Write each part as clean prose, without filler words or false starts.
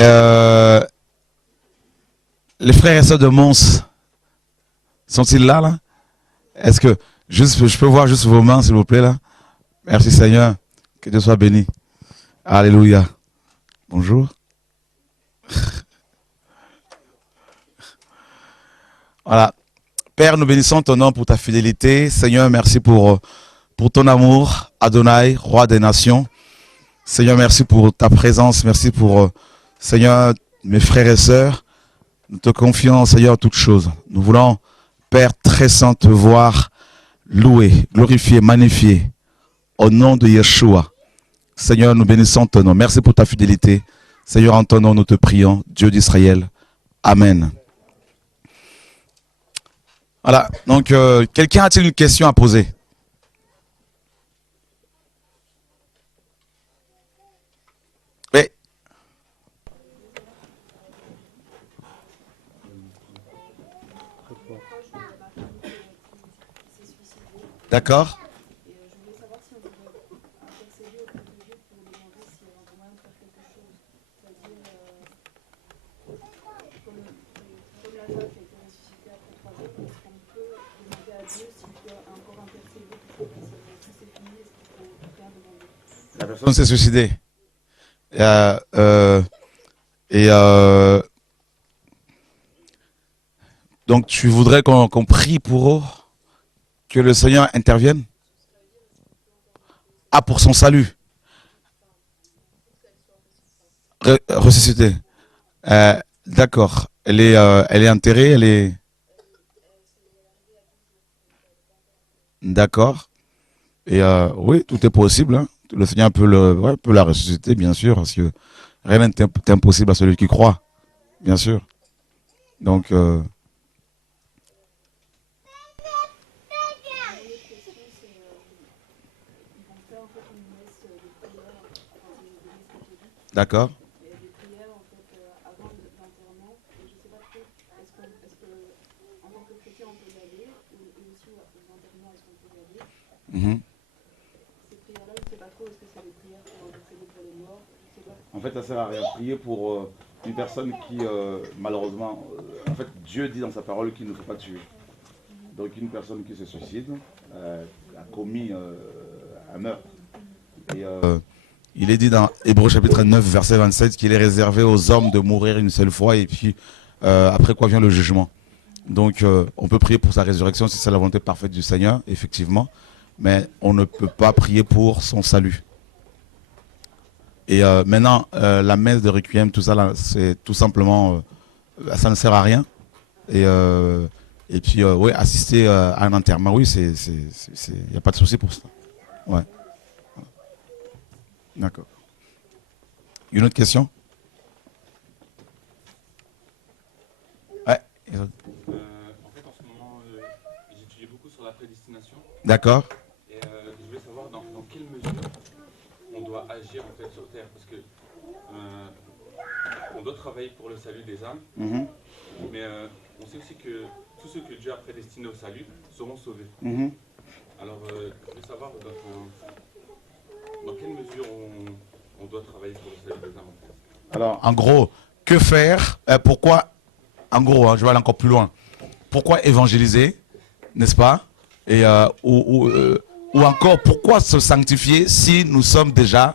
Euh, les frères et sœurs de Mons, sont-ils là, là? Est-ce que, juste, je peux voir juste vos mains, s'il vous plaît, là? Merci Seigneur. Que Dieu soit béni. Alléluia. Bonjour. Voilà. Père, nous bénissons ton nom pour ta fidélité. Seigneur, merci pour ton amour. Adonai, roi des nations. Seigneur, merci pour ta présence. Merci pour, Seigneur, mes frères et sœurs. Nous te confions, Seigneur, toutes choses. Nous voulons, Père très saint, te voir louer, glorifier, magnifier. Au nom de Yeshua. Seigneur, nous bénissons ton nom. Merci pour ta fidélité. Seigneur, en ton nom, nous te prions. Dieu d'Israël. Amen. Voilà. Donc, quelqu'un a-t-il une question à poser? Oui. D'accord. La personne s'est suicidée. Donc tu voudrais qu'on prie pour eux, que le Seigneur intervienne? Ah, pour son salut. Ressuscité. D'accord. Elle est enterrée, elle est... D'accord. Et oui, tout est possible. Hein. Le Seigneur peut la ressusciter, bien sûr, parce que rien n'est impossible à celui qui croit, bien sûr. Donc, d'accord. Mhm. En fait, ça sert à rien. Prier pour une personne qui, malheureusement, en fait, Dieu dit dans sa parole qu'il ne faut pas tuer. Donc, une personne qui se suicide a commis un meurtre. Et il est dit dans Hébreux chapitre 9, verset 27, qu'il est réservé aux hommes de mourir une seule fois et puis après quoi vient le jugement. Donc, on peut prier pour sa résurrection si c'est la volonté parfaite du Seigneur, effectivement, mais on ne peut pas prier pour son salut. Et maintenant, la messe de Requiem, tout ça, c'est tout simplement, ça ne sert à rien. Et puis, oui, assister à un enterrement, oui, il n'y a pas de souci pour ça. Ouais. D'accord. Une autre question? Ouais. En fait, en ce moment, j'étudie beaucoup sur la prédestination. D'accord. Et je voulais savoir dans quelle mesure on doit agir en fait sur Terre. Parce que on doit travailler pour le salut des âmes. Mhm. Mais on sait aussi que tous ceux que Dieu a prédestinés au salut seront sauvés. Mhm. Alors, je voulais savoir dans quelle mesure on doit travailler pour le salut des âmes en fait. Alors, en gros, que faire? Pourquoi, en gros, hein, je vais aller encore plus loin. Pourquoi évangéliser, n'est-ce pas? Et ou encore, pourquoi se sanctifier si nous sommes déjà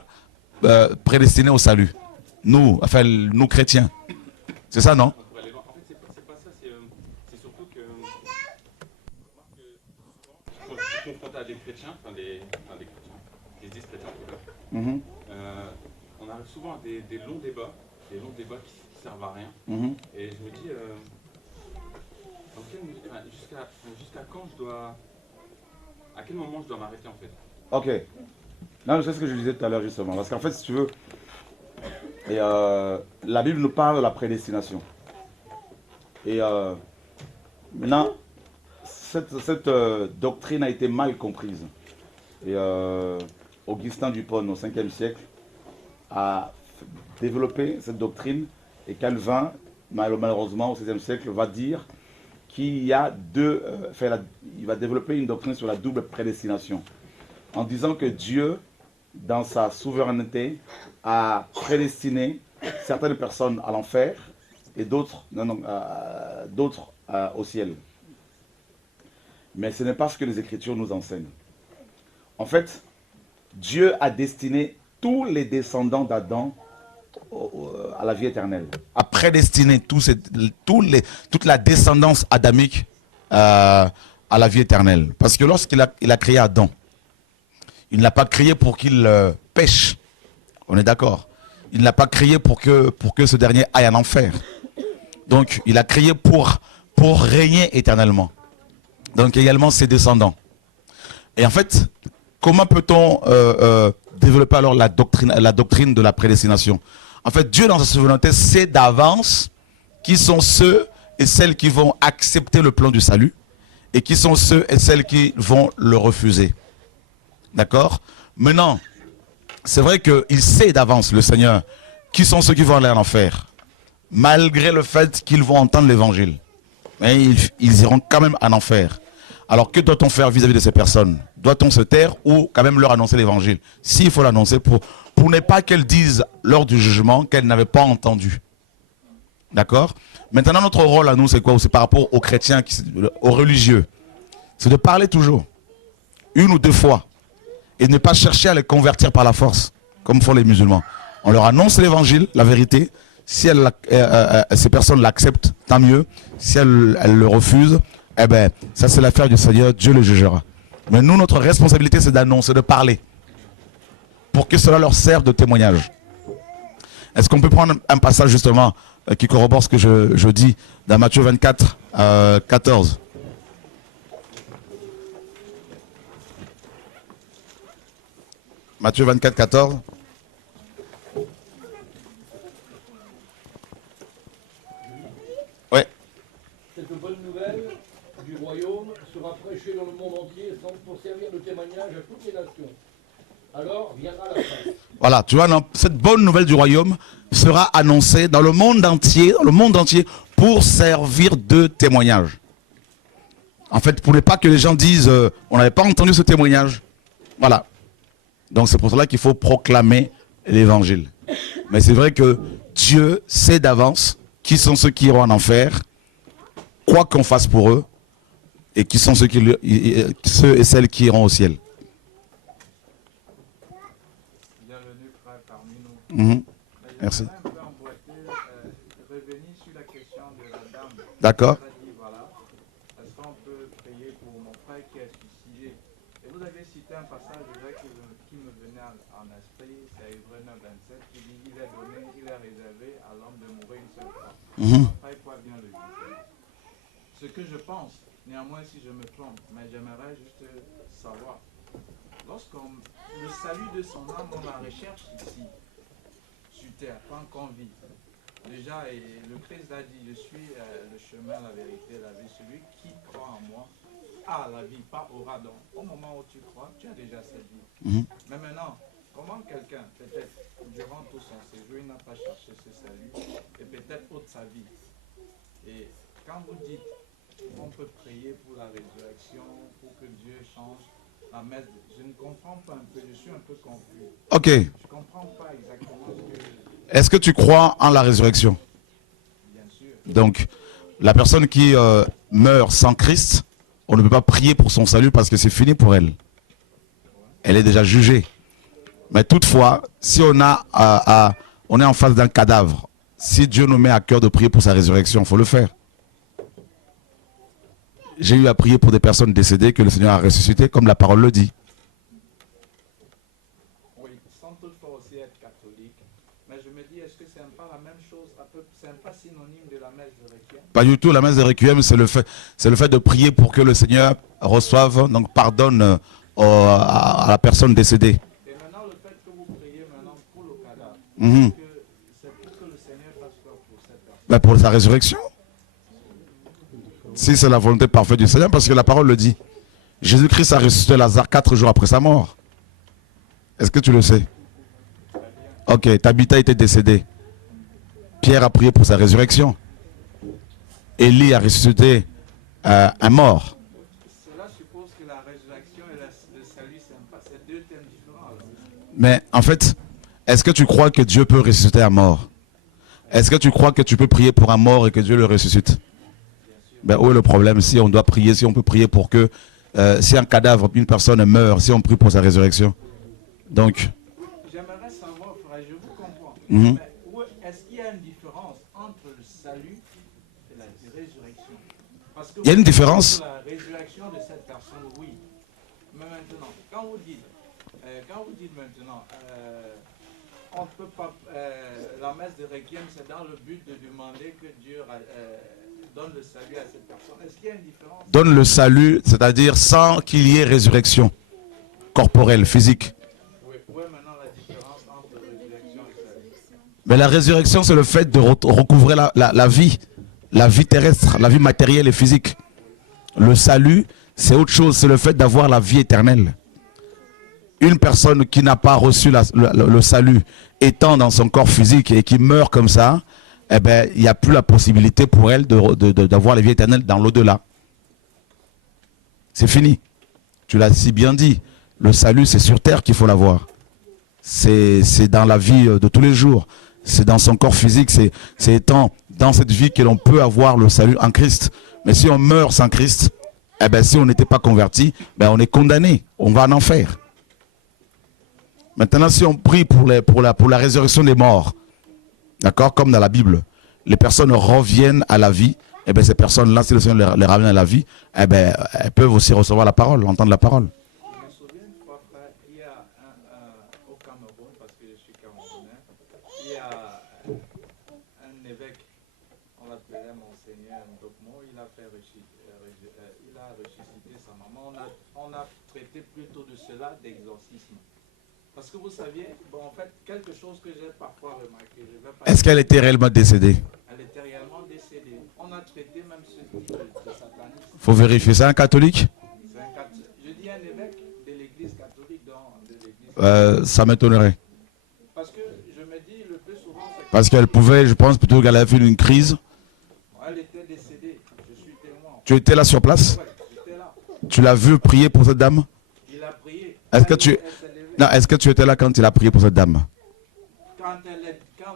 prédestinés au salut? Nous, enfin, nous chrétiens. C'est ça, non? En fait, c'est pas ça, c'est surtout que quand je suis confronté à des chrétiens, des chrétiens, qui se disent chrétiens en tout cas, Mhm. on arrive souvent à des longs débats qui servent à rien. Mhm. Et je me dis, jusqu'à quand à quel moment je dois m'arrêter en fait? Ok. Non, c'est ce que je disais tout à l'heure justement. Parce qu'en fait, si tu veux, la Bible nous parle de la prédestination. Et maintenant, cette doctrine a été mal comprise. Et Augustin d'Hippone, au 5e siècle, a développé cette doctrine. Et Calvin, malheureusement, au 16e siècle, va dire qu'il y a il va développer une doctrine sur la double prédestination. En disant que Dieu, dans sa souveraineté, a prédestiné certaines personnes à l'enfer et d'autres au ciel. Mais ce n'est pas ce que les Écritures nous enseignent. En fait, Dieu a destiné tous les descendants d'Adam à la vie éternelle. A prédestiné toute la descendance adamique à la vie éternelle. Parce que lorsqu'il a créé Adam, il ne l'a pas créé pour qu'il pêche. On est d'accord? Il ne l'a pas créé pour que ce dernier aille en enfer. Donc, il a créé pour régner éternellement. Donc, également ses descendants. Et en fait, comment peut-on développer alors la doctrine de la prédestination? En fait, Dieu, dans sa souveraineté, sait d'avance qui sont ceux et celles qui vont accepter le plan du salut et qui sont ceux et celles qui vont le refuser. D'accord? Maintenant, c'est vrai qu'il sait d'avance, le Seigneur, qui sont ceux qui vont aller en enfer, malgré le fait qu'ils vont entendre l'évangile. Mais ils iront quand même en enfer. Alors que doit-on faire vis-à-vis de ces personnes? Doit-on se taire ou quand même leur annoncer l'évangile? S'il faut l'annoncer pour ne pas qu'elles disent lors du jugement qu'elles n'avaient pas entendu. D'accord? Maintenant, notre rôle à nous, c'est quoi? C'est par rapport aux chrétiens, aux religieux. C'est de parler toujours, une ou deux fois, et ne pas chercher à les convertir par la force, comme font les musulmans. On leur annonce l'évangile, la vérité. Si ces personnes l'acceptent, tant mieux. Si elles le refusent, eh ben, ça c'est l'affaire du Seigneur, Dieu le jugera. Mais nous, notre responsabilité, c'est d'annoncer, de parler, pour que cela leur serve de témoignage. Est-ce qu'on peut prendre un passage justement qui corrobore ce que je dis dans Matthieu 24, 14? Matthieu 24, 14. Oui. Cette bonne nouvelle du royaume sera prêchée dans le monde entier pour servir de témoignage à toutes les nations. Alors viendra la fin. Voilà, tu vois, cette bonne nouvelle du royaume sera annoncée dans le monde entier, pour servir de témoignage. En fait, pour ne pas que les gens disent on n'avait pas entendu ce témoignage. Voilà. Donc c'est pour cela qu'il faut proclamer l'évangile. Mais c'est vrai que Dieu sait d'avance qui sont ceux qui iront en enfer, quoi qu'on fasse pour eux, et qui sont ceux et celles qui iront au ciel. Bienvenue frère parmi nous. Merci. Un peu emboîté, revenir sur la question de la dame. D'accord. Elle a dit, voilà, est-ce qu'on peut prier pour mon frère qui est suicidé? Et vous avez cité un passage qui me venait en esprit, c'est Hébreux 9, 27, qui dit il est réservé à l'homme de mourir une seule fois. Après, quoi vient le jugement? Ce que je pense, néanmoins si je me trompe, mais j'aimerais juste savoir, lorsqu'on le salut de son âme, on la recherche ici, sur terre, tant qu'on vit. Déjà, et le Christ a dit, je suis le chemin, la vérité, la vie. Celui qui croit en moi a la vie, pas aura. Donc, au moment où tu crois, tu as déjà cette vie. Mais maintenant, comment quelqu'un, peut-être durant tout son séjour, il n'a pas cherché ce salut, et peut-être toute sa vie. Et quand vous dites on peut prier pour la résurrection, pour que Dieu change la messe, je ne comprends pas un peu, je suis un peu confus. Ok. Je ne comprends pas exactement ce que... Est-ce que tu crois en la résurrection? Bien sûr. Donc, la personne qui meurt sans Christ, on ne peut pas prier pour son salut parce que c'est fini pour elle. Elle est déjà jugée. Mais toutefois, si on est en face d'un cadavre, si Dieu nous met à cœur de prier pour sa résurrection, il faut le faire. J'ai eu à prier pour des personnes décédées que le Seigneur a ressuscité, comme la parole le dit. Oui, sans toutefois aussi être catholique. Mais je me dis, est-ce que c'est pas la même chose, c'est pas synonyme de la messe de Requiem? Pas du tout, la messe de Requiem, c'est le fait de prier pour que le Seigneur reçoive, donc pardonne à la personne décédée. Et maintenant, le fait que vous priez maintenant pour le cadavre, c'est pour que le Seigneur fasse quoi pour cette personne? Ben pour sa résurrection. Si c'est la volonté parfaite du Seigneur, parce que la parole le dit. Jésus-Christ a ressuscité Lazare 4 jours après sa mort. Est-ce que tu le sais? Ok, Tabitha était décédée. Pierre a prié pour sa résurrection. Élie a ressuscité un mort. Cela suppose que la résurrection et le salut, c'est deux thèmes différents. Alors. Mais en fait, est-ce que tu crois que Dieu peut ressusciter un mort? Est-ce que tu crois que tu peux prier pour un mort et que Dieu le ressuscite? Ben, où est le problème? Si on doit prier, si on peut prier pour que, si un cadavre, une personne meurt, si on prie pour sa résurrection. Donc, j'aimerais savoir, frère, je vous comprends. Mhm. Mais est-ce qu'il y a une différence entre le salut et la résurrection? Parce que il y a une différence. la résurrection de cette personne, oui. Mais maintenant, quand vous dites maintenant, on ne peut pas, la messe de Requiem, c'est dans le but de demander que Dieu donne le salut à cette personne. Est-ce qu'il y a une différence? Donne le salut, c'est-à-dire sans qu'il y ait résurrection corporelle, physique. Oui, où est maintenant la différence entre résurrection et salut? Mais la résurrection, c'est le fait de recouvrer la vie terrestre, la vie matérielle et physique. Le salut, c'est autre chose, c'est le fait d'avoir la vie éternelle. Une personne qui n'a pas reçu le salut étant dans son corps physique et qui meurt comme ça, eh ben, il n'y a plus la possibilité pour elle d'avoir la vie éternelle dans l'au-delà. C'est fini. Tu l'as si bien dit. Le salut, c'est sur terre qu'il faut l'avoir. C'est dans la vie de tous les jours. C'est dans son corps physique. C'est étant dans cette vie que l'on peut avoir le salut en Christ. Mais si on meurt sans Christ, eh ben, si on n'était pas converti, ben, on est condamné. On va en enfer. Maintenant, si on prie pour la résurrection des morts, d'accord, comme dans la Bible, les personnes reviennent à la vie, et bien ces personnes-là, si le Seigneur les ramène à la vie, eh ben, elles peuvent aussi recevoir la parole, entendre la parole. Je me souviens une fois, frère, il y a au Cameroun, parce que je suis camerounais, il y a un évêque, on l'appelait Monseigneur Ndokmo, il a ressuscité sa maman. On a traité plutôt de cela d'exorcisme. Parce que vous saviez, bon, en fait, quelque chose que j'ai parfois remarqué. Est-ce qu'elle était réellement décédée? Elle était réellement décédée. On a traité même ce type de satanisme. Il faut vérifier. C'est un catholique? Je dis un évêque de l'église catholique, de l'église. Ça m'étonnerait. Parce que je me dis, le plus souvent, c'est Parce qu'elle pouvait, je pense plutôt qu'elle avait fait une crise. elle était décédée. Je suis témoin. Tu étais là sur place? Ouais, j'étais là. Tu l'as vu prier pour cette dame? Il a prié. Est-ce que tu... Non, est-ce que tu étais là quand il a prié pour cette dame? Quand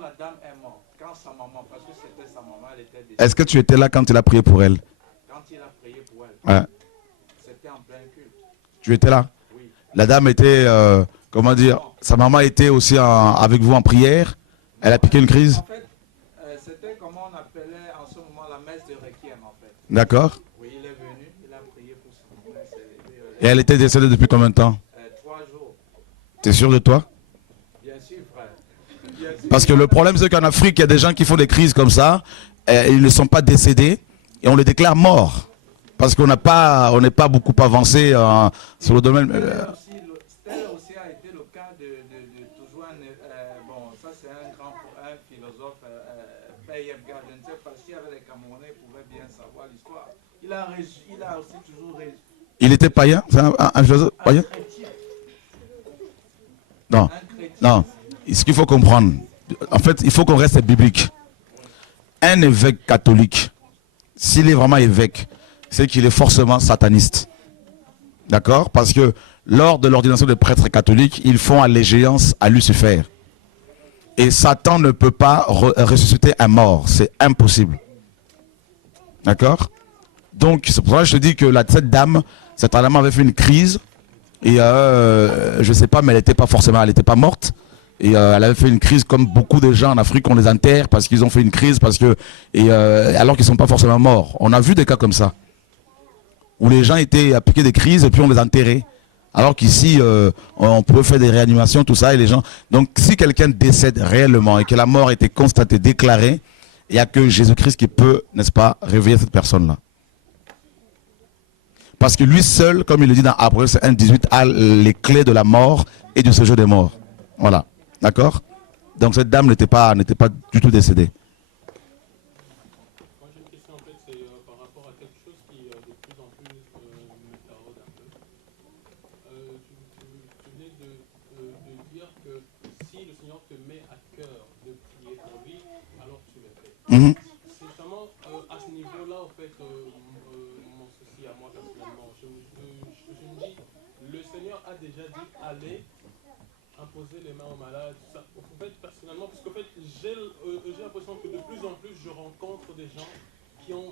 la dame est morte, quand sa maman, parce que c'était sa maman, elle était décédée. Est-ce que tu étais là quand il a prié pour elle? Quand il a prié pour elle, Ouais. c'était en plein culte. Tu étais là? Oui. La dame était, comment dire, sa maman était aussi avec vous en prière. Elle a piqué une crise? En fait, c'était comment on appelait en ce moment la messe de Requiem, en fait. D'accord. Oui, il est venu, il a prié pour sa maman. Et elle était décédée depuis combien de temps? 3 jours. T'es sûr de toi? Bien sûr, frère. Bien sûr. Parce que le problème, c'est qu'en Afrique, il y a des gens qui font des crises comme ça, et ils ne sont pas décédés, et on les déclare morts. Parce qu'on n'est pas beaucoup avancé sur le domaine. Tel aussi a été le cas de toujours bon, ça c'est un philosophe, P.M. Gard, je ne sais pas si avec les Camerounais pouvaient bien savoir l'histoire. Il a aussi toujours réussi. Il était païen? C'est un philosophe païen? Non. Non. Ce qu'il faut comprendre, en fait, il faut qu'on reste biblique. Un évêque catholique, s'il est vraiment évêque, c'est qu'il est forcément sataniste. D'accord? Parce que lors de l'ordination des prêtres catholiques, ils font allégeance à Lucifer. Et Satan ne peut pas ressusciter un mort. C'est impossible. D'accord? Donc, c'est pour ça que je te dis que cette dame, cette dame avait fait une crise. Et je ne sais pas, mais elle n'était pas morte. Et elle avait fait une crise comme beaucoup de gens en Afrique, on les enterre parce qu'ils ont fait une crise, alors qu'ils ne sont pas forcément morts. On a vu des cas comme ça, où les gens étaient appliqués des crises et puis on les enterrait. Alors qu'ici, on pouvait faire des réanimations, tout ça, et les gens... Donc si quelqu'un décède réellement et que la mort a été constatée, déclarée, il n'y a que Jésus-Christ qui peut, n'est-ce pas, réveiller cette personne-là. Parce que lui seul, comme il le dit dans Apocalypse 1:18, a les clés de la mort et du séjour des morts. Voilà. D'accord? Donc cette dame n'était pas du tout décédée. Moi j'ai une question en fait, c'est par rapport à quelque chose qui de plus en plus me taraude un peu. Tu venais de dire que si le Seigneur te met à cœur de prier pour lui, alors tu le fais. C'est justement à ce niveau-là en fait mon souci à moi personnellement. Je me dis, le Seigneur a déjà dit allez imposer les mains aux malades. Ça, en fait, personnellement, parce qu'en fait, j'ai l'impression que de rencontre des gens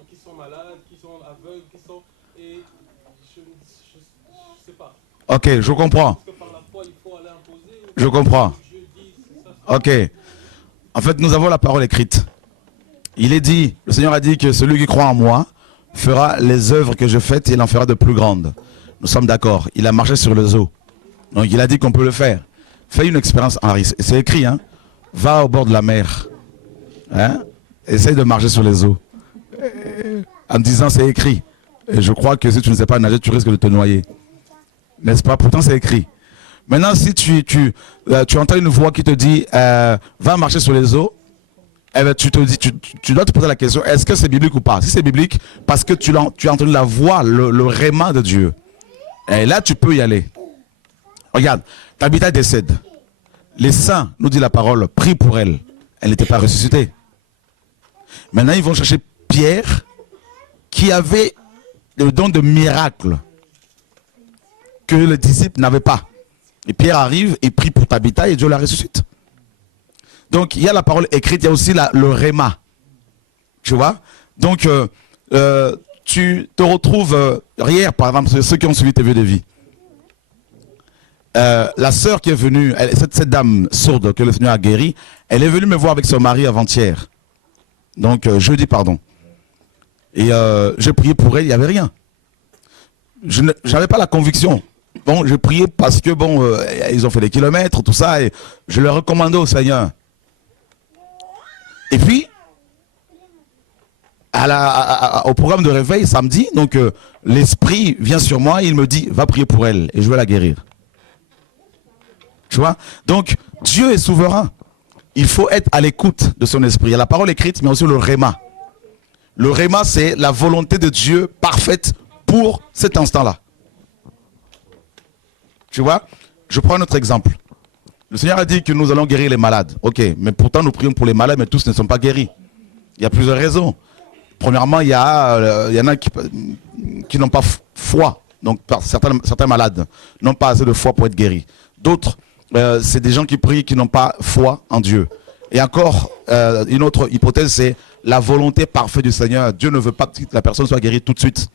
qui sont malades, qui sont aveugles, qui sont... Et je sais pas. Ok, je comprends. Parce que par la foi, il faut aller imposer. Je comprends. Je dis, ça. Ok. En fait, nous avons la parole écrite. Il est dit, le Seigneur a dit que celui qui croit en moi fera les œuvres que je fais et il en fera de plus grandes. Nous sommes d'accord. Il a marché sur les eaux. Donc il a dit qu'on peut le faire. Fais une expérience, Henri. C'est écrit, hein. Va au bord de la mer. Hein? Essaye de marcher sur les eaux. En me disant c'est écrit. Et je crois que si tu ne sais pas nager, tu risques de te noyer. N'est-ce pas? Pourtant c'est écrit. Maintenant, si tu entends une voix qui te dit va marcher sur les eaux, eh bien, tu dois te poser la question, est-ce que c'est biblique ou pas? Si c'est biblique, parce que tu as entendu la voix, le réma de Dieu. Et là, tu peux y aller. Regarde, Tabitha décède. Les saints, nous dit la parole, prient pour elle. Elle n'était pas ressuscitée. Maintenant, ils vont chercher Pierre, qui avait le don de miracle que les disciples n'avaient pas. Et Pierre arrive et prie pour Tabitha et Dieu la ressuscite. Donc, il y a la parole écrite, il y a aussi le réma. Tu vois? Donc, tu te retrouves hier, par exemple, ceux qui ont suivi tes vieux de vie. La sœur qui est venue, cette dame sourde que le Seigneur a guérie, elle est venue me voir avec son mari avant-hier. Donc, jeudi, pardon. Et j'ai prié pour elle, il n'y avait rien. Je n'avais pas la conviction. Bon, j'ai prié parce que, bon, ils ont fait des kilomètres, tout ça, et je leur recommandais au Seigneur. Et puis, au programme de réveil samedi, donc l'esprit vient sur moi, il me dit, va prier pour elle, et je vais la guérir. Tu vois? Donc, Dieu est souverain. Il faut être à l'écoute de son esprit. Il y a la parole écrite, mais aussi le réma. Le réma, c'est la volonté de Dieu parfaite pour cet instant-là. Tu vois? Je prends un autre exemple. Le Seigneur a dit que nous allons guérir les malades. Ok, mais pourtant nous prions pour les malades, mais tous ne sont pas guéris. Il y a plusieurs raisons. Premièrement, il y en a qui n'ont pas foi. Donc certains malades n'ont pas assez de foi pour être guéris. D'autres, c'est des gens qui prient qui n'ont pas foi en Dieu. Et encore, une autre hypothèse, c'est la volonté parfaite du Seigneur. Dieu ne veut pas que la personne soit guérie tout de suite.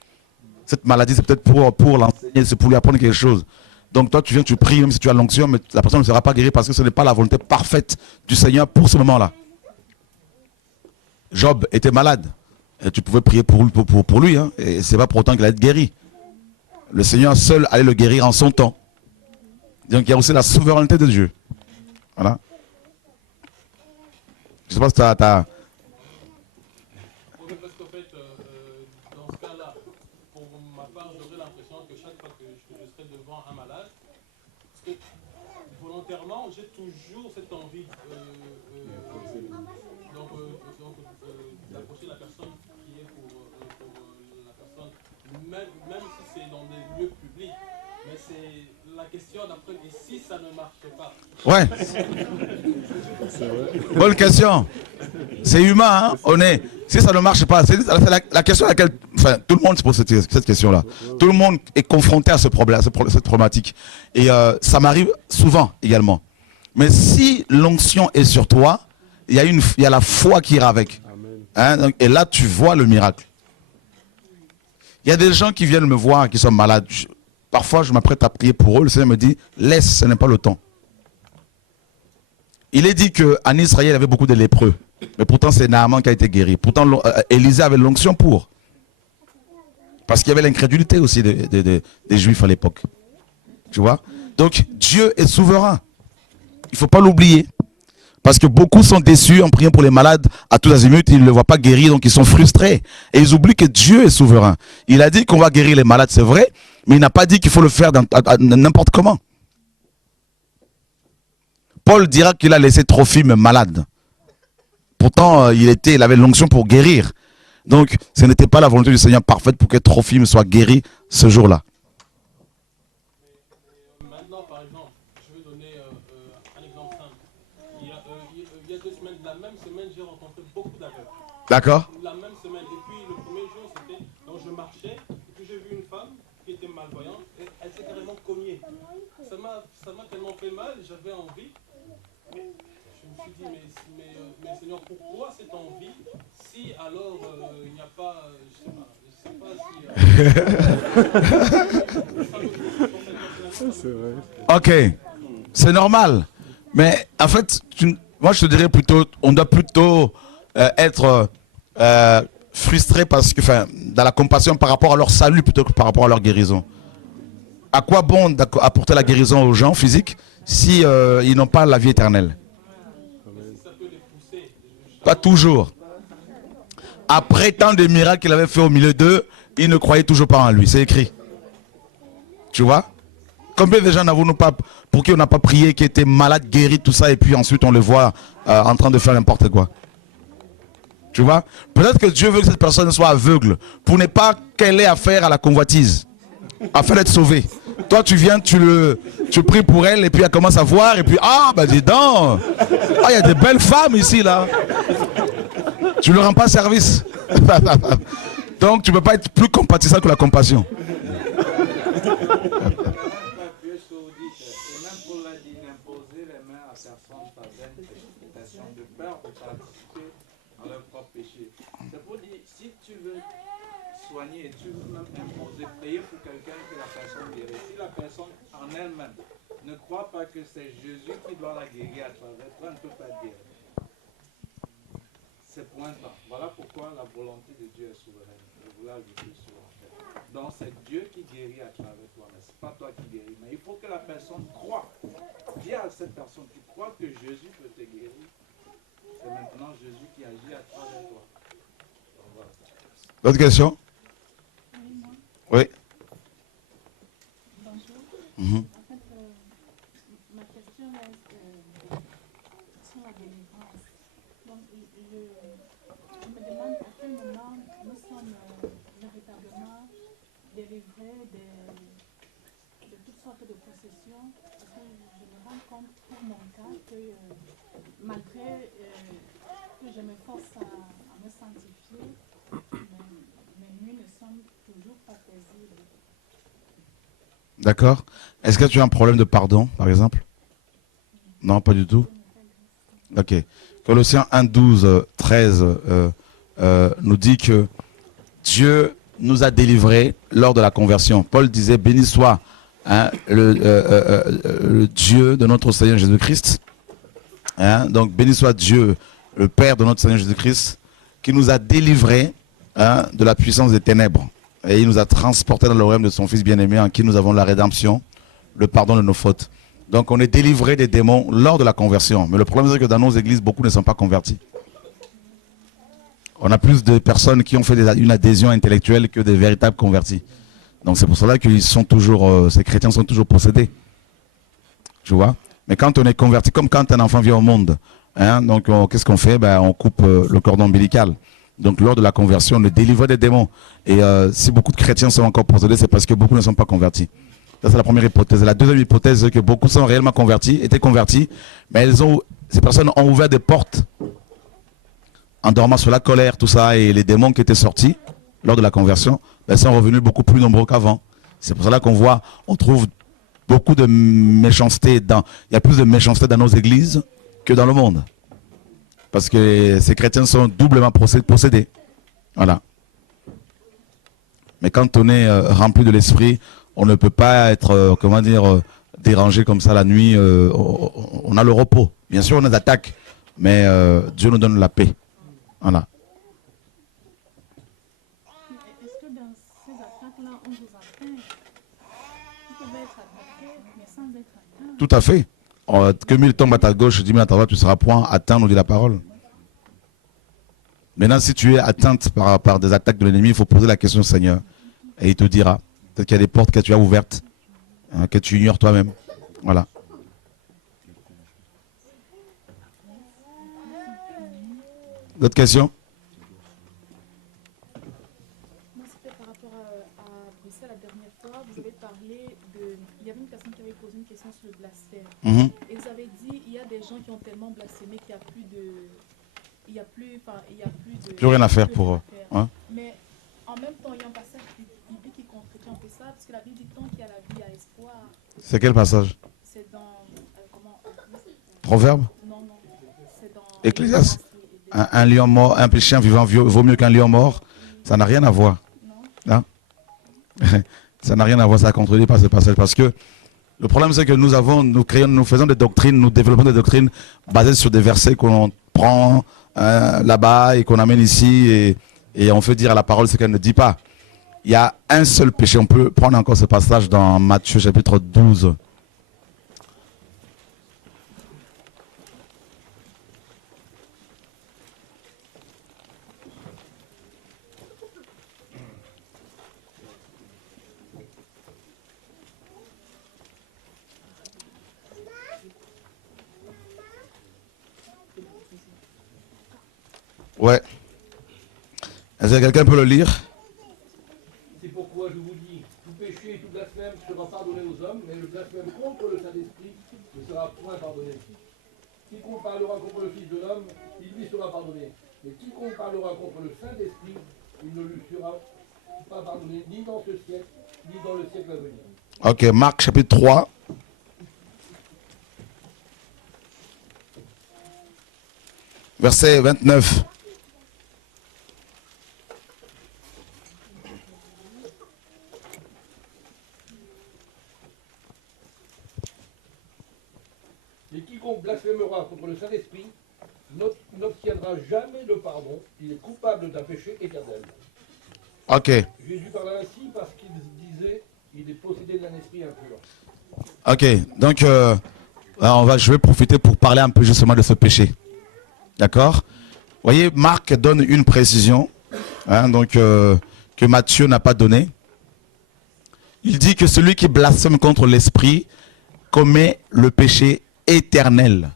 Cette maladie, c'est peut-être pour l'enseigner, c'est pour lui apprendre quelque chose. Donc toi, tu viens, tu pries, même si tu as l'onction, mais la personne ne sera pas guérie parce que ce n'est pas la volonté parfaite du Seigneur pour ce moment-là. Job était malade. Et tu pouvais prier pour lui, hein, et ce n'est pas pour autant qu'il allait être guéri. Le Seigneur seul allait le guérir en son temps. Donc il y a aussi la souveraineté de Dieu. Voilà. Je ne sais pas si tu as... Oui, parce qu'en fait, dans ce cas-là, pour ma part, j'aurais l'impression que chaque fois que je serai devant un malade, parce que volontairement, j'ai toujours cette envie d'approcher la personne qui est pour la personne, même si c'est dans des lieux publics. Mais c'est la question d'après, et si ça ne marchait pas? Ouais. Bonne question. C'est humain, hein? On est. Si ça ne marche pas, c'est la question à laquelle, enfin, tout le monde se pose cette question-là. Tout le monde est confronté à ce problème, à cette problématique. Et ça m'arrive souvent également. Mais si l'onction est sur toi, il y a la foi qui ira avec. Hein? Et là, tu vois le miracle. Il y a des gens qui viennent me voir, qui sont malades. Parfois, je m'apprête à prier pour eux. Le Seigneur me dit, laisse, ce n'est pas le temps. Il est dit qu'en Israël, il y avait beaucoup de lépreux. Mais pourtant, c'est Naaman qui a été guéri. Pourtant, Élisée avait l'onction pour. Parce qu'il y avait l'incrédulité aussi des Juifs à l'époque. Tu vois? Donc, Dieu est souverain. Il ne faut pas l'oublier. Parce que beaucoup sont déçus en priant pour les malades à tous azimuts. Ils ne le voient pas guérir, donc ils sont frustrés. Et ils oublient que Dieu est souverain. Il a dit qu'on va guérir les malades, c'est vrai. Mais il n'a pas dit qu'il faut le faire n'importe comment. Paul dira qu'il a laissé Trophime malade. Pourtant, il avait l'onction pour guérir. Donc, ce n'était pas la volonté du Seigneur parfaite pour que Trophime soit guéri ce jour-là. Maintenant, par exemple, je vais donner un exemple simple. Il y a 2 semaines, la même semaine, j'ai rencontré beaucoup d'aveugles. D'accord? La même semaine. Et puis, le premier jour, c'était... Donc, je marchais, et puis j'ai vu une femme qui était malvoyante, et elle s'est carrément cognée. Ça m'a tellement fait mal, j'avais envie. Je me suis dit, mais Seigneur, pourquoi cette envie si alors il n'y a pas, je sais pas si... Ok, c'est normal. Mais en fait, moi je te dirais plutôt, on doit plutôt être frustré parce que, enfin, dans la compassion par rapport à leur salut plutôt que par rapport à leur guérison. À quoi bon apporter la guérison aux gens physiques si ils n'ont pas la vie éternelle? Pas toujours. Après tant de miracles qu'il avait fait au milieu d'eux, ils ne croyaient toujours pas en lui. C'est écrit. Tu vois? Combien de gens n'avons-nous pas, pour qui on n'a pas prié, qui étaient malades, guéris, tout ça, et puis ensuite on le voit en train de faire n'importe quoi. Tu vois? Peut-être que Dieu veut que cette personne soit aveugle pour ne pas qu'elle ait affaire à la convoitise, afin d'être sauvée. Toi tu viens, tu pries pour elle, et puis elle commence à voir, et puis ah bah dis donc, ah il y a des belles femmes ici là. Tu ne leur rends pas service. Donc tu ne peux pas être plus compatissant que la compassion. Et tu veux même imposer, prier pour quelqu'un que la personne guérit. Si la personne en elle-même ne croit pas que c'est Jésus qui doit la guérir à travers toi, elle ne peut pas être guérie. C'est point temps. Voilà pourquoi la volonté de Dieu est souveraine. Je voulais ajouter sur en fait. Donc c'est Dieu qui guérit à travers toi, mais ce n'est pas toi qui guéris. Mais il faut que la personne croie. Dis à cette personne, tu crois que Jésus peut te guérir. C'est maintenant Jésus qui agit à travers toi. Voilà. D'autres questions? Oui. Bonjour. Mm-hmm. En fait, ma question est sur la délivrance. Donc, je me demande à quel moment nous sommes véritablement délivrés de toutes sortes de possessions. Parce que je me rends compte pour mon cas que malgré que je me force à me sanctifier, mes nuits ne sont toujours pas paisibles. D'accord. Est-ce que tu as un problème de pardon, par exemple? Non, pas du tout. Ok. Colossiens 1, 12, 13 nous dit que Dieu nous a délivrés lors de la conversion. Paul disait, béni soit le Dieu de notre Seigneur Jésus-Christ. Donc, béni soit Dieu, le Père de notre Seigneur Jésus-Christ, qui nous a délivrés de la puissance des ténèbres. Et il nous a transportés dans le royaume de son Fils bien-aimé, en qui nous avons la rédemption, le pardon de nos fautes. Donc on est délivré des démons lors de la conversion. Mais le problème c'est que dans nos églises, beaucoup ne sont pas convertis. On a plus de personnes qui ont fait une adhésion intellectuelle que des véritables convertis. Donc c'est pour cela que ces chrétiens sont toujours possédés. Tu vois? Mais quand on est converti, comme quand un enfant vient au monde, donc qu'est-ce qu'on fait? On coupe le cordon ombilical. Donc lors de la conversion, on est délivré des démons. Et si beaucoup de chrétiens sont encore possédés, c'est parce que beaucoup ne sont pas convertis. Ça c'est la première hypothèse. La deuxième hypothèse, c'est que beaucoup sont réellement convertis, étaient convertis, mais ces personnes ont ouvert des portes en dormant sur la colère, tout ça, et les démons qui étaient sortis lors de la conversion, sont revenus beaucoup plus nombreux qu'avant. C'est pour cela on trouve beaucoup de méchanceté il y a plus de méchanceté dans nos églises que dans le monde. Parce que ces chrétiens sont doublement possédés. Voilà. Mais quand on est rempli de l'esprit, on ne peut pas être, dérangé comme ça la nuit. On a le repos. Bien sûr, on a des attaques, mais Dieu nous donne la paix. Voilà. Est-ce que dans ces attaques-là, on vous atteint? Vous pouvez être attaqué, mais sans être atteint. Tout à fait. Que 1000 tombent à ta gauche, 10 000 à ta droite, tu ne seras point atteint, nous dit la parole. Maintenant, si tu es atteinte par des attaques de l'ennemi, il faut poser la question au Seigneur. Et il te dira. Peut-être qu'il y a des portes que tu as ouvertes, que tu ignores toi-même. Voilà. D'autres questions? Moi, c'était par rapport à Bruxelles la dernière fois. Vous avez parlé de... Il y avait une personne qui avait posé une question sur le blasphème. Et vous avez dit il y a des gens qui ont tellement blasphémé qu'il n'y a plus de... Il n'y a plus de... Plus rien à faire pour eux. Hein? Mais en même temps, il y a un passage biblique qui contredit un peu ça, parce que la Bible dit tant qu'il y a la vie, il y a espoir. C'est quel passage? C'est dans... Proverbe? Non, c'est dans... Ecclésiaste? Un lion mort, un chien vivant vaut mieux qu'un lion mort. Ça n'a rien à voir. Hein? Ça n'a rien à voir, ça contredit pas ce passage. Parce que le problème, c'est que nous faisons des doctrines, nous développons des doctrines basées sur des versets qu'on prend là-bas et qu'on amène ici et on fait dire à la parole ce qu'elle ne dit pas. Il y a un seul péché. On peut prendre encore ce passage dans Matthieu chapitre 12. Ouais. Est-ce que quelqu'un peut le lire? C'est pourquoi je vous dis, tout péché et tout blasphème sera pardonné aux hommes, mais le blasphème contre le Saint-Esprit ne sera point pardonné. Quiconque parlera contre le Fils de l'homme, il lui sera pardonné. Mais quiconque parlera contre le Saint-Esprit, il ne lui sera pas pardonné, ni dans ce siècle, ni dans le siècle à venir. Ok, Marc chapitre 3. Verset 29. Et quiconque blasphémera contre le Saint-Esprit n'obtiendra jamais le pardon. Il est coupable d'un péché éternel. Ok. Jésus parlait ainsi parce qu'il disait, il est possédé d'un esprit impur. Ok, donc je vais profiter pour parler un peu justement de ce péché. D'accord? Vous voyez, Marc donne une précision que Matthieu n'a pas donnée. Il dit que celui qui blasphème contre l'esprit commet le péché éternel.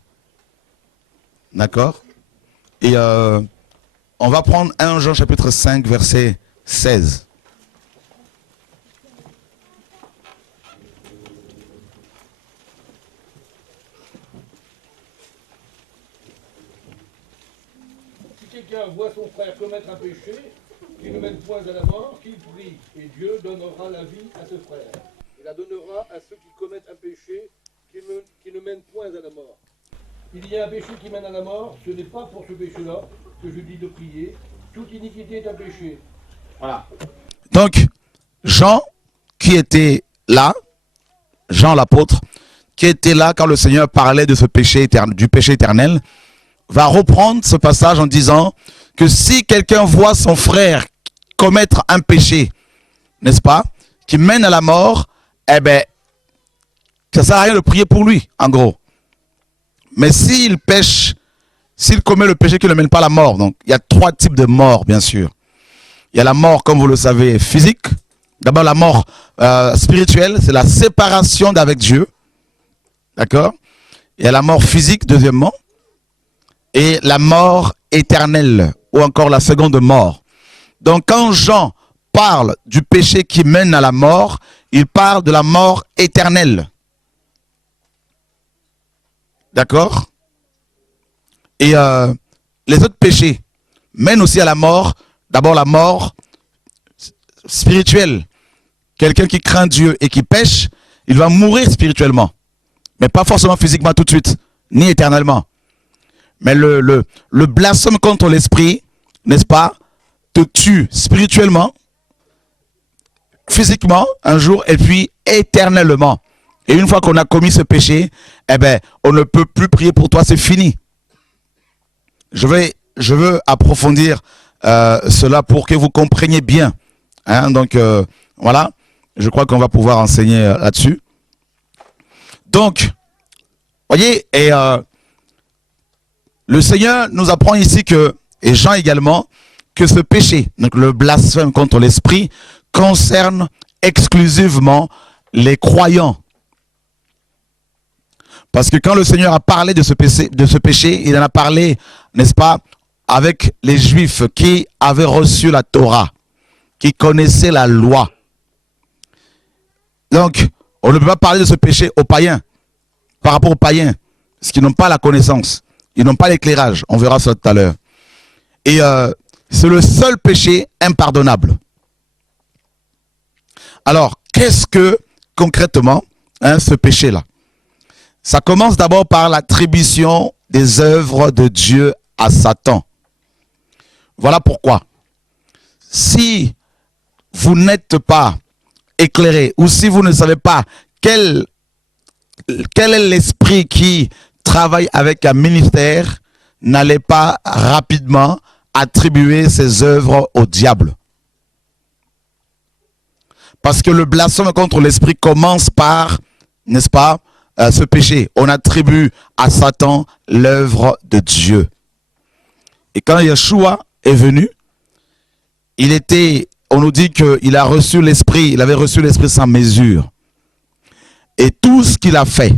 D'accord? Et on va prendre 1 Jean chapitre 5 verset 16. Si quelqu'un voit son frère commettre un péché, qui ne mène point à la mort, qu'il prie, et Dieu donnera la vie à ce frère. Il la donnera à ceux qui commettent un péché, qui ne mène point à la mort. Il y a un péché qui mène à la mort, ce n'est pas pour ce péché-là que je dis de prier. Toute iniquité est un péché. Voilà. Donc, Jean, qui était là, Jean l'apôtre, qui était là quand le Seigneur parlait de ce péché éternel, du péché éternel, va reprendre ce passage en disant que si quelqu'un voit son frère commettre un péché, n'est-ce pas, qui mène à la mort, eh bien, ça ne sert à rien de prier pour lui, en gros. Mais s'il pêche, s'il commet le péché qui ne mène pas à la mort, donc il y a 3 types de morts, bien sûr. Il y a la mort, comme vous le savez, physique. D'abord, la mort spirituelle, c'est la séparation d'avec Dieu. D'accord? Il y a la mort physique, deuxièmement. Et la mort éternelle, ou encore la seconde mort. Donc, quand Jean parle du péché qui mène à la mort, il parle de la mort éternelle. D'accord? Et les autres péchés mènent aussi à la mort. D'abord la mort spirituelle. Quelqu'un qui craint Dieu et qui pêche, il va mourir spirituellement. Mais pas forcément physiquement tout de suite, ni éternellement. Mais le blasphème contre l'esprit, n'est-ce pas, te tue spirituellement, physiquement, un jour, et puis éternellement. Et une fois qu'on a commis ce péché, eh ben, on ne peut plus prier pour toi, c'est fini. Je veux approfondir cela pour que vous compreniez bien. Hein, donc, voilà, je crois qu'on va pouvoir enseigner là-dessus. Donc, voyez, et le Seigneur nous apprend ici que, et Jean également, que ce péché, donc le blasphème contre l'esprit, concerne exclusivement les croyants. Parce que quand le Seigneur a parlé de ce péché, il en a parlé, n'est-ce pas, avec les Juifs qui avaient reçu la Torah, qui connaissaient la loi. Donc, on ne peut pas parler de ce péché aux païens, par rapport aux païens, parce qu'ils n'ont pas la connaissance, ils n'ont pas l'éclairage, on verra ça tout à l'heure. Et c'est le seul péché impardonnable. Alors, qu'est-ce que, concrètement, ce péché-là? Ça commence d'abord par l'attribution des œuvres de Dieu à Satan. Voilà pourquoi. Si vous n'êtes pas éclairé, ou si vous ne savez pas quel est l'esprit qui travaille avec un ministère, n'allez pas rapidement attribuer ses œuvres au diable. Parce que le blasphème contre l'esprit commence par, n'est-ce pas, ce péché. On attribue à Satan l'œuvre de Dieu. Et quand Yeshua est venu, on nous dit qu'il a reçu l'esprit, il avait reçu l'esprit sans mesure. Et tout ce qu'il a fait,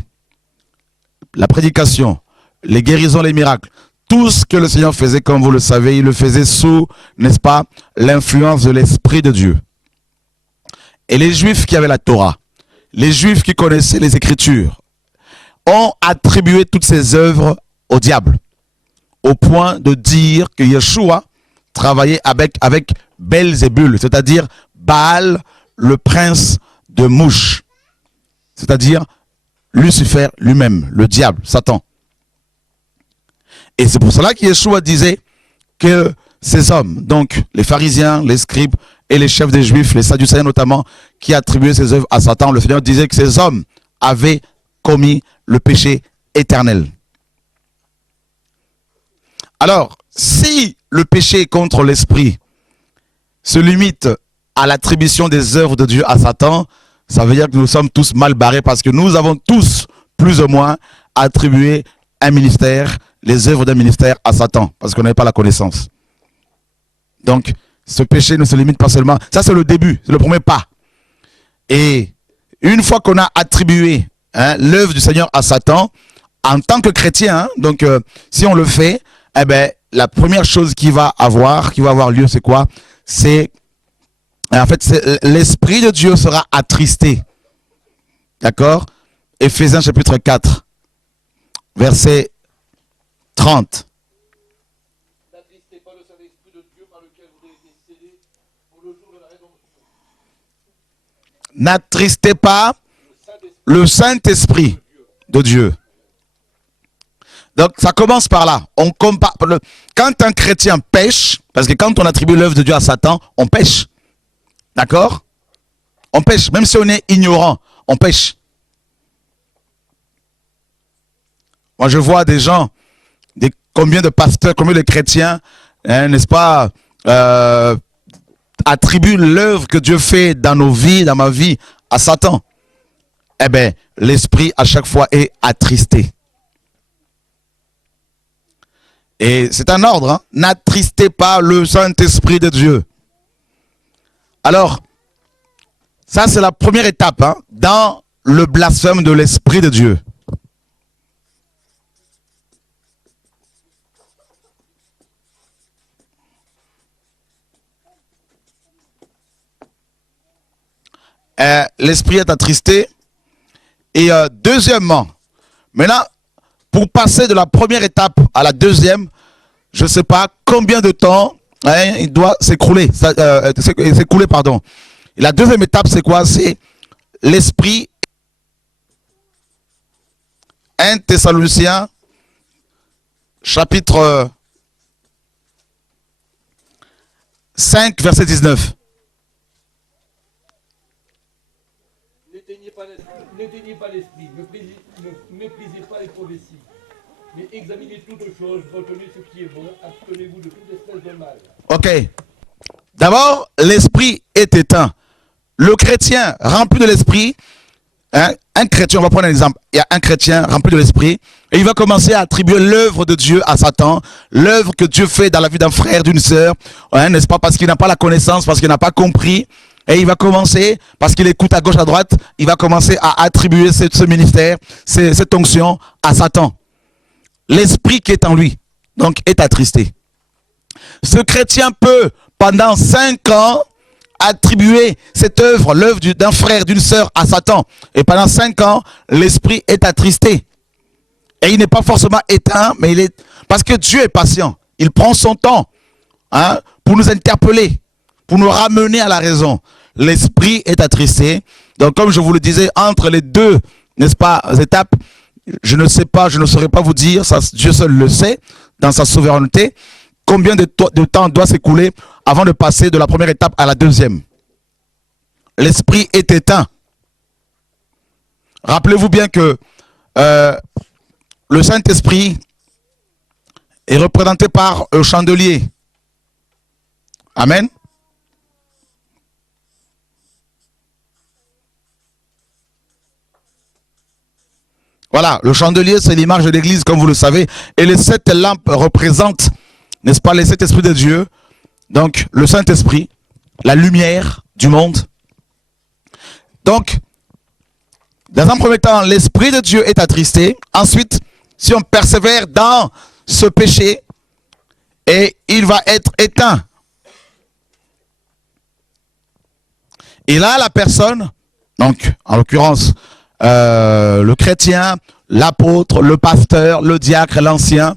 la prédication, les guérisons, les miracles, tout ce que le Seigneur faisait, comme vous le savez, il le faisait sous, n'est-ce pas, l'influence de l'Esprit de Dieu. Et les Juifs qui avaient la Torah, les Juifs qui connaissaient les Écritures, ont attribué toutes ces œuvres au diable, au point de dire que Yeshua travaillait avec Belzébul, c'est-à-dire Baal, le prince de mouches, c'est-à-dire Lucifer lui-même, le diable, Satan. Et c'est pour cela que Yeshua disait que ces hommes, donc les pharisiens, les scribes et les chefs des Juifs, les sadducéens notamment, qui attribuaient ces œuvres à Satan, le Seigneur disait que ces hommes avaient commis le péché éternel. Alors, si le péché contre l'esprit se limite à l'attribution des œuvres de Dieu à Satan, ça veut dire que nous sommes tous mal barrés parce que nous avons tous, plus ou moins, attribué un ministère, les œuvres d'un ministère à Satan, parce qu'on n'avait pas la connaissance. Donc, ce péché ne se limite pas seulement, ça c'est le début, c'est le premier pas. Et une fois qu'on a attribué l'œuvre du Seigneur à Satan, en tant que chrétien, donc si on le fait, eh ben, la première chose qui va avoir lieu, c'est quoi? C'est, en fait, l'Esprit de Dieu sera attristé. D'accord? Éphésiens chapitre 4, verset 30. N'attristez pas le Saint-Esprit de Dieu par lequel vous avez été scellés pour le jour de la rédemption. N'attristez pas le Saint-Esprit de Dieu. Donc ça commence par là. On compare, quand un chrétien pêche, parce que quand on attribue l'œuvre de Dieu à Satan, on pêche. D'accord? On pêche, même si on est ignorant, on pêche. Moi je vois des gens, combien de pasteurs, combien de chrétiens, n'est-ce pas, attribuent l'œuvre que Dieu fait dans nos vies, dans ma vie, à Satan. Eh bien, l'esprit à chaque fois est attristé. Et c'est un ordre, hein? N'attristez pas le Saint-Esprit de Dieu. Alors, ça c'est la première étape dans le blasphème de l'Esprit de Dieu. L'Esprit est attristé. Et deuxièmement, maintenant, pour passer de la première étape à la deuxième, je ne sais pas combien de temps il doit s'écouler. Pardon. Et la deuxième étape, c'est quoi? C'est l'Esprit. 1 Thessaloniciens, chapitre 5, verset 19. N'éteignez pas l'esprit, ne méprisez pas les prophéties, mais examinez toutes choses, retenez ce qui est bon, abstenez-vous de toute espèce de mal. Ok. D'abord, l'esprit est éteint. Le chrétien rempli de l'esprit, un chrétien, on va prendre un exemple, il y a un chrétien rempli de l'esprit, et il va commencer à attribuer l'œuvre de Dieu à Satan, l'œuvre que Dieu fait dans la vie d'un frère, d'une sœur, n'est-ce pas, parce qu'il n'a pas la connaissance, parce qu'il n'a pas compris. Et il va commencer, parce qu'il écoute à gauche, à droite, il va commencer à attribuer ce ministère, cette onction à Satan. L'esprit qui est en lui, donc, est attristé. Ce chrétien peut, pendant 5 ans, attribuer cette œuvre, l'œuvre d'un frère, d'une sœur à Satan. Et pendant 5 ans, l'esprit est attristé. Et il n'est pas forcément éteint, mais il est... Parce que Dieu est patient. Il prend son temps pour nous interpeller, pour nous ramener à la raison. L'esprit est attristé. Donc, comme je vous le disais, entre les deux, n'est-ce pas, étapes, je ne sais pas, je ne saurais pas vous dire, ça, Dieu seul le sait, dans sa souveraineté. combien de temps doit s'écouler avant de passer de la première étape à la deuxième? L'esprit est éteint. Rappelez-vous bien que le Saint-Esprit est représenté par un chandelier. Amen. Voilà, le chandelier, c'est l'image de l'église, comme vous le savez. Et les 7 lampes représentent, n'est-ce pas, les 7 esprits de Dieu. Donc, le Saint-Esprit, la lumière du monde. Donc, dans un premier temps, l'Esprit de Dieu est attristé. Ensuite, si on persévère dans ce péché, et il va être éteint. Et là, la personne, donc, en l'occurrence, le chrétien, l'apôtre, le pasteur, le diacre, l'ancien,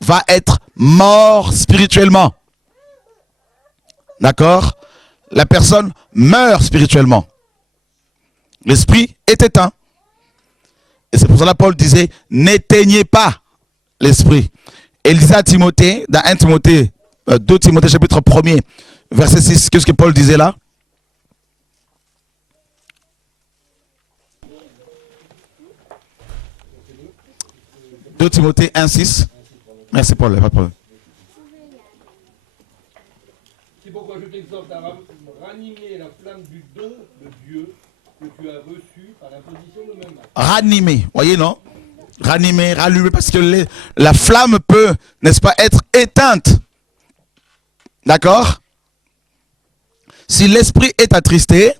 va être mort spirituellement. D'accord? La personne meurt spirituellement. L'esprit est éteint. Et c'est pour cela que Paul disait, n'éteignez pas l'esprit. Et il disait à Timothée, dans 1 Timothée, 2 Timothée chapitre 1er, verset 6, qu'est-ce que Paul disait là? « 2 Timothée 1, 6. Merci Paul, pas de problème. C'est pourquoi je t'exhorte à ranimer la flamme du don de Dieu que tu as reçu par l'imposition de mes mains. Ranimer, voyez non? Ranimer, rallumer, parce que la flamme peut, n'est-ce pas, être éteinte. D'accord? Si l'esprit est attristé,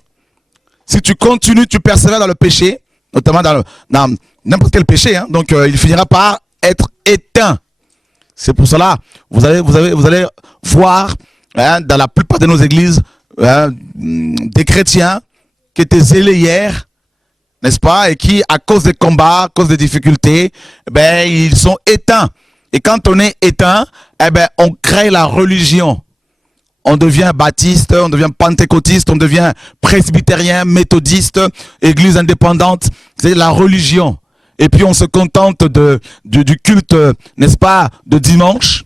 si tu continues, tu persévères dans le péché, notamment dans n'importe quel péché, hein, donc il finira par être éteint. C'est pour cela, vous allez voir hein, dans la plupart de nos églises hein, des chrétiens qui étaient zélés hier, n'est-ce pas, et qui, à cause des combats, à cause des difficultés, ben, ils sont éteints. Et quand on est éteint, eh ben, on crée la religion. On devient baptiste, on devient pentecôtiste, on devient presbytérien, méthodiste, église indépendante. C'est la religion. Et puis on se contente du culte, n'est-ce pas, de dimanche.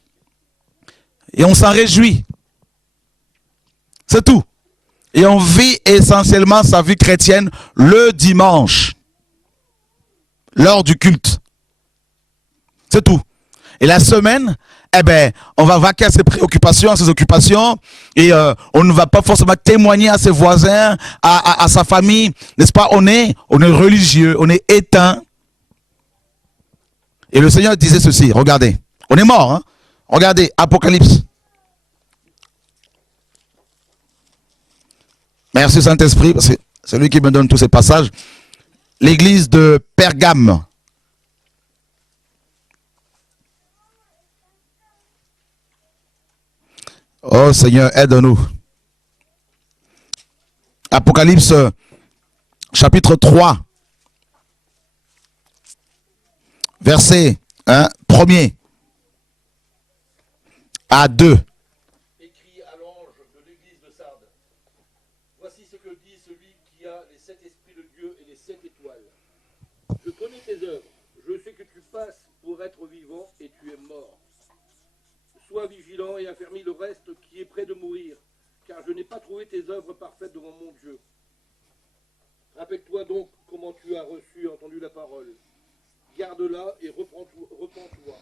Et on s'en réjouit. C'est tout. Et on vit essentiellement sa vie chrétienne le dimanche. Lors du culte. C'est tout. Et la semaine, eh ben, on va vaquer à ses préoccupations, à ses occupations, et on ne va pas forcément témoigner à ses voisins, à sa famille, n'est-ce pas? On est religieux, on est éteint. Et le Seigneur disait ceci, regardez, on est mort, hein? Regardez, Apocalypse. Merci Saint-Esprit, parce que c'est lui qui me donne tous ces passages. L'église de Pergame. Oh Seigneur, aide-nous. Apocalypse chapitre 3. Verset 1er à 2. Écrit à l'ange de l'église de Sardes. Voici ce que dit celui qui a les 7 esprits de Dieu et les 7 étoiles. Je connais tes œuvres. Je sais que tu passes pour être vivant et tu es mort. Sois vigilant et affermis le reste qui est près de mourir, car je n'ai pas trouvé tes œuvres parfaites devant mon Dieu. Rappelle-toi donc comment tu as reçu et entendu la parole. Garde-la et repens-toi.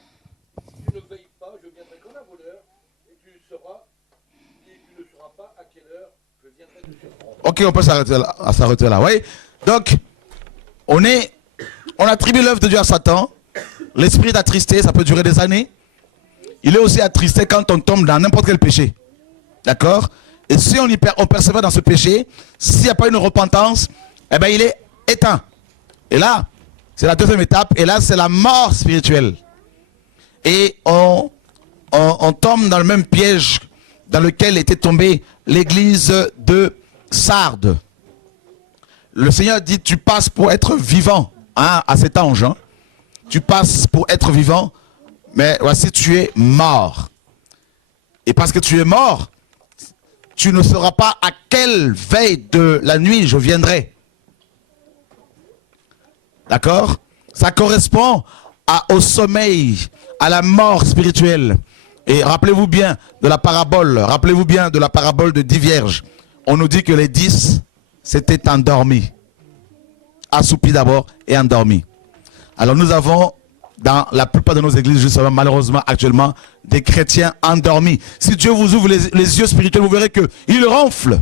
Si tu ne veilles pas, je viendrai comme un voleur, et tu ne sauras pas à quelle heure je viendrai te surprendre. Ok, on peut s'arrêter là. Oui. Donc, on attribue l'œuvre de Dieu à Satan. L'esprit est attristé, ça peut durer des années. Il est aussi attristé quand on tombe dans n'importe quel péché. D'accord? Et si on persévère dans ce péché, s'il n'y a pas une repentance, eh ben il est éteint. Et là, c'est la deuxième étape. Et là, c'est la mort spirituelle. Et on tombe dans le même piège dans lequel était tombée l'église de Sardes. Le Seigneur dit, tu passes pour être vivant, hein, à cet ange. Hein. Tu passes pour être vivant, mais voici, tu es mort. Et parce que tu es mort, tu ne sauras pas à quelle veille de la nuit je viendrai. D'accord? Ça correspond au sommeil, à la mort spirituelle. Et rappelez-vous bien de la parabole, de 10 vierges. On nous dit que les 10 s'étaient endormis. Assoupis d'abord et endormis. Alors nous avons dans la plupart de nos églises, justement, malheureusement, actuellement, des chrétiens endormis. Si Dieu vous ouvre les yeux spirituels, vous verrez qu'ils ronflent.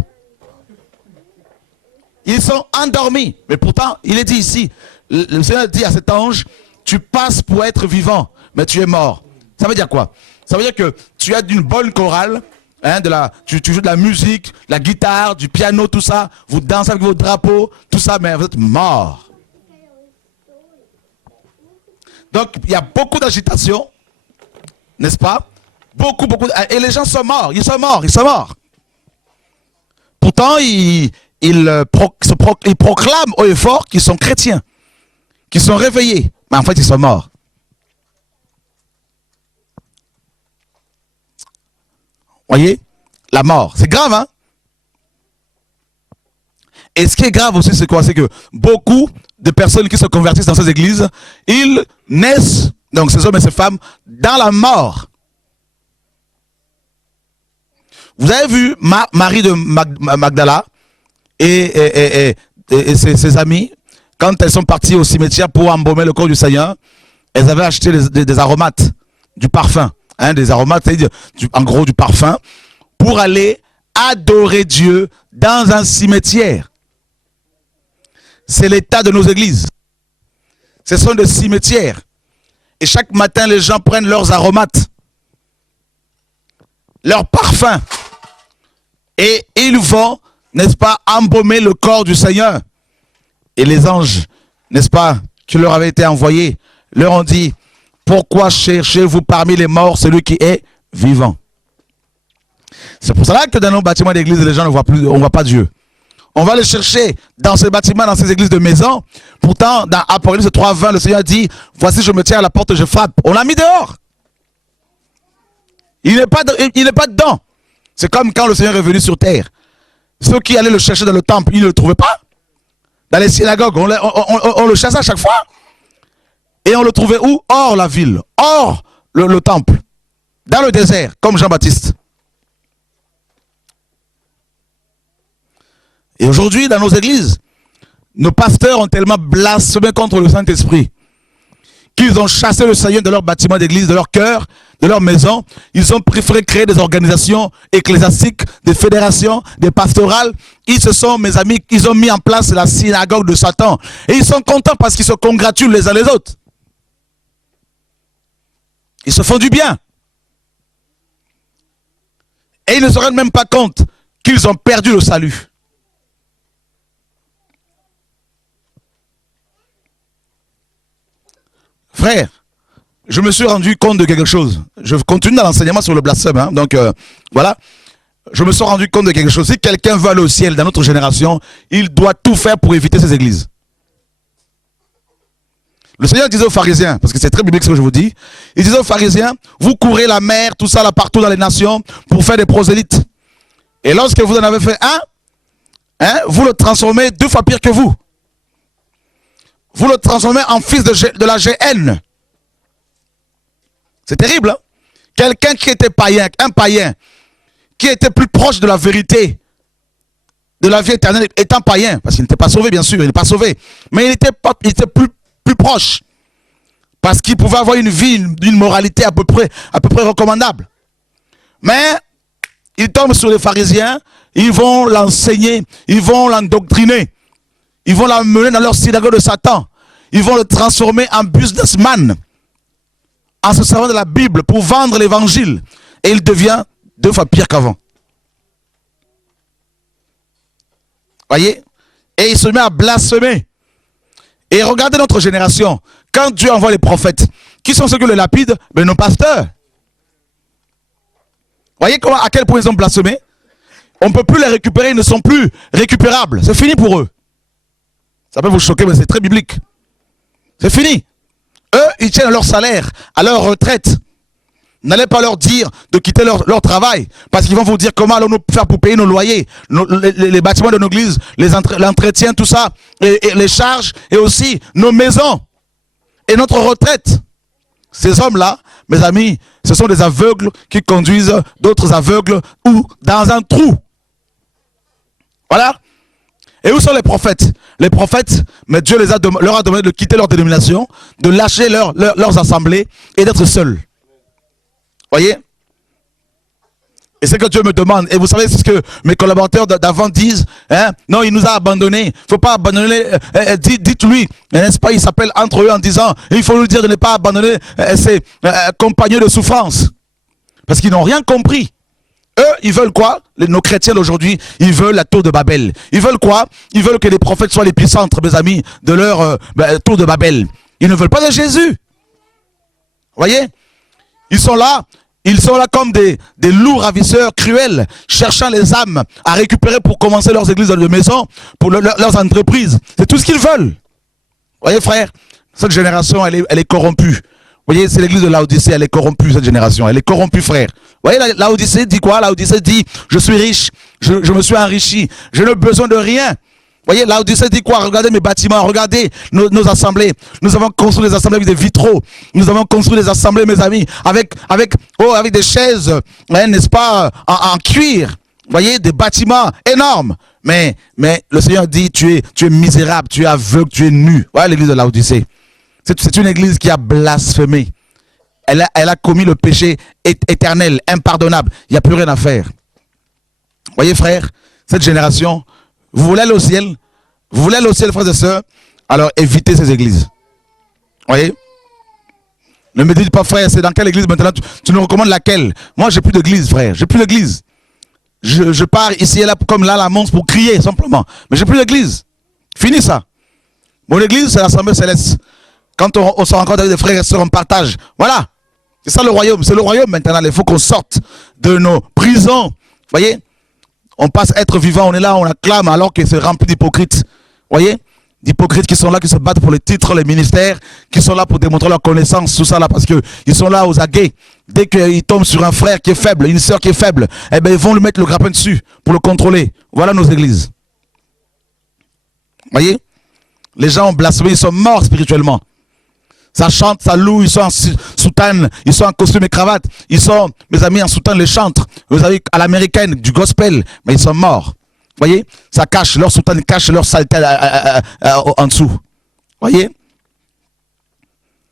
Ils sont endormis. Mais pourtant, il est dit ici, le Seigneur dit à cet ange, tu passes pour être vivant, mais tu es mort. Ça veut dire quoi? Ça veut dire que tu as d'une bonne chorale, hein, tu joues de la musique, la guitare, du piano, tout ça, vous dansez avec vos drapeaux, tout ça, mais vous êtes mort. Donc, il y a beaucoup d'agitation, n'est-ce pas? Beaucoup, et les gens sont morts, ils sont morts. Pourtant, ils proclament haut et fort qu'ils sont chrétiens, qu'ils sont réveillés, mais en fait, ils sont morts. Voyez? La mort, c'est grave, hein? Et ce qui est grave aussi, c'est quoi? C'est que beaucoup de personnes qui se convertissent dans ces églises, ils naissent, donc ces hommes et ces femmes, dans la mort. Vous avez vu Marie de Magdala et ses amis, quand elles sont parties au cimetière pour embaumer le corps du Seigneur, elles avaient acheté des aromates, du parfum, hein, des aromates, c'est-à-dire en gros du parfum, pour aller adorer Dieu dans un cimetière. C'est l'état de nos églises. Ce sont des cimetières. Et chaque matin, les gens prennent leurs aromates, leurs parfums. Et ils vont, n'est-ce pas, embaumer le corps du Seigneur. Et les anges, n'est-ce pas, qui leur avaient été envoyés, leur ont dit, pourquoi cherchez-vous parmi les morts celui qui est vivant? C'est pour cela que dans nos bâtiments d'église, les gens ne voient plus, on ne voit pas Dieu. On va le chercher dans ces bâtiments, dans ces églises de maison. Pourtant, dans Apocalypse 3:20, le Seigneur dit, voici je me tiens à la porte et je frappe. On l'a mis dehors. Il n'est pas dedans. C'est comme quand le Seigneur est venu sur terre. Ceux qui allaient le chercher dans le temple, ils ne le trouvaient pas. Dans les synagogues, on le chassait à chaque fois. Et on le trouvait où? Hors la ville, hors le temple. Dans le désert, comme Jean-Baptiste. Et aujourd'hui, dans nos églises, nos pasteurs ont tellement blasphémé contre le Saint-Esprit qu'ils ont chassé le Seigneur de leur bâtiment d'église, de leur cœur, de leur maison. Ils ont préféré créer des organisations ecclésiastiques, des fédérations, des pastorales. Ils se sont, mes amis, ils ont mis en place la synagogue de Satan. Et ils sont contents parce qu'ils se congratulent les uns les autres. Ils se font du bien. Et ils ne se rendent même pas compte qu'ils ont perdu le salut. Frère, je me suis rendu compte de quelque chose. Je continue dans l'enseignement sur le blasphème. Hein. Donc, voilà. Je me suis rendu compte de quelque chose. Si quelqu'un veut aller au ciel dans notre génération, il doit tout faire pour éviter ces églises. Le Seigneur disait aux pharisiens, parce que c'est très biblique ce que je vous dis, il disait aux pharisiens, vous courez la mer, tout ça là partout dans les nations, pour faire des prosélytes. Et lorsque vous en avez fait un, vous le transformez 2 fois pire que vous. Vous le transformez en fils de la GN. C'est terrible, hein? Quelqu'un qui était païen, un païen, qui était plus proche de la vérité, de la vie éternelle, étant païen, parce qu'il n'était pas sauvé, bien sûr, il n'est pas sauvé, mais il était plus proche, parce qu'il pouvait avoir une vie, une moralité à peu près recommandable. Mais il tombe sur les pharisiens, ils vont l'enseigner, ils vont l'endoctriner. Ils vont l'amener dans leur synagogue de Satan. Ils vont le transformer en businessman. En se servant de la Bible pour vendre l'évangile. Et il devient 2 fois pire qu'avant. Voyez? Et il se met à blasphémer. Et regardez notre génération. Quand Dieu envoie les prophètes, qui sont ceux qui le lapident? Ben, nos pasteurs. Voyez à quel point ils ont blasphémé? On ne peut plus les récupérer, ils ne sont plus récupérables. C'est fini pour eux. Ça peut vous choquer, mais c'est très biblique. C'est fini. Eux, ils tiennent à leur salaire, à leur retraite. N'allez pas leur dire de quitter leur travail, parce qu'ils vont vous dire comment allons-nous faire pour payer nos loyers, les bâtiments de nos églises, l'entretien, tout ça, et les charges, et aussi nos maisons, et notre retraite. Ces hommes-là, mes amis, Ce sont des aveugles qui conduisent d'autres aveugles ou dans un trou. Voilà. Et où sont les prophètes? Les prophètes, mais Dieu leur a demandé de quitter leur dénomination, de lâcher leurs assemblées et d'être seuls. Voyez? Et c'est que Dieu me demande. Et vous savez ce que mes collaborateurs d'avant disent, hein? Non, il nous a abandonnés. Il ne faut pas abandonner. Dites-lui, n'est-ce pas? Ils s'appellent entre eux en disant, il faut lui dire de ne pas abandonner ses compagnons de souffrance. Parce qu'ils n'ont rien compris. Eux, ils veulent quoi? Nos chrétiens d'aujourd'hui, ils veulent la tour de Babel. Ils veulent quoi? Ils veulent que les prophètes soient l'épicentre, mes amis, de leur tour de Babel. Ils ne veulent pas de Jésus. Voyez? Ils sont là comme des loups ravisseurs cruels, cherchant les âmes à récupérer pour commencer leurs églises de maison, pour leurs entreprises. C'est tout ce qu'ils veulent. Voyez, frère, cette génération, elle est corrompue. Vous voyez, c'est l'église de Laodicée, elle est corrompue, cette génération. Elle est corrompue, frère. Vous voyez, Laodicée dit quoi? Laodicée dit, je suis riche, je me suis enrichi, je n'ai besoin de rien. Vous voyez, Laodicée dit quoi? Regardez mes bâtiments, regardez nos assemblées. Nous avons construit des assemblées avec des vitraux. Nous avons construit des assemblées, mes amis, avec des chaises, hein, n'est-ce pas, en cuir. Vous voyez, des bâtiments énormes. Mais le Seigneur dit, tu es misérable, tu es aveugle, tu es nu. Voilà l'église de Laodicée. C'est une église qui a blasphémé. Elle a commis le péché éternel, impardonnable. Il n'y a plus rien à faire. Voyez, frère, cette génération, vous voulez aller au ciel? Vous voulez aller au ciel, frères et sœurs? Alors évitez ces églises. Voyez? Ne me dites pas, frère, c'est dans quelle église maintenant? Tu nous recommandes laquelle? Moi, j'ai plus d'église, frère. J'ai plus d'église. Je pars ici et là, comme là, la montre pour crier, simplement. Mais j'ai plus d'église. Fini ça. Mon église, c'est l'assemblée céleste. Quand on se rencontre avec des frères et sœurs, on partage. Voilà. C'est ça le royaume. C'est le royaume maintenant. Il faut qu'on sorte de nos prisons. Voyez? On passe à être vivant. On est là, on acclame alors que c'est rempli d'hypocrites. Voyez? D'hypocrites qui sont là, qui se battent pour les titres, les ministères, qui sont là pour démontrer leur connaissance, tout ça là, parce qu'ils sont là aux aguets. Dès qu'ils tombent sur un frère qui est faible, une sœur qui est faible, eh bien ils vont lui mettre le grappin dessus pour le contrôler. Voilà nos églises. Voyez? Les gens ont blasphémé, ils sont morts spirituellement. Ça chante, ça loue, ils sont en soutane, ils sont en costume et cravate. Ils sont, mes amis, en soutane, les chantres. Vous avez à l'américaine, du gospel, mais ils sont morts. Voyez, ça cache, leur soutane cache leur saleté en dessous. Voyez?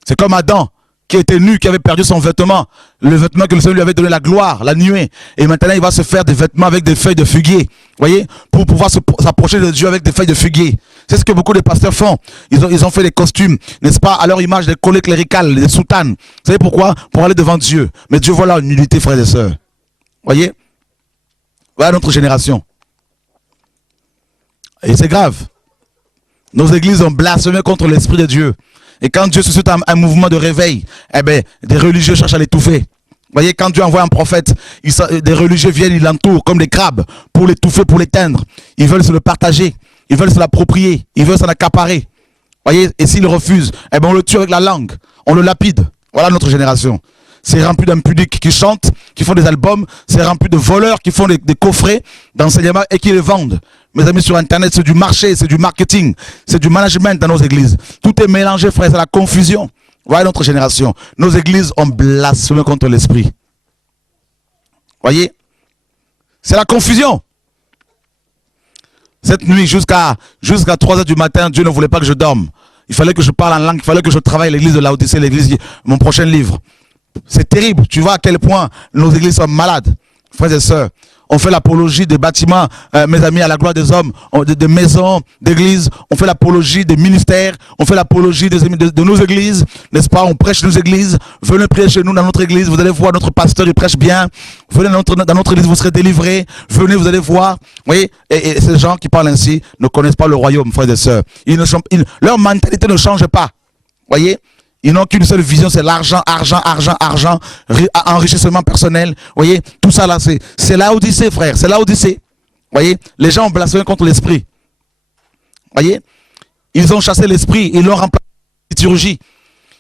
C'est comme Adam, qui était nu, qui avait perdu son vêtement. Le vêtement que le Seigneur lui avait donné la gloire, la nuée. Et maintenant, il va se faire des vêtements avec des feuilles de figuier. Voyez? Pour pouvoir s'approcher de Dieu avec des feuilles de figuier. C'est ce que beaucoup de pasteurs font. Ils ont fait des costumes, n'est-ce pas, à leur image, des collets cléricales, des soutanes. Vous savez pourquoi? Pour aller devant Dieu. Mais Dieu voit là une unité, frères et sœurs. Voyez? Voilà notre génération. Et c'est grave. Nos églises ont blasphémé contre l'Esprit de Dieu. Et quand Dieu suscite un mouvement de réveil, eh bien, des religieux cherchent à l'étouffer. Vous voyez, quand Dieu envoie un prophète, des religieux viennent, ils l'entourent comme des crabes pour l'étouffer, pour l'éteindre. Ils veulent se le partager. Ils veulent se l'approprier. Ils veulent s'en accaparer. Voyez, et s'ils refusent, eh ben on le tue avec la langue. On le lapide. Voilà notre génération. C'est rempli d'impudiques qui chantent, qui font des albums. C'est rempli de voleurs qui font des coffrets d'enseignement et qui les vendent. Mes amis, sur Internet, c'est du marché, c'est du marketing, c'est du management dans nos églises. Tout est mélangé, frère, c'est la confusion. Voilà notre génération. Nos églises ont blasphémé contre l'esprit. Voyez? C'est la confusion. Cette nuit, jusqu'à 3 h du matin, Dieu ne voulait pas que je dorme. Il fallait que je parle en langue, il fallait que je travaille l'église de Laodicée, l'église, mon prochain livre. C'est terrible. Tu vois à quel point nos églises sont malades. Frères et sœurs, on fait l'apologie des bâtiments, mes amis, à la gloire des hommes, des maisons, d'églises. On fait l'apologie des ministères. On fait l'apologie de nos églises. N'est-ce pas? On prêche nos églises. Venez prier chez nous dans notre église. Vous allez voir notre pasteur, il prêche bien. Venez dans notre église, vous serez délivrés. Venez, vous allez voir. Vous voyez? Et ces gens qui parlent ainsi ne connaissent pas le royaume, frères et sœurs. Leur mentalité ne change pas. Vous voyez? Ils n'ont qu'une seule vision, c'est l'argent, argent, enrichissement personnel. Vous voyez, tout ça là, c'est Laodicée, frère, c'est Laodicée. Vous voyez, les gens ont blasphémé contre l'esprit. Vous voyez, ils ont chassé l'esprit, ils l'ont remplacé par la liturgie.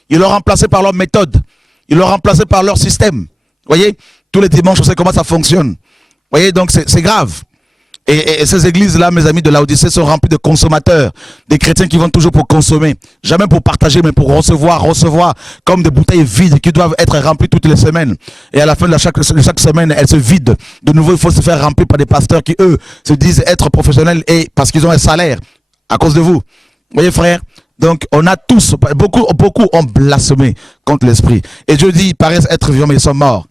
Ils l'ont remplacé par leur méthode. Ils l'ont remplacé par leur système. Vous voyez, tous les dimanches, on sait comment ça fonctionne. Vous voyez, donc c'est grave. Et ces églises-là, mes amis de Laodicée, sont remplies de consommateurs, des chrétiens qui vont toujours pour consommer, jamais pour partager, mais pour recevoir, comme des bouteilles vides qui doivent être remplies toutes les semaines. Et à la fin de chaque semaine, elles se vident. De nouveau, il faut se faire remplir par des pasteurs qui, eux, se disent être professionnels et parce qu'ils ont un salaire à cause de vous. Vous voyez, frère? Donc, on a tous, beaucoup ont blasphémé contre l'esprit. Et Dieu dit, ils paraissent être vivants, mais ils sont morts.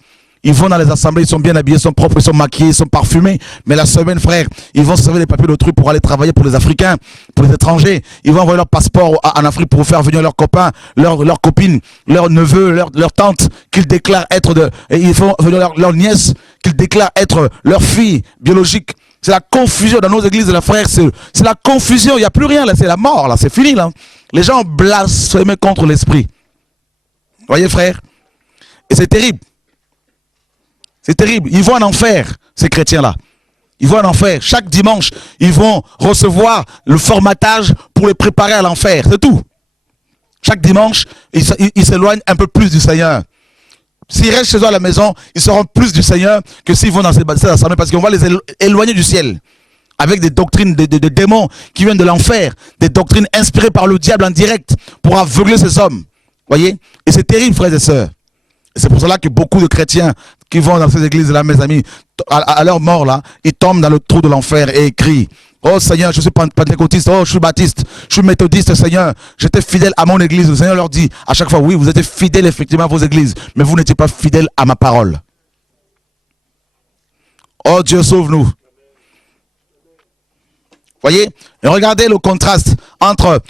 Ils vont dans les assemblées, ils sont bien habillés, ils sont propres, ils sont maquillés, ils sont parfumés. Mais la semaine, frère, ils vont se servir des papiers d'autrui pour aller travailler pour les Africains, pour les étrangers. Ils vont envoyer leur passeport en Afrique pour faire venir leurs copains, leurs copines, leurs neveux, leurs tantes, qu'ils déclarent être et ils font venir leurs nièces, qu'ils déclarent être leurs filles biologiques. C'est la confusion dans nos églises, là, frère. C'est la confusion. Il n'y a plus rien, là. C'est la mort, là. C'est fini, là. Les gens blasphèment contre l'esprit. Vous voyez, frère? Et c'est terrible. C'est terrible. Ils vont en enfer, ces chrétiens-là. Ils vont en enfer. Chaque dimanche, ils vont recevoir le formatage pour les préparer à l'enfer. C'est tout. Chaque dimanche, ils s'éloignent un peu plus du Seigneur. S'ils restent chez eux à la maison, ils seront plus du Seigneur que s'ils vont dans ces assemblées parce qu'on va les éloigner du ciel. Avec des doctrines de démons qui viennent de l'enfer. Des doctrines inspirées par le diable en direct pour aveugler ces hommes. Voyez? Et c'est terrible, frères et sœurs. C'est pour cela que beaucoup de chrétiens qui vont dans ces églises-là, mes amis, à leur mort, là, ils tombent dans le trou de l'enfer et crient: oh Seigneur, je suis pentecôtiste, oh je suis baptiste, je suis méthodiste, Seigneur, j'étais fidèle à mon église. Le Seigneur leur dit à chaque fois: oui, vous êtes fidèles effectivement à vos églises, mais vous n'étiez pas fidèles à ma parole. Oh Dieu, sauve-nous. Voyez? Et regardez le contraste entre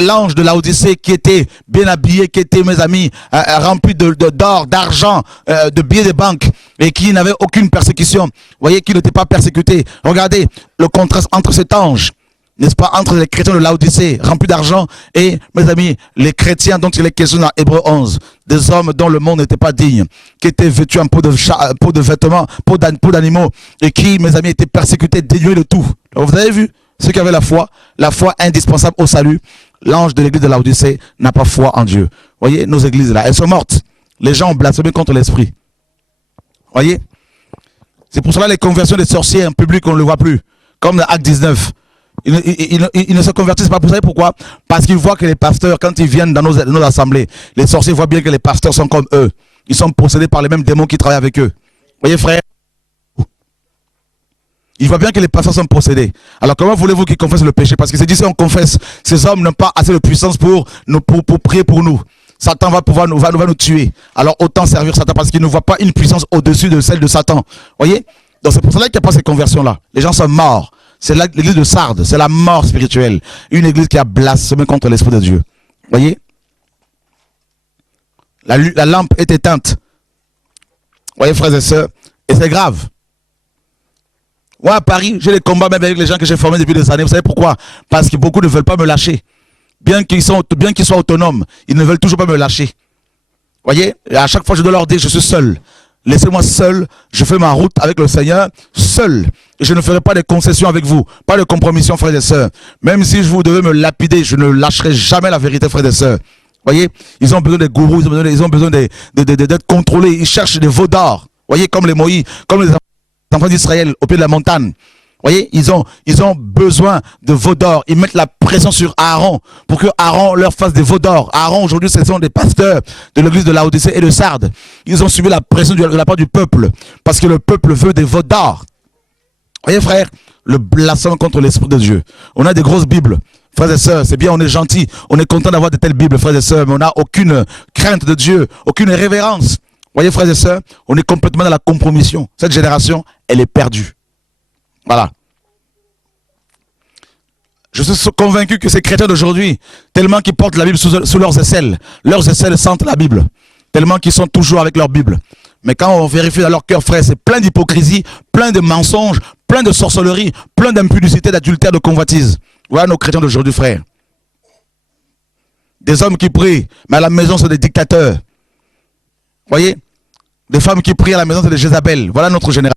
l'ange de Laodicée qui était bien habillé, qui était, mes amis, rempli d'or, d'argent, de billets de banque et qui n'avait aucune persécution. Voyez, qui n'était pas persécuté. Regardez le contraste entre cet ange, n'est-ce pas, entre les chrétiens de Laodicée remplis d'argent et, mes amis, les chrétiens dont il est question dans Hébreux 11, des hommes dont le monde n'était pas digne, qui étaient vêtus en peau de vêtements, peau d'animaux et qui, mes amis, étaient persécutés, dénués de tout. Alors, vous avez vu? Ceux qui avaient la foi indispensable au salut, l'ange de l'église de Laodicée n'a pas foi en Dieu. Voyez, nos églises là, elles sont mortes. Les gens ont blasphémé contre l'esprit. Voyez? C'est pour cela les conversions des sorciers en public, on ne le voit plus. Comme dans Acte 19. Ils ne se convertissent pas. Vous savez pourquoi? Parce qu'ils voient que les pasteurs, quand ils viennent dans nos assemblées, les sorciers voient bien que les pasteurs sont comme eux. Ils sont possédés par les mêmes démons qui travaillent avec eux. Voyez, frère? Il voit bien que les pasteurs sont possédés. Alors comment voulez-vous qu'ils confessent le péché? Parce que c'est dit, si on confesse, ces hommes n'ont pas assez de puissance pour prier pour nous. Satan va nous tuer. Alors autant servir Satan parce qu'il ne voit pas une puissance au-dessus de celle de Satan. Voyez? Donc c'est pour cela qu'il n'y a pas ces conversions-là. Les gens sont morts. C'est l'église de Sardes. C'est la mort spirituelle. Une église qui a blasphémé contre l'Esprit de Dieu. Voyez? La lampe est éteinte. Voyez, frères et sœurs? Et c'est grave. Moi, à Paris, j'ai des combats même avec les gens que j'ai formés depuis des années. Vous savez pourquoi? Parce que beaucoup ne veulent pas me lâcher. Bien qu'ils soient autonomes, ils ne veulent toujours pas me lâcher. Voyez? Et à chaque fois, je dois leur dire, je suis seul. Laissez-moi seul. Je fais ma route avec le Seigneur, seul. Et je ne ferai pas de concessions avec vous. Pas de compromission, frères et sœurs. Même si vous devez me lapider, je ne lâcherai jamais la vérité, frères et sœurs. Voyez? Ils ont besoin des gourous, ils ont besoin d'être contrôlés. Ils cherchent des veaux d'or. Voyez? Comme les Moïse, comme les enfants d'Israël au pied de la montagne. Voyez, ils ont besoin de veaux d'or. Ils mettent la pression sur Aaron pour que Aaron leur fasse des veaux d'or. Aaron, aujourd'hui, ce sont des pasteurs de l'église de Laodicée et de Sardes. Ils ont subi la pression de la part du peuple parce que le peuple veut des veaux d'or. Voyez, frère, le blasphème contre l'Esprit de Dieu. On a des grosses Bibles. Frères et sœurs, c'est bien, on est gentils. On est content d'avoir de telles Bibles, frères et sœurs, mais on n'a aucune crainte de Dieu, aucune révérence. Voyez, frères et sœurs, on est complètement dans la compromission. Cette génération, elle est perdue. Voilà. Je suis convaincu que ces chrétiens d'aujourd'hui, tellement qu'ils portent la Bible sous leurs aisselles sentent la Bible. Tellement qu'ils sont toujours avec leur Bible. Mais quand on vérifie dans leur cœur, frère, c'est plein d'hypocrisie, plein de mensonges, plein de sorcellerie, plein d'impudicité, d'adultère, de convoitise. Voilà nos chrétiens d'aujourd'hui, frère. Des hommes qui prient, mais à la maison, c'est des dictateurs. Voyez, des femmes qui prient à la maison, c'est des Jézabel. Voilà notre génération.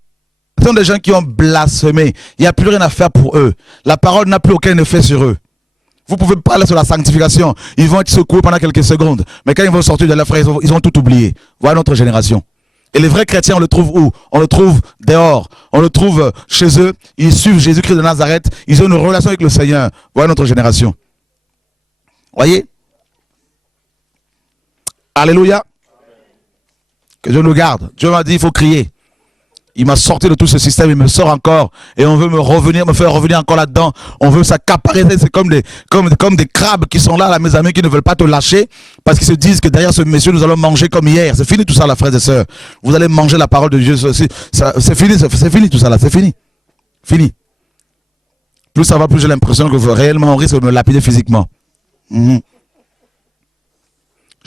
Ce sont des gens qui ont blasphémé. Il n'y a plus rien à faire pour eux. La parole n'a plus aucun effet sur eux. Vous pouvez parler sur la sanctification. Ils vont être secoués pendant quelques secondes. Mais quand ils vont sortir de la frère, ils vont tout oublier. Voilà notre génération. Et les vrais chrétiens, on le trouve où? On le trouve dehors. On le trouve chez eux. Ils suivent Jésus-Christ de Nazareth. Ils ont une relation avec le Seigneur. Voilà notre génération. Voyez? Alléluia. Que Dieu nous garde. Dieu m'a dit, il faut crier. Il m'a sorti de tout ce système, il me sort encore. Et on veut me faire revenir encore là-dedans. On veut s'accaparer. C'est comme des crabes qui sont là, mes amis, qui ne veulent pas te lâcher. Parce qu'ils se disent que derrière ce monsieur, nous allons manger comme hier. C'est fini tout ça, là, frères et sœurs. Vous allez manger la parole de Dieu. C'est fini tout ça, là. C'est fini. Fini. Plus ça va, plus j'ai l'impression que réellement on risque de me lapider physiquement.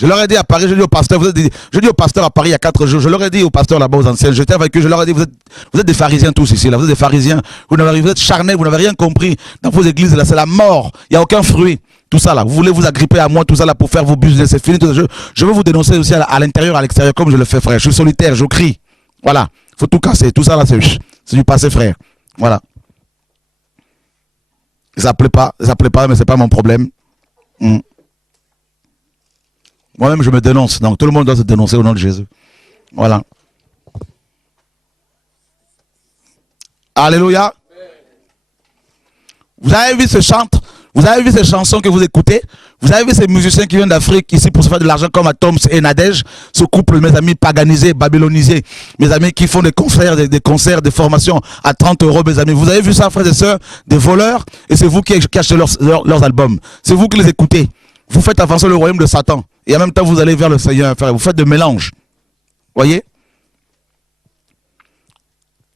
Je leur ai dit à Paris, je dis au pasteur à Paris il y a 4 jours, je leur ai dit au pasteur là-bas aux anciens, j'étais avec eux, je leur ai dit, vous êtes des pharisiens tous ici, là, vous êtes des pharisiens, vous êtes charnés, vous n'avez rien compris dans vos églises, là, c'est la mort, il n'y a aucun fruit, tout ça là, vous voulez vous agripper à moi, tout ça là, pour faire vos business, c'est fini, tout ça. Je veux vous dénoncer aussi à l'intérieur, à l'extérieur, comme je le fais, frère, je suis solitaire, je crie, voilà, il faut tout casser, tout ça là, c'est du passé, frère, voilà. Ça plaît pas, mais c'est pas mon problème. Moi-même, je me dénonce. Donc, tout le monde doit se dénoncer au nom de Jésus. Voilà. Alléluia. Vous avez vu ce chant? Vous avez vu ces chansons que vous écoutez? Vous avez vu ces musiciens qui viennent d'Afrique ici pour se faire de l'argent comme Atoms et Nadège? Ce couple, mes amis, paganisés, babylonisés. Mes amis qui font des concerts, des formations à 30 €, mes amis. Vous avez vu ça, frères et sœurs? Des voleurs. Et c'est vous qui achetez leurs albums. C'est vous qui les écoutez. Vous faites avancer le royaume de Satan. Et en même temps, vous allez vers le Seigneur. Vous faites de mélange. Voyez?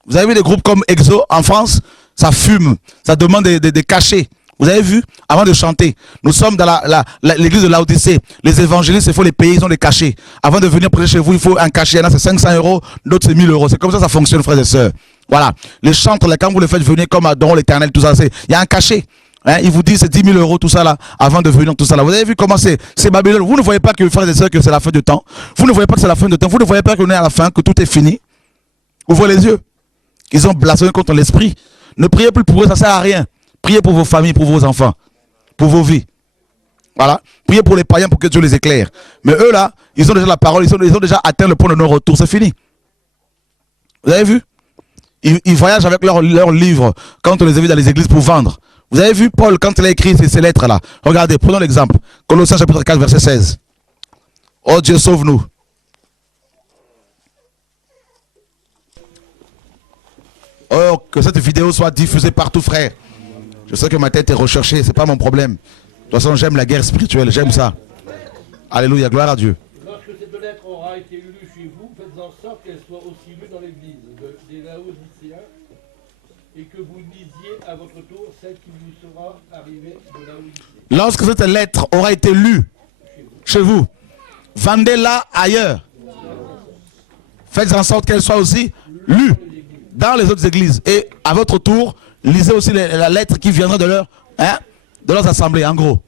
Vous avez vu des groupes comme Exo en France? Ça fume. Ça demande des cachets. Vous avez vu? Avant de chanter. Nous sommes dans l'église de Laodicée. Les évangélistes, il faut les payer. Ils ont des cachets. Avant de venir prêcher chez vous, il faut un cachet. Il y en a, c'est 500 €. D'autres, c'est 1000 €. C'est comme ça que ça fonctionne, frères et sœurs. Voilà. Les chantres, là, quand vous les faites venir comme Adoron l'Éternel, tout ça, il y a un cachet. Hein, il vous dit c'est 10 000 € tout ça là, avant de venir tout ça là. Vous avez vu comment c'est Babylone. Vous ne voyez pas que, frères et sœurs, que c'est la fin du temps. Vous ne voyez pas que c'est la fin du temps. Vous ne voyez pas qu'on est à la fin, que tout est fini. Ouvrez les yeux. Ils ont blasphémé contre l'esprit. Ne priez plus pour eux, ça ne sert à rien. Priez pour vos familles, pour vos enfants, pour vos vies. Voilà. Priez pour les païens pour que Dieu les éclaire. Mais eux là, ils ont déjà la parole, ils ont déjà atteint le point de non-retour. C'est fini. Vous avez vu? Ils voyagent avec leurs livres quand on les invite dans les églises pour vendre. Vous avez vu Paul quand il a écrit ces lettres-là? Regardez, prenons l'exemple. Colossiens chapitre 4, verset 16. Oh Dieu, sauve-nous. Oh, que cette vidéo soit diffusée partout, frère. Je sais que ma tête est recherchée, c'est pas mon problème. De toute façon, j'aime la guerre spirituelle, j'aime ça. Alléluia, gloire à Dieu. Lorsque cette lettre aura été lue chez vous, faites en sorte qu'elle soit aussi lue dans l'église des Laodicéens et que vous lisiez à votre tour celle qui vous sera arrivée de Laodicée. Lorsque cette lettre aura été lue chez vous, vendez-la ailleurs. Faites en sorte qu'elle soit aussi lue dans les autres églises. Et à votre tour, lisez aussi la lettre qui viendra de leurs assemblées, en gros.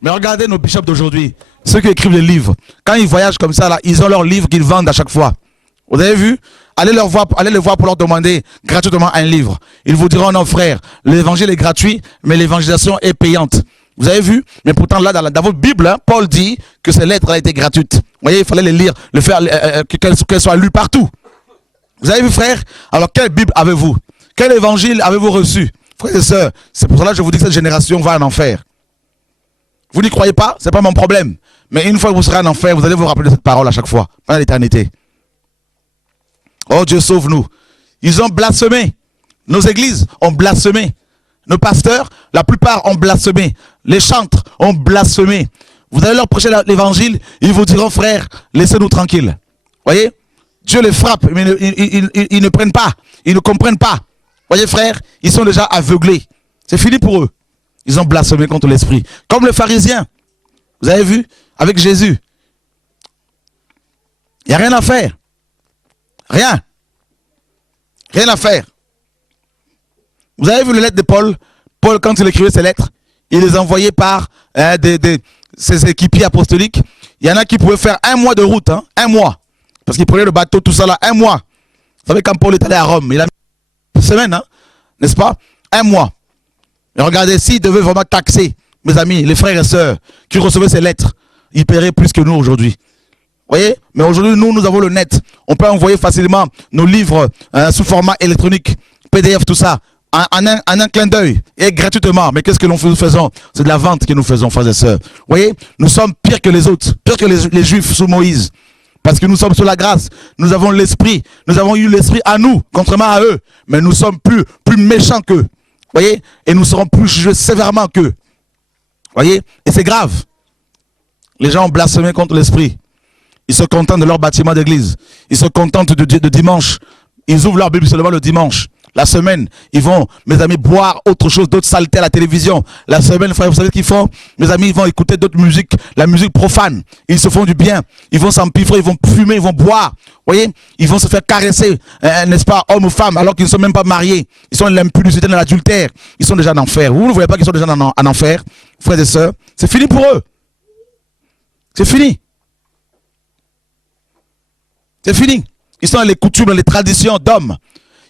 Mais regardez nos bishops d'aujourd'hui, ceux qui écrivent les livres. Quand ils voyagent comme ça, là, ils ont leurs livres qu'ils vendent à chaque fois. Vous avez vu? Allez les voir pour leur demander gratuitement un livre. Ils vous diront, non frère, l'évangile est gratuit, mais l'évangélisation est payante. Vous avez vu? Mais pourtant là, dans votre Bible, hein, Paul dit que ces lettres ont été gratuites. Vous voyez, il fallait les lire, qu'elles soient lues partout. Vous avez vu, frère? Alors, quelle Bible avez-vous? Quel évangile avez-vous reçu? Frères et sœurs, c'est pour cela que je vous dis que cette génération va en enfer. Vous n'y croyez pas? Ce n'est pas mon problème. Mais une fois que vous serez en enfer, vous allez vous rappeler de cette parole à chaque fois, pendant l'éternité. Oh Dieu, sauve-nous. Ils ont blasphémé. Nos églises ont blasphémé. Nos pasteurs, la plupart ont blasphémé. Les chantres ont blasphémé. Vous allez leur prêcher l'évangile, ils vous diront, frère, laissez-nous tranquilles. Voyez? Dieu les frappe, mais ils ne prennent pas. Ils ne comprennent pas. Voyez, frère, ils sont déjà aveuglés. C'est fini pour eux. Ils ont blasphémé contre l'esprit. Comme les pharisiens. Vous avez vu? Avec Jésus. Il n'y a rien à faire. Rien. Rien à faire. Vous avez vu les lettres de Paul? Paul, quand il écrivait ses lettres, il les envoyait par ses équipiers apostoliques. Il y en a qui pouvaient faire 1 mois de route. Hein, 1 mois. Parce qu'il prenait le bateau, tout ça là, 1 mois. Vous savez, quand Paul est allé à Rome, il a mis une semaine, hein, n'est-ce pas? 1 mois. Et regardez, s'il devait vraiment taxer, mes amis, les frères et sœurs, qui recevaient ces lettres, ils paieraient plus que nous aujourd'hui. Voyez? Mais aujourd'hui, nous avons le net. On peut envoyer facilement nos livres sous format électronique, PDF, tout ça, en un clin d'œil, et gratuitement. Mais qu'est-ce que nous faisons? C'est de la vente que nous faisons, frères et sœurs. Voyez? Nous sommes pires que les autres, pires que les Juifs sous Moïse. Parce que nous sommes sous la grâce. Nous avons l'esprit. Nous avons eu l'esprit à nous, contrairement à eux. Mais nous sommes plus méchants qu'eux. Voyez? Et nous serons plus jugés sévèrement qu'eux. Voyez? Et c'est grave. Les gens ont blasphémé contre l'esprit. Ils se contentent de leur bâtiment d'église. Ils se contentent de dimanche. Ils ouvrent leur Bible seulement le dimanche. La semaine, ils vont, mes amis, boire autre chose, d'autres saletés à la télévision. La semaine, frère, vous savez ce qu'ils font? Mes amis, ils vont écouter d'autres musiques, la musique profane. Ils se font du bien. Ils vont s'empiffrer, ils vont fumer, ils vont boire. Vous voyez? Ils vont se faire caresser, n'est-ce pas, homme ou femme, alors qu'ils ne sont même pas mariés. Ils sont dans l'impudicité, dans l'adultère. Ils sont déjà en enfer. Vous ne voyez pas qu'ils sont déjà en enfer, frères et sœurs? C'est fini pour eux. C'est fini. C'est fini. Ils sont dans les coutumes, dans les traditions d'hommes.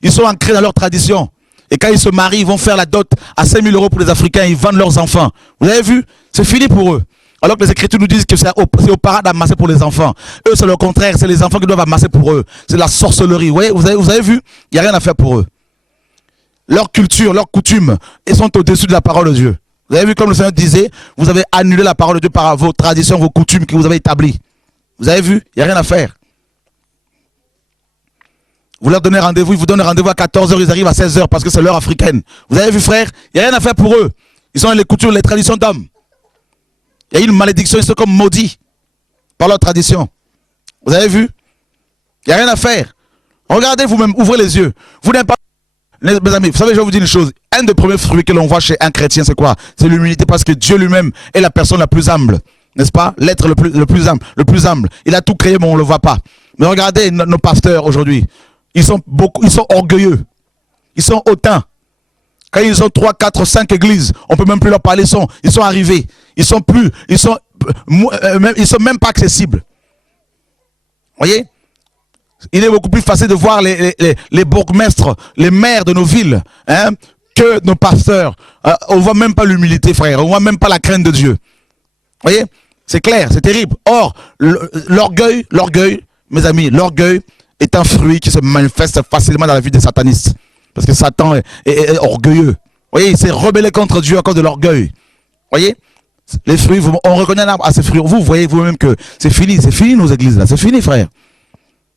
Ils sont ancrés dans leurs traditions. Et quand ils se marient, ils vont faire la dot à 5 000 € pour les Africains. Ils vendent leurs enfants. Vous avez vu? C'est fini pour eux. Alors que les Écritures nous disent que c'est aux parents d'amasser pour les enfants. Eux, c'est le contraire. C'est les enfants qui doivent amasser pour eux. C'est la sorcellerie. Vous avez vu? Il n'y a rien à faire pour eux. Leur culture, leurs coutumes, ils sont au-dessus de la parole de Dieu. Vous avez vu comme le Seigneur disait, vous avez annulé la parole de Dieu par vos traditions, vos coutumes que vous avez établies. Vous avez vu? Il n'y a rien à faire. Vous leur donnez rendez-vous, ils vous donnent rendez-vous à 14 h, ils arrivent à 16 h parce que c'est l'heure africaine. Vous avez vu, frère? Il n'y a rien à faire pour eux. Ils sont dans les coutumes, les traditions d'hommes. Il y a une malédiction, ils sont comme maudits par leur tradition. Vous avez vu? Il n'y a rien à faire. Regardez vous-même, ouvrez les yeux. Vous n'êtes pas... Mes amis, vous savez, je vais vous dire une chose. Un des premiers fruits que l'on voit chez un chrétien, c'est quoi? C'est l'humilité, parce que Dieu lui-même est la personne la plus humble. N'est-ce pas? L'être le plus humble. Il a tout créé, mais on ne le voit pas. Mais regardez nos pasteurs aujourd'hui. Ils sont orgueilleux. Ils sont hautains. Quand ils ont 3, 4, 5 églises, on ne peut même plus leur parler. Ils sont arrivés. Ils sont même pas accessibles. Voyez? Il est beaucoup plus facile de voir les bourgmestres, les maires de nos villes, hein, que nos pasteurs. On ne voit même pas l'humilité, frère. On ne voit même pas la crainte de Dieu. Voyez? C'est clair, c'est terrible. Or, l'orgueil, mes amis, l'orgueil est un fruit qui se manifeste facilement dans la vie des satanistes. Parce que Satan est orgueilleux. Voyez, il s'est rebellé contre Dieu à cause de l'orgueil. Voyez? Les fruits, on reconnaît un arbre à ses fruits. Vous voyez vous-même que c'est fini nos églises là. C'est fini, frère.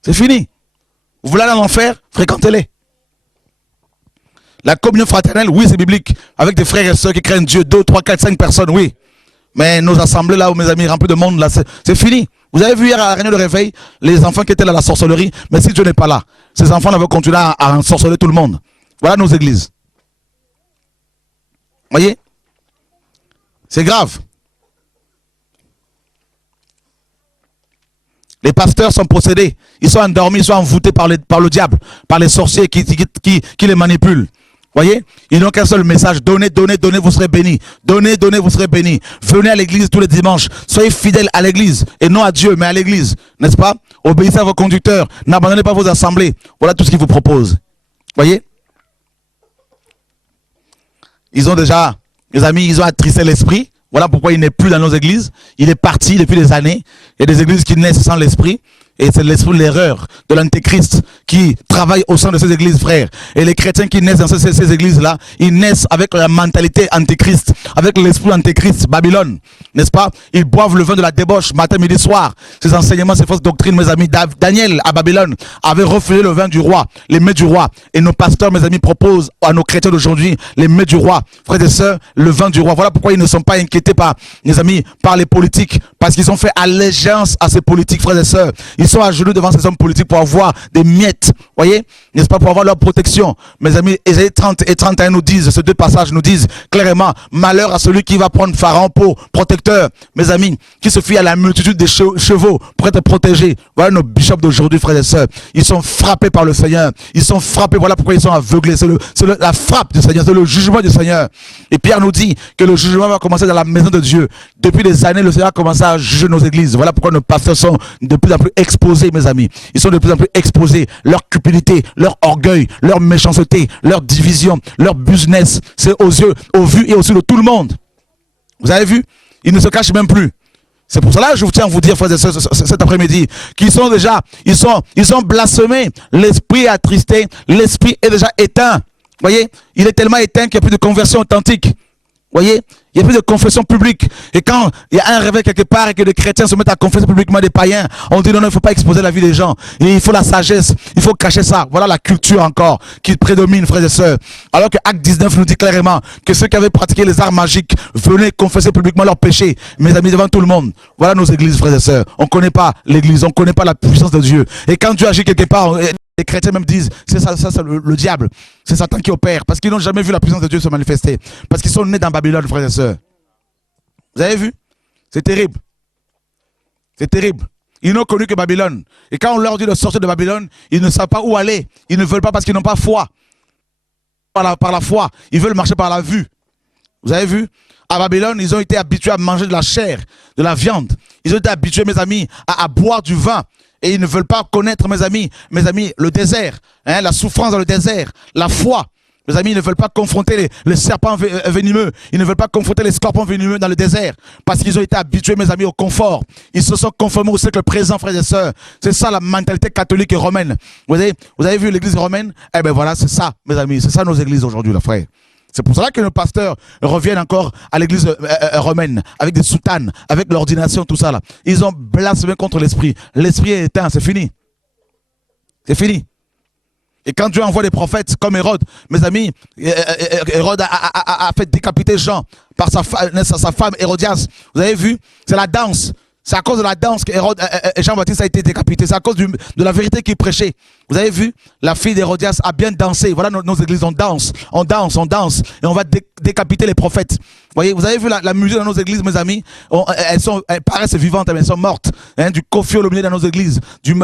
C'est fini. Vous voulez aller en enfer? Fréquentez-les. La communion fraternelle, oui, c'est biblique. Avec des frères et sœurs qui craignent Dieu. 2, 3, 4, 5 personnes, oui. Mais nos assemblées là, où mes amis, remplies de monde là, c'est fini. Vous avez vu hier à la réunion de réveil, les enfants qui étaient là à la sorcellerie. Mais si Dieu n'est pas là, ces enfants là vont continuer à ensorceler tout le monde. Voilà nos églises. Voyez? C'est grave. Les pasteurs sont possédés. Ils sont endormis, ils sont envoûtés par le diable, par les sorciers qui les manipulent. Voyez? Ils n'ont qu'un seul message. Donnez, donnez, donnez, vous serez bénis. Donnez, donnez, vous serez bénis. Venez à l'église tous les dimanches. Soyez fidèles à l'église. Et non à Dieu, mais à l'église. N'est-ce pas? Obéissez à vos conducteurs. N'abandonnez pas vos assemblées. Voilà tout ce qu'ils vous proposent. Voyez? Ils ont déjà, les amis, ils ont attristé l'esprit. Voilà pourquoi il n'est plus dans nos églises. Il est parti depuis des années. Il y a des églises qui naissent sans l'esprit. Et c'est l'esprit de l'erreur, de l'antéchrist qui travaille au sein de ces églises, frères. Et les chrétiens qui naissent dans ces églises-là, ils naissent avec la mentalité antéchrist, avec l'esprit antéchrist, Babylone. N'est-ce pas? Ils boivent le vin de la débauche, matin, midi, soir. Ces enseignements, ces fausses doctrines, mes amis. Daniel, à Babylone, avait refusé le vin du roi, les mets du roi. Et nos pasteurs, mes amis, proposent à nos chrétiens d'aujourd'hui les mets du roi. Frères et sœurs, le vin du roi. Voilà pourquoi ils ne sont pas inquiétés par, mes amis, par les politiques. Parce qu'ils ont fait allégeance à ces politiques, frères et sœurs. Ils sont à genoux devant ces hommes politiques pour avoir des miettes, voyez, n'est-ce pas, pour avoir leur protection. Mes amis, Ésaïe 30 et 31 nous disent, ces deux passages nous disent clairement, malheur à celui qui va prendre Pharaon pour protecteur, mes amis, qui se fie à la multitude des chevaux pour être protégés. Voilà nos bishops d'aujourd'hui, frères et sœurs. Ils sont frappés par le Seigneur. Ils sont frappés, voilà pourquoi ils sont aveuglés. C'est la frappe du Seigneur, c'est le jugement du Seigneur. Et Pierre nous dit que le jugement va commencer dans la maison de Dieu. Depuis des années, le Seigneur a commencé à juger nos églises. Voilà pourquoi nos pasteurs sont de plus en plus exposés, mes amis. Ils sont de plus en plus exposés. Leur cupidité, leur orgueil, leur méchanceté, leur division, leur business, c'est aux yeux, au vu et aux yeux de tout le monde. Vous avez vu? Ils ne se cachent même plus. C'est pour cela que je vous tiens à vous dire, frères et sœurs, cet après-midi, qu'ils sont déjà, ils sont blasphémés. L'esprit est attristé, l'esprit est déjà éteint. Voyez, il est tellement éteint qu'il n'y a plus de conversion authentique. Voyez, il n'y a plus de confession publique. Et quand il y a un réveil quelque part et que les chrétiens se mettent à confesser publiquement des païens, on dit non, il ne faut pas exposer la vie des gens. Et il faut la sagesse, il faut cacher ça. Voilà la culture encore qui prédomine, frères et sœurs. Alors que Acte 19 nous dit clairement que ceux qui avaient pratiqué les arts magiques venaient confesser publiquement leurs péchés. Mes amis, devant tout le monde. Voilà nos églises, frères et sœurs. On ne connaît pas l'église, on ne connaît pas la puissance de Dieu. Et quand Dieu agit quelque part, les chrétiens même disent, c'est ça c'est le diable, c'est Satan qui opère, parce qu'ils n'ont jamais vu la puissance de Dieu se manifester, parce qu'ils sont nés dans Babylone, frères et sœurs. Vous avez vu? C'est terrible. C'est terrible. Ils n'ont connu que Babylone. Et quand on leur dit de sortir de Babylone, ils ne savent pas où aller. Ils ne veulent pas parce qu'ils n'ont pas foi. Par la foi, ils veulent marcher par la vue. Vous avez vu? À Babylone, ils ont été habitués à manger de la chair, de la viande. Ils ont été habitués, mes amis, à boire du vin. Et ils ne veulent pas connaître, mes amis, le désert, hein, la souffrance dans le désert, la foi. Mes amis, ils ne veulent pas confronter les serpents venimeux. Ils ne veulent pas confronter les scorpions venimeux dans le désert. Parce qu'ils ont été habitués, mes amis, au confort. Ils se sont conformés au siècle présent, frères et sœurs. C'est ça la mentalité catholique et romaine. Vous avez vu l'église romaine? Eh bien voilà, c'est ça, mes amis. C'est ça nos églises aujourd'hui, là, frère. C'est pour cela que nos pasteurs reviennent encore à l'église romaine, avec des soutanes, avec l'ordination, tout ça là. Ils ont blasphémé contre l'esprit. L'esprit est éteint, c'est fini. C'est fini. Et quand Dieu envoie des prophètes comme Hérode, mes amis, Hérode a fait décapiter Jean par sa femme Hérodias. Vous avez vu? C'est la danse. C'est à cause de la danse que Jean-Baptiste a été décapité. C'est à cause de la vérité qu'il prêchait. Vous avez vu? La fille d'Hérodias a bien dansé. Voilà nos églises, on danse. On danse, on danse. Et on va décapiter les prophètes. Voyez, vous avez vu la musique dans nos églises, mes amis? Elles paraissent vivantes, mais elles sont mortes. Hein, du Kofi Olomide dans nos églises. Du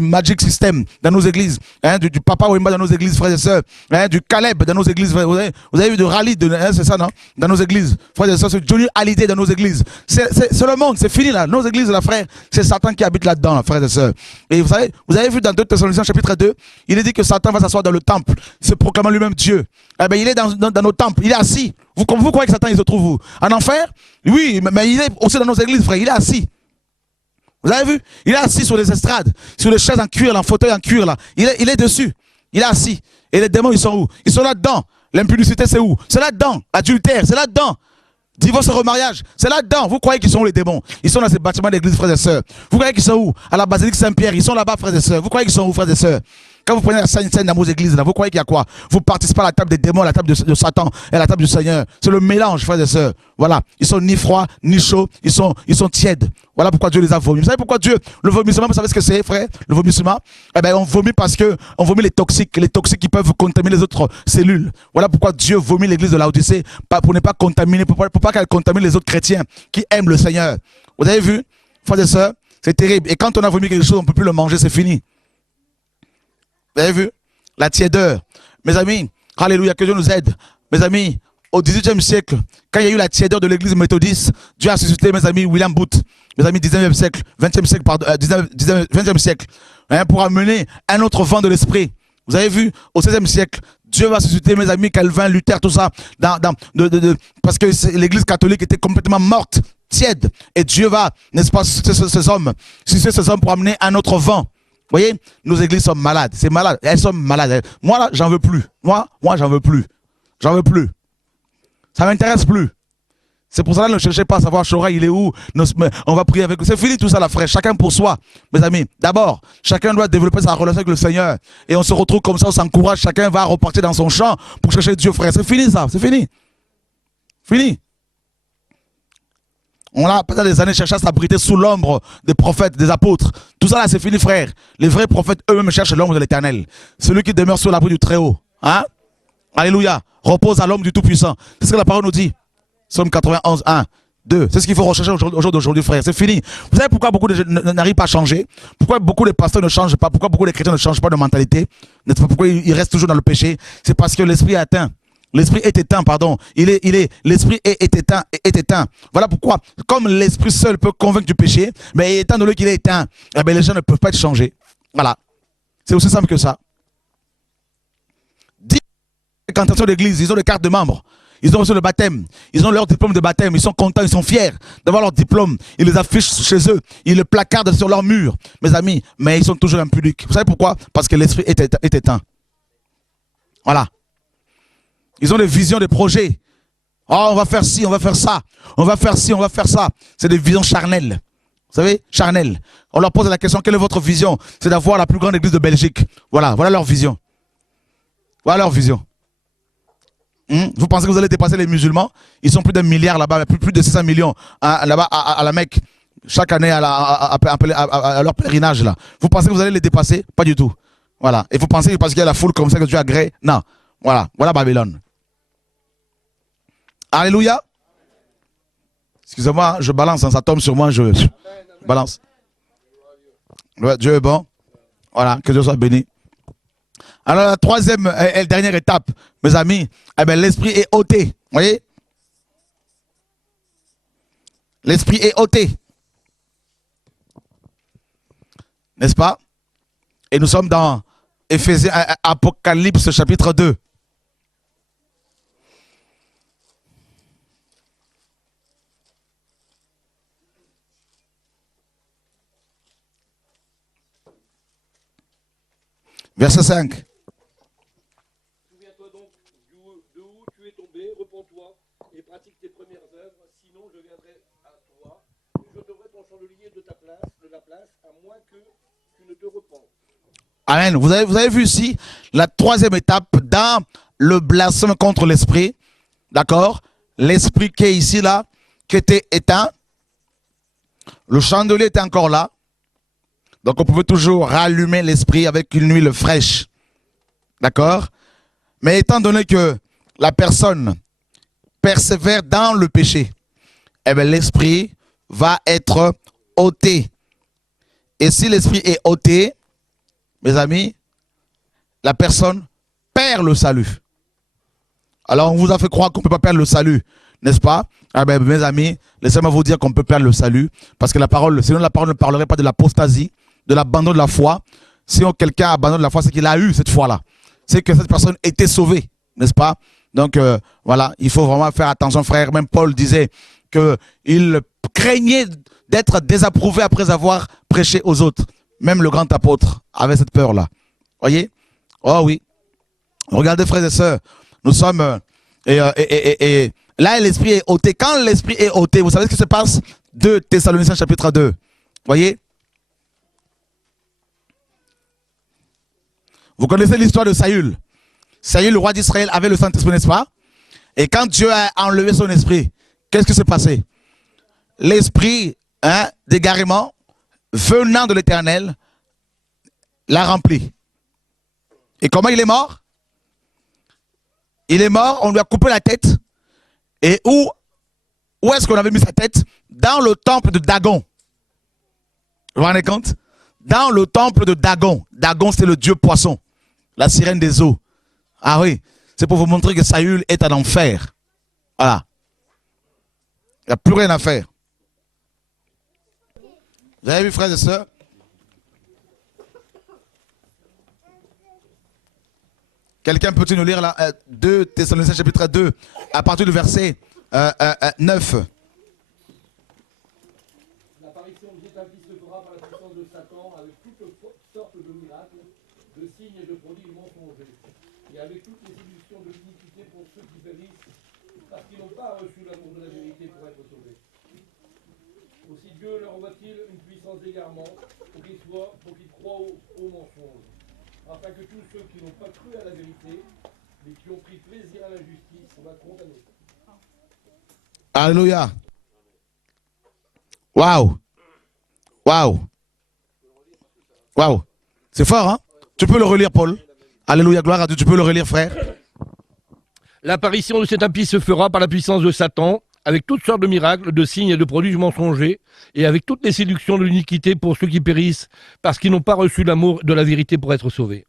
Magic System dans nos églises. Hein, du Papa Wemba dans nos églises, frères et sœurs. Hein, du Caleb dans nos églises. Vous avez vu de Rally, hein, c'est ça, non? Dans nos églises. Frères et sœurs, c'est Johnny Hallyday dans nos églises. C'est le monde, c'est fini là. Nos églises, là, frère, c'est Satan qui habite là-dedans, là, frères et sœurs. Et vous avez vu dans 2 Thessaloniciens chapitre 2, il est dit que Satan va s'asseoir dans le temple, se proclamant lui-même Dieu. Eh bien, il est dans nos temples, il est assis. Vous croyez que Satan, il se trouve où? En enfer? Oui, mais il est aussi dans nos églises, frère, il est assis. Vous avez vu? Il est assis sur les estrades, sur les chaises en cuir, en fauteuil en cuir, là. Il est dessus. Il est assis. Et les démons, ils sont où? Ils sont là-dedans. L'impudicité, c'est où? C'est là-dedans. L'adultère, c'est là-dedans. Divorce et remariage, c'est là-dedans. Vous croyez qu'ils sont où les démons? Ils sont dans ces bâtiments d'église, frères et sœurs. Vous croyez qu'ils sont où? À la basilique Saint-Pierre, ils sont là-bas, frères et sœurs. Vous croyez qu'ils sont où, frères et sœurs? Quand vous prenez la Sainte Seine dans vos églises, là, vous croyez qu'il y a quoi? Vous participez à la table des démons, à la table de Satan et à la table du Seigneur. C'est le mélange, frères et sœurs. Voilà. Ils sont ni froids, ni chauds. Ils sont tièdes. Voilà pourquoi Dieu les a vomis. Vous savez pourquoi Dieu, le vomissement, vous savez ce que c'est, frère? Le vomissement? Eh bien, on vomit parce que on vomit les toxiques qui peuvent contaminer les autres cellules. Voilà pourquoi Dieu vomit l'église de Laodicée, pour ne pas contaminer, pour pas qu'elle contamine les autres chrétiens qui aiment le Seigneur. Vous avez vu, frères et sœurs? C'est terrible. Et quand on a vomi quelque chose, on ne peut plus le manger, c'est fini. Vous avez vu? La tiédeur. Mes amis, alléluia, que Dieu nous aide. Mes amis, au XVIIIe siècle, quand il y a eu la tiédeur de l'église méthodiste, Dieu a suscité, mes amis, William Booth. Mes amis, 19e siècle, 20e siècle, pardon, 20e siècle, hein, pour amener un autre vent de l'esprit. Vous avez vu? Au 16e siècle, Dieu va susciter, mes amis, Calvin, Luther, tout ça, parce que l'église catholique était complètement morte, tiède. Et Dieu va, n'est-ce pas, susciter ces hommes pour amener un autre vent. Vous voyez, nos églises sont malades. C'est malade. Elles sont malades. Moi, là, j'en veux plus. Moi, j'en veux plus. J'en veux plus. Ça m'intéresse plus. C'est pour ça que ne cherchez pas à savoir Chora, il est où. On va prier avec lui. C'est fini tout ça, la frère. Chacun pour soi, mes amis. D'abord, chacun doit développer sa relation avec le Seigneur. Et on se retrouve comme ça, on s'encourage. Chacun va repartir dans son champ pour chercher Dieu, frère. C'est fini ça. C'est fini. Fini. On a pendant des années cherché à s'abriter sous l'ombre des prophètes, des apôtres. Tout ça là, c'est fini, frère. Les vrais prophètes eux-mêmes cherchent l'ombre de l'Éternel. Celui qui demeure sous l'abri du Très-Haut. Hein? Alléluia. Repose à l'homme du Tout-Puissant. C'est ce que la parole nous dit. Psaume 91, 1, 2. C'est ce qu'il faut rechercher au jour d'aujourd'hui, frère. C'est fini. Vous savez pourquoi beaucoup de gens n'arrivent pas à changer? Pourquoi beaucoup de pasteurs ne changent pas? Pourquoi beaucoup de chrétiens ne changent pas de mentalité? N'est-ce pas? Pourquoi ils restent toujours dans le péché? C'est parce que l'esprit est atteint. L'esprit est éteint, pardon. L'esprit est éteint. Voilà pourquoi, comme l'esprit seul peut convaincre du péché, mais étant donné qu'il est éteint, eh bien, les gens ne peuvent pas être changés. Voilà. C'est aussi simple que ça. 10 fréquentations d'église, ils ont des cartes de membres. Ils ont reçu le baptême. Ils ont leur diplôme de baptême. Ils sont contents, ils sont fiers d'avoir leur diplôme. Ils les affichent chez eux. Ils le placardent sur leur mur, mes amis. Mais ils sont toujours impudiques. Vous savez pourquoi? Parce que l'esprit est éteint. Voilà. Ils ont des visions, des projets. Oh, on va faire ci, on va faire ça. On va faire ci, on va faire ça. C'est des visions charnelles. Vous savez, charnelles. On leur pose la question, quelle est votre vision? C'est d'avoir la plus grande église de Belgique. Voilà, voilà leur vision. Voilà leur vision. Vous pensez que vous allez dépasser les musulmans? Ils sont plus d'un milliard là-bas, plus de 600 millions là-bas à la Mecque. Chaque année à leur pèlerinage là. Vous pensez que vous allez les dépasser? Pas du tout. Voilà. Et vous pensez que parce qu'il y a la foule comme ça que Dieu agrée? Non. Voilà. Voilà Babylone. Alléluia. Excusez-moi, je balance, hein, ça tombe sur moi, je balance. Ouais, Dieu est bon. Voilà, que Dieu soit béni. Alors la troisième et dernière étape, mes amis, eh ben, l'esprit est ôté. Vous voyez? L'esprit est ôté. N'est-ce pas? Et nous sommes dans Apocalypse chapitre 2. Verset 5. Souviens-toi donc de où tu es tombé, repens-toi et pratique tes premières œuvres, sinon je viendrai à toi et je t'aurai ton chandelier de la place, à moins que tu ne te repens. Amen. Vous avez vu ici la troisième étape dans le blasphème contre l'esprit. D'accord? L'esprit qui est ici, là, qui était éteint. Le chandelier était encore là. Donc on pouvait toujours rallumer l'esprit avec une huile fraîche. D'accord? Mais étant donné que la personne persévère dans le péché, eh bien l'esprit va être ôté. Et si l'esprit est ôté, mes amis, la personne perd le salut. Alors on vous a fait croire qu'on ne peut pas perdre le salut, n'est-ce pas? Ah ben, mes amis, laissez-moi vous dire qu'on peut perdre le salut, parce que la parole, sinon la parole ne parlerait pas de l'apostasie, de l'abandon de la foi. Si quelqu'un abandonne la foi, c'est qu'il a eu cette foi-là. C'est que cette personne était sauvée, n'est-ce pas? Donc voilà, il faut vraiment faire attention, frère. Même Paul disait qu'il craignait d'être désapprouvé après avoir prêché aux autres. Même le grand apôtre avait cette peur-là. Voyez? Oh oui. Regardez, frères et sœurs, nous sommes... Et là, l'esprit est ôté. Quand l'esprit est ôté, vous savez ce qui se passe? 2 Thessaloniciens chapitre 2. Voyez? Vous connaissez l'histoire de Saül. Saül, le roi d'Israël, avait le Saint-Esprit, n'est-ce pas? Et quand Dieu a enlevé son esprit, qu'est-ce qui s'est passé? L'esprit d'égarement, venant de l'Éternel, l'a rempli. Et comment il est mort? Il est mort, on lui a coupé la tête. Et où est-ce qu'on avait mis sa tête? Dans le temple de Dagon. Vous vous rendez compte? Dans le temple de Dagon. Dagon, c'est le dieu poisson. La sirène des eaux. Ah oui, c'est pour vous montrer que Saül est en enfer. Voilà. Il n'y a plus rien à faire. Vous avez vu, frères et sœurs? Quelqu'un peut-il nous lire là, 2 Thessaloniciens chapitre 2, à partir du verset 9. L'apparition de Jésus se fera par la puissance de Satan avec toutes sortes de miracles, de signes et de prodiges mensongers, et avec toutes les séductions de l'iniquité pour ceux qui périssent, parce qu'ils n'ont pas reçu l'amour de la vérité pour être sauvés. Aussi Dieu leur envoie-t-il une puissance d'égarement pour qu'ils croient aux mensonges, afin que tous ceux qui n'ont pas cru à la vérité, mais qui ont pris plaisir à l'injustice, soient condamnés. Alléluia. Waouh. Waouh. Waouh. C'est fort, hein? Tu peux le relire, Paul. Alléluia, gloire à Dieu. Tu peux le relire, frère. L'apparition de cet impie se fera par la puissance de Satan, avec toutes sortes de miracles, de signes et de prodiges mensongers, et avec toutes les séductions de l'iniquité pour ceux qui périssent, parce qu'ils n'ont pas reçu l'amour de la vérité pour être sauvés.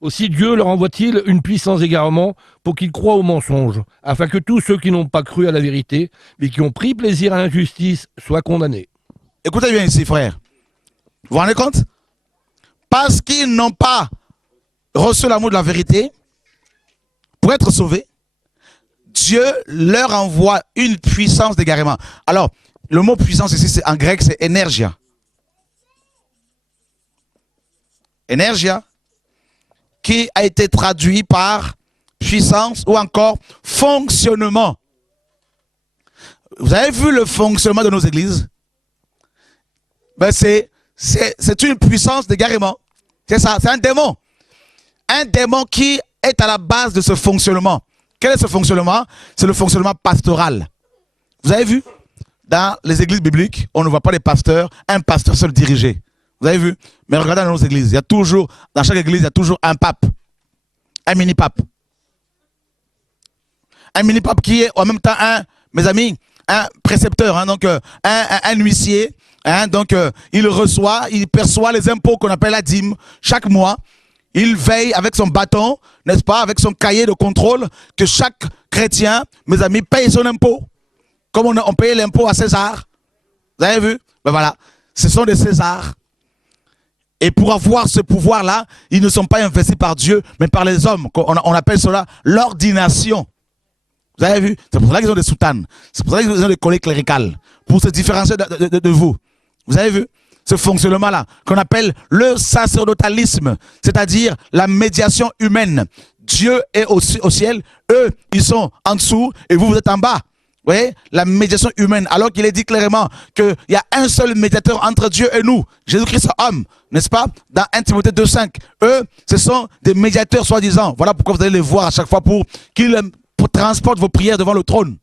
Aussi Dieu leur envoie-t-il une puissance d'égarement pour qu'ils croient aux mensonges, afin que tous ceux qui n'ont pas cru à la vérité, mais qui ont pris plaisir à l'injustice, soient condamnés. Écoutez bien ici, frère. Vous vous rendez compte? Parce qu'ils n'ont pas reçu l'amour de la vérité pour être sauvés, Dieu leur envoie une puissance d'égarement. Alors, le mot puissance ici, en grec, c'est énergia. Énergia, qui a été traduit par puissance ou encore fonctionnement. Vous avez vu le fonctionnement de nos églises? Ben c'est une puissance d'égarement. C'est ça, c'est un démon. Un démon qui est à la base de ce fonctionnement. Quel est ce fonctionnement? C'est le fonctionnement pastoral. Vous avez vu? Dans les églises bibliques, on ne voit pas les pasteurs, un pasteur seul dirigé. Vous avez vu? Mais regardez dans nos églises, il y a toujours, dans chaque église, il y a toujours un pape. Un mini-pape. Un mini-pape qui est en même temps mes amis, un précepteur, hein, donc un huissier. Hein, donc il reçoit, il perçoit les impôts qu'on appelle la dîme chaque mois. Il veille avec son bâton, n'est-ce pas, avec son cahier de contrôle, que chaque chrétien, mes amis, paye son impôt. Comme on payait l'impôt à César. Vous avez vu? Ben voilà, ce sont des Césars. Et pour avoir ce pouvoir-là, ils ne sont pas investis par Dieu, mais par les hommes. On appelle cela l'ordination. Vous avez vu? C'est pour cela qu'ils ont des soutanes. C'est pour ça qu'ils ont des collègues cléricales. Pour se différencier de vous. Vous avez vu? Ce fonctionnement-là, qu'on appelle le sacerdotalisme, c'est-à-dire la médiation humaine. Dieu est au ciel, eux, ils sont en dessous, et vous, vous êtes en bas. Vous voyez? La médiation humaine, alors qu'il est dit clairement qu'il y a un seul médiateur entre Dieu et nous, Jésus-Christ homme, n'est-ce pas? Dans 1 Timothée 2,5, eux, ce sont des médiateurs soi-disant. Voilà pourquoi vous allez les voir à chaque fois pour qu'ils transportent vos prières devant le trône.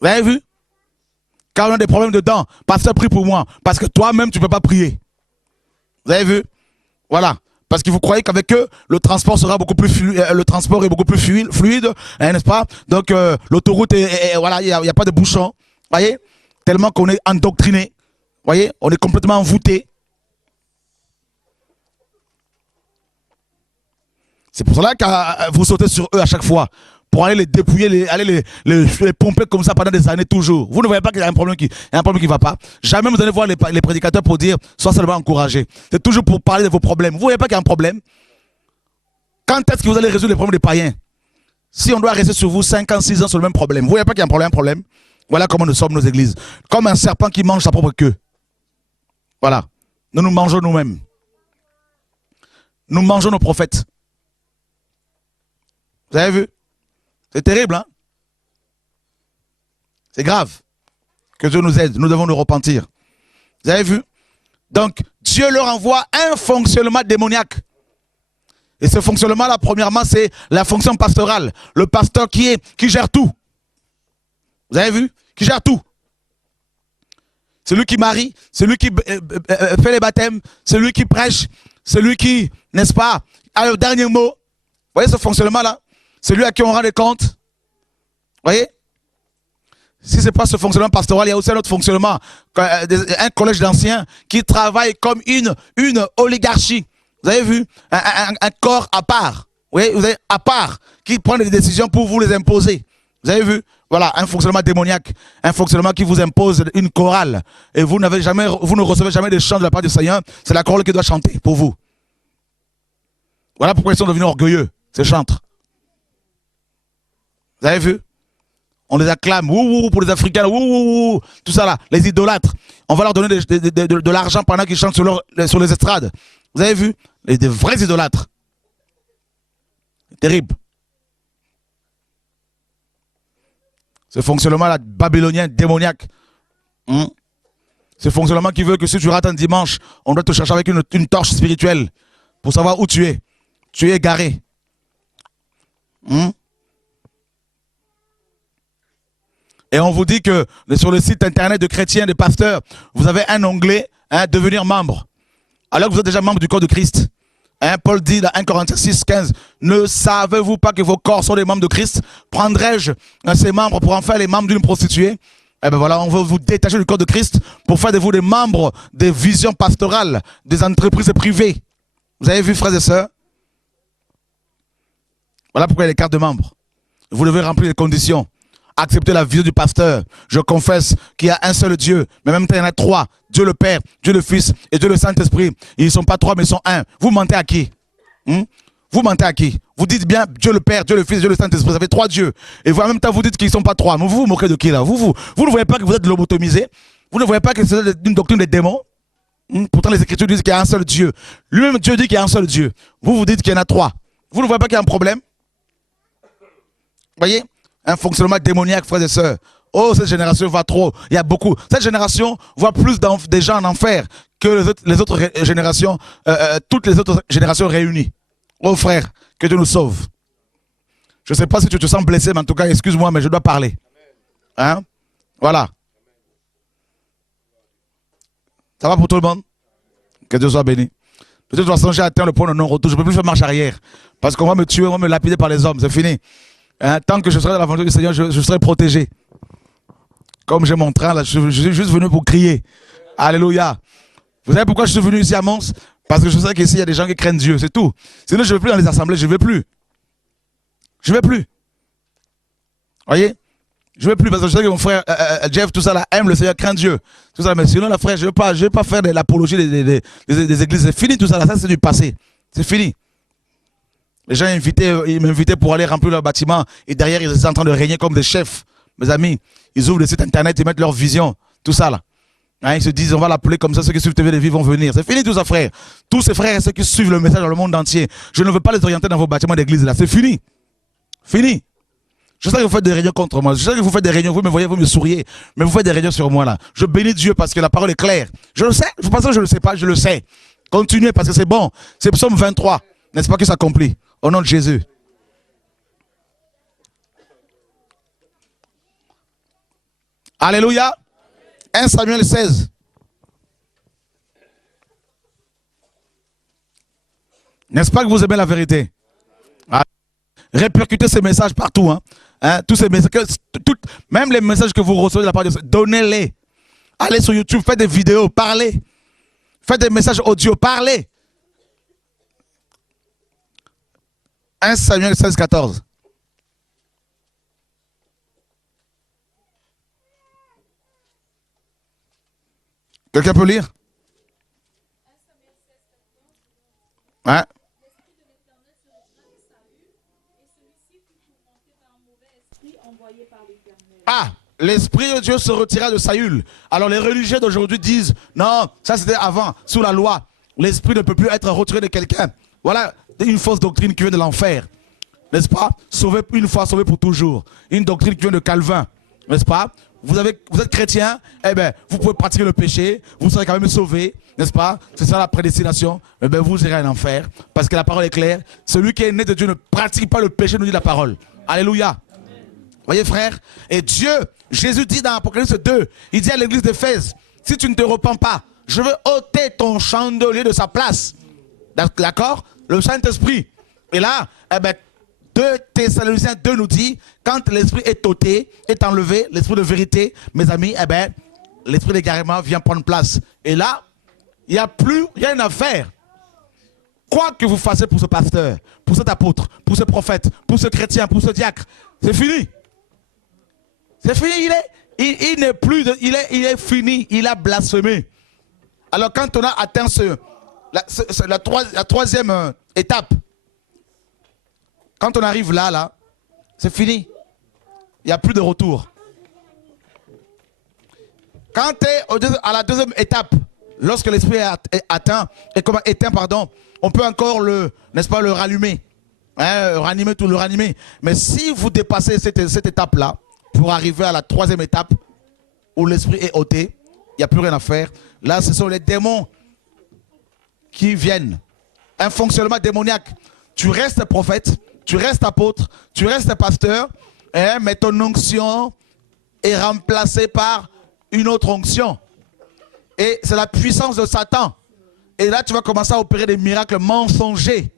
Vous avez vu? Quand on a des problèmes dedans, pasteur, prie pour moi. Parce que toi-même, tu ne peux pas prier. Vous avez vu? Voilà. Parce que vous croyez qu'avec eux, le transport sera beaucoup plus fluide, le transport est beaucoup plus fluide, hein, n'est-ce pas? Donc, l'autoroute, voilà, il n'y a pas de bouchon. Voyez? Tellement qu'on est endoctriné. Voyez? On est complètement envoûté. C'est pour cela que vous sautez sur eux à chaque fois. Pour aller les dépouiller, aller les pomper comme ça pendant des années toujours. Vous ne voyez pas qu'il y a un problème qui ne va pas. Jamais vous allez voir les prédicateurs pour dire sois seulement encouragé. C'est toujours pour parler de vos problèmes. Vous ne voyez pas qu'il y a un problème? Quand est-ce que vous allez résoudre les problèmes des païens? Si on doit rester sur vous 5 ans, 6 ans sur le même problème. Vous ne voyez pas qu'il y a un problème? Voilà comment nous sommes nos églises. Comme un serpent qui mange sa propre queue. Voilà. Nous nous mangeons nous-mêmes. Nous mangeons nos prophètes. Vous avez vu? C'est terrible, hein? C'est grave. Que Dieu nous aide. Nous devons nous repentir. Vous avez vu? Donc, Dieu leur envoie un fonctionnement démoniaque. Et ce fonctionnement-là, premièrement, c'est la fonction pastorale. Le pasteur qui gère tout. Vous avez vu? Qui gère tout. C'est lui qui marie, c'est lui qui fait les baptêmes, c'est lui qui prêche, c'est lui qui, n'est-ce pas, a le dernier mot. Vous voyez ce fonctionnement-là? C'est lui à qui on rend des comptes. Vous voyez? Si ce n'est pas ce fonctionnement pastoral, il y a aussi un autre fonctionnement. Un collège d'anciens qui travaille comme une oligarchie. Vous avez vu? Un corps à part. Vous voyez, à part, qui prend des décisions pour vous les imposer. Vous avez vu? Voilà, un fonctionnement démoniaque. Un fonctionnement qui vous impose une chorale. Et vous ne recevez jamais de chants de la part du Seigneur. C'est la chorale qui doit chanter pour vous. Voilà pourquoi ils sont devenus orgueilleux, ces chantres. Vous avez vu? On les acclame, ouh, pour les Africains, ouh, tout ça là, les idolâtres. On va leur donner de l'argent pendant qu'ils chantent sur les estrades. Vous avez vu? Des vrais idolâtres. Terrible. Ce fonctionnement-là, babylonien, démoniaque. Ce fonctionnement qui veut que si tu rates un dimanche, on doit te chercher avec une torche spirituelle pour savoir où tu es. Tu es égaré. Et on vous dit que sur le site internet de chrétiens, de pasteurs, vous avez un onglet, devenir membre. Alors que vous êtes déjà membre du corps de Christ. Paul dit dans 1 Corinthiens 6, 15, ne savez-vous pas que vos corps sont des membres de Christ? Prendrais-je ces membres pour en faire les membres d'une prostituée? Eh bien voilà, on veut vous détacher du corps de Christ pour faire de vous des membres des visions pastorales, des entreprises privées. Vous avez vu, frères et sœurs? Voilà pourquoi il y a les cartes de membres. Vous devez remplir les conditions. Accepter la vision du pasteur. Je confesse qu'il y a un seul Dieu, mais en même temps il y en a trois. Dieu le Père, Dieu le Fils et Dieu le Saint-Esprit. Ils ne sont pas trois, mais ils sont un. Vous mentez à qui? Vous mentez à qui? Vous dites bien Dieu le Père, Dieu le Fils, Dieu le Saint-Esprit. Ça fait 3 dieux. Et vous, en même temps, vous dites qu'ils ne sont pas 3. Mais vous vous moquez de qui là? Vous ne voyez pas que vous êtes lobotomisé? Vous ne voyez pas que c'est une doctrine des démons? Pourtant, les Écritures disent qu'il y a un seul Dieu. Lui-même, Dieu dit qu'il y a un seul Dieu. Vous dites qu'il y en a 3. Vous ne voyez pas qu'il y a un problème? Vous voyez? Un fonctionnement démoniaque, frères et sœurs. Oh, cette génération va trop. Il y a beaucoup. Cette génération voit plus des gens en enfer que les autres générations, toutes les autres générations réunies. Oh frère, que Dieu nous sauve. Je ne sais pas si tu te sens blessé, mais en tout cas, excuse-moi, mais je dois parler. Hein? Voilà. Ça va pour tout le monde? Que Dieu soit béni. De toute façon, j'ai atteint le point de non-retour. Je ne peux plus faire marche arrière. Parce qu'on va me tuer, on va me lapider par les hommes. C'est fini. Hein? Tant que je serai dans la volonté du Seigneur, je serai protégé. Comme j'ai mon train, là, je suis juste venu pour crier. Alléluia. Vous savez pourquoi je suis venu ici à Mons? Parce que je sais qu'ici, il y a des gens qui craignent Dieu, c'est tout. Sinon, je ne vais plus dans les assemblées, je ne vais plus. Je ne vais plus. Voyez? Je ne vais plus parce que je sais que mon frère Jeff, tout ça là, aime le Seigneur, craint Dieu. Tout ça, mais sinon, là, frère, je ne vais pas faire de l'apologie des églises. C'est fini tout ça là, ça c'est du passé. C'est fini. Les gens ils m'invitaient pour aller remplir leur bâtiment et derrière, ils étaient en train de régner comme des chefs. Mes amis, ils ouvrent des sites internet, ils mettent leur vision, tout ça là. Hein, ils se disent, on va l'appeler comme ça, ceux qui suivent TV de vie vont venir. C'est fini tout ça, frère. Tous ces frères et ceux qui suivent le message dans le monde entier, je ne veux pas les orienter dans vos bâtiments d'église là. C'est fini. Fini. Je sais que vous faites des réunions contre moi. Je sais que vous faites des réunions, vous me voyez, vous me souriez. Mais vous faites des réunions sur moi là. Je bénis Dieu parce que la parole est claire. Je le sais. Vous pensez que je ne le sais pas, je le sais. Continuez parce que c'est bon. C'est Psaume 23. N'est-ce pas que ça s'accomplit? Au nom de Jésus. Alléluia. 1 Samuel 16. N'est-ce pas que vous aimez la vérité? Répercutez ces messages partout. Hein, tous ces messages, même les messages que vous recevez de la part de Dieu, donnez-les. Allez sur YouTube, faites des vidéos, parlez. Faites des messages audio, parlez. 1 Samuel 16, 14. Quelqu'un peut lire? Hein? Ah, l'Esprit de Dieu se retira de Saül. Alors les religieux d'aujourd'hui disent, non, ça c'était avant, sous la loi. L'Esprit ne peut plus être retiré de quelqu'un. Voilà une fausse doctrine qui vient de l'enfer. N'est-ce pas? Sauvé une fois, sauvé pour toujours. Une doctrine qui vient de Calvin. N'est-ce pas? Vous êtes chrétien, eh bien, vous pouvez pratiquer le péché, vous serez quand même sauvé, n'est-ce pas? C'est ça la prédestination. Eh bien, vous irez en enfer, parce que la parole est claire. Celui qui est né de Dieu ne pratique pas le péché, nous dit la parole. Alléluia. Voyez, frère? Et Dieu, Jésus dit dans Apocalypse 2, il dit à l'église d'Éphèse, si tu ne te repens pas, je veux ôter ton chandelier de sa place. D'accord? Le Saint-Esprit. Et là, eh bien, 2 Thessaloniciens 2 nous dit, quand l'esprit est ôté, est enlevé, l'esprit de vérité, mes amis, eh bien, l'esprit d'égarement vient prendre place. Et là, il n'y a plus rien à faire. Quoi que vous fassiez pour ce pasteur, pour cet apôtre, pour ce prophète, pour ce chrétien, pour ce diacre, c'est fini. C'est fini, il n'est plus, il est fini, il a blasphémé. Alors quand on a atteint la troisième étape, quand on arrive là, c'est fini. Il n'y a plus de retour. Quand tu es à la deuxième étape, lorsque l'esprit est atteint, éteint, pardon, on peut encore le rallumer. Hein, le ranimer. Mais si vous dépassez cette étape-là, pour arriver à la troisième étape, où l'esprit est ôté, il n'y a plus rien à faire. Là, ce sont les démons qui viennent. Un fonctionnement démoniaque. Tu restes prophète, tu restes apôtre, tu restes pasteur, hein, mais ton onction est remplacée par une autre onction. Et c'est la puissance de Satan. Et là, tu vas commencer à opérer des miracles mensongers.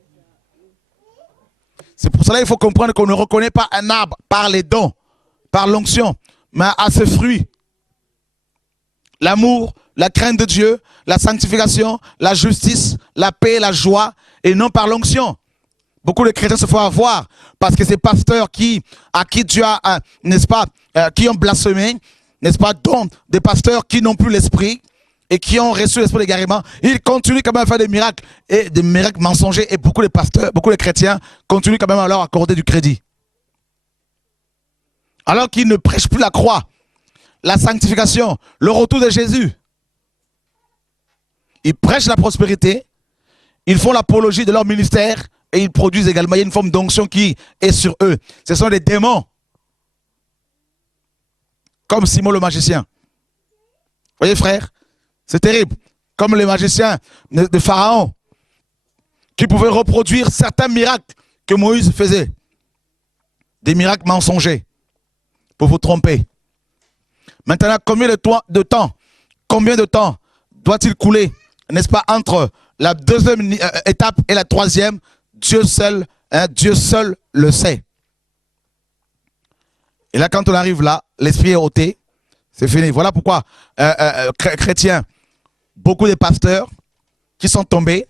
C'est pour cela qu'il faut comprendre qu'on ne reconnaît pas un arbre par les dons, par l'onction, mais à ses fruits. L'amour, la crainte de Dieu, la sanctification, la justice, la paix, la joie, et non par l'onction. Beaucoup de chrétiens se font avoir parce que ces pasteurs à qui Dieu a, n'est-ce pas, qui ont blasphémé, n'est-ce pas, dont des pasteurs qui n'ont plus l'esprit, et qui ont reçu l'esprit d'égarement, ils continuent quand même à faire des miracles mensongers, et beaucoup de pasteurs, beaucoup de chrétiens continuent quand même à leur accorder du crédit. Alors qu'ils ne prêchent plus la croix, la sanctification, le retour de Jésus. Ils prêchent la prospérité, ils font l'apologie de leur ministère et ils produisent également, il y a une forme d'onction qui est sur eux. Ce sont des démons. Comme Simon le magicien. Vous voyez frère, c'est terrible. Comme les magiciens de Pharaon qui pouvaient reproduire certains miracles que Moïse faisait. Des miracles mensongers pour vous tromper. Maintenant, combien de temps doit-il couler, n'est-ce pas, entre la deuxième étape et la troisième? Dieu seul le sait. Et là, quand on arrive là, l'esprit est ôté, c'est fini. Voilà pourquoi, chrétiens, beaucoup de pasteurs qui sont tombés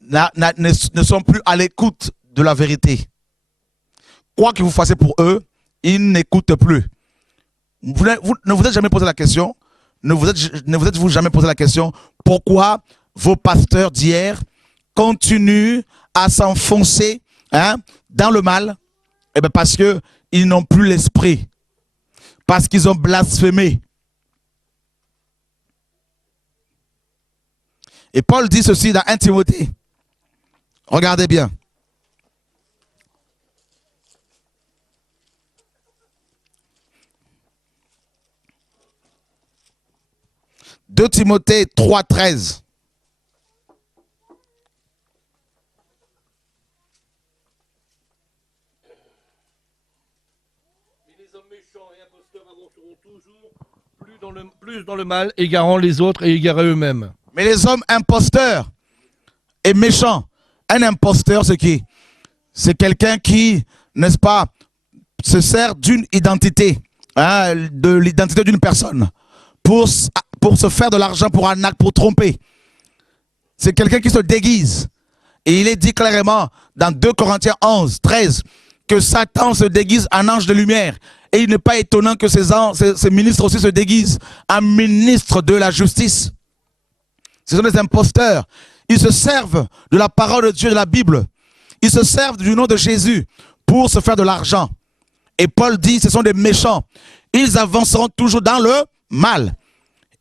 ne sont plus à l'écoute de la vérité. Quoi que vous fassiez pour eux, ils n'écoutent plus. Vous ne vous êtes jamais posé la question, ne vous êtes jamais posé la question, pourquoi vos pasteurs d'hier continuent à s'enfoncer dans le mal? Eh bien parce qu'ils n'ont plus l'esprit, parce qu'ils ont blasphémé. Et Paul dit ceci dans 1 Timothée. Regardez bien. « 2 Timothée 3,13 » plus dans le mal, égarant les autres et égarés eux-mêmes. Mais les hommes imposteurs et méchants, un imposteur, c'est qui? C'est quelqu'un qui, n'est-ce pas, se sert d'une identité, de l'identité d'une personne, pour se faire de l'argent, pour un acte, pour tromper. C'est quelqu'un qui se déguise. Et il est dit clairement dans 2 Corinthiens 11, 13, que Satan se déguise en ange de lumière. Et il n'est pas étonnant que ces ministres aussi se déguisent en ministres de la justice. Ce sont des imposteurs. Ils se servent de la parole de Dieu, de la Bible. Ils se servent du nom de Jésus pour se faire de l'argent. Et Paul dit, ce sont des méchants. Ils avanceront toujours dans le mal,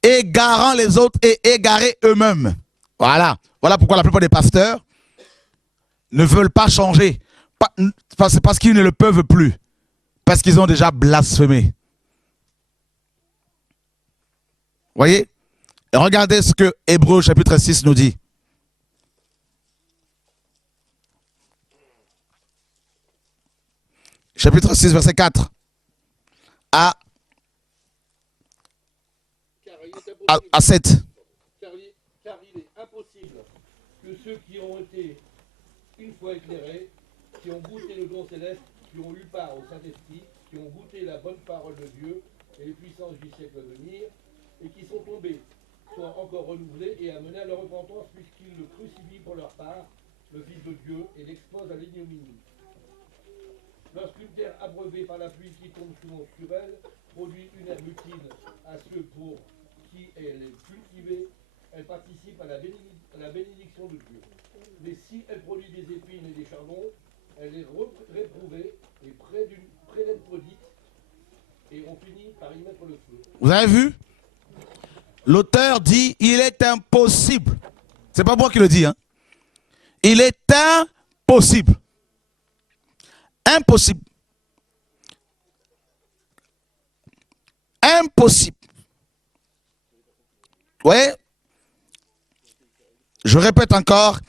égarant les autres et égarés eux-mêmes. Voilà. Voilà pourquoi la plupart des pasteurs ne veulent pas changer. C'est parce qu'ils ne le peuvent plus. Parce qu'ils ont déjà blasphémé. Voyez? Et regardez ce que Hébreux chapitre 6 nous dit. Chapitre 6, verset 4 à 7. Car il est impossible que ceux qui ont été une fois éclairés, qui ont goûté le don céleste, qui ont eu part au Saint-Esprit, qui ont goûté la bonne parole de Dieu et les puissances du siècle à venir, et qui sont tombés, soient encore renouvelés et amenés à leur repentance, puisqu'ils le crucifient pour leur part, le Fils de Dieu, et l'exposent à l'ignominie. Lorsqu'une terre abreuvée par la pluie qui tombe souvent sur elle produit une herbe utile à ceux pour qui elle est cultivée, elle participe à la bénédiction de Dieu. Mais si elle produit des épines et des charbons, elle est réprouvée et près d'être maudite, et on finit par y mettre le feu. Vous avez vu? L'auteur dit, il est impossible. C'est pas moi qui le dis, hein. Il est impossible. Impossible. Impossible. Vous voyez? Je répète encore,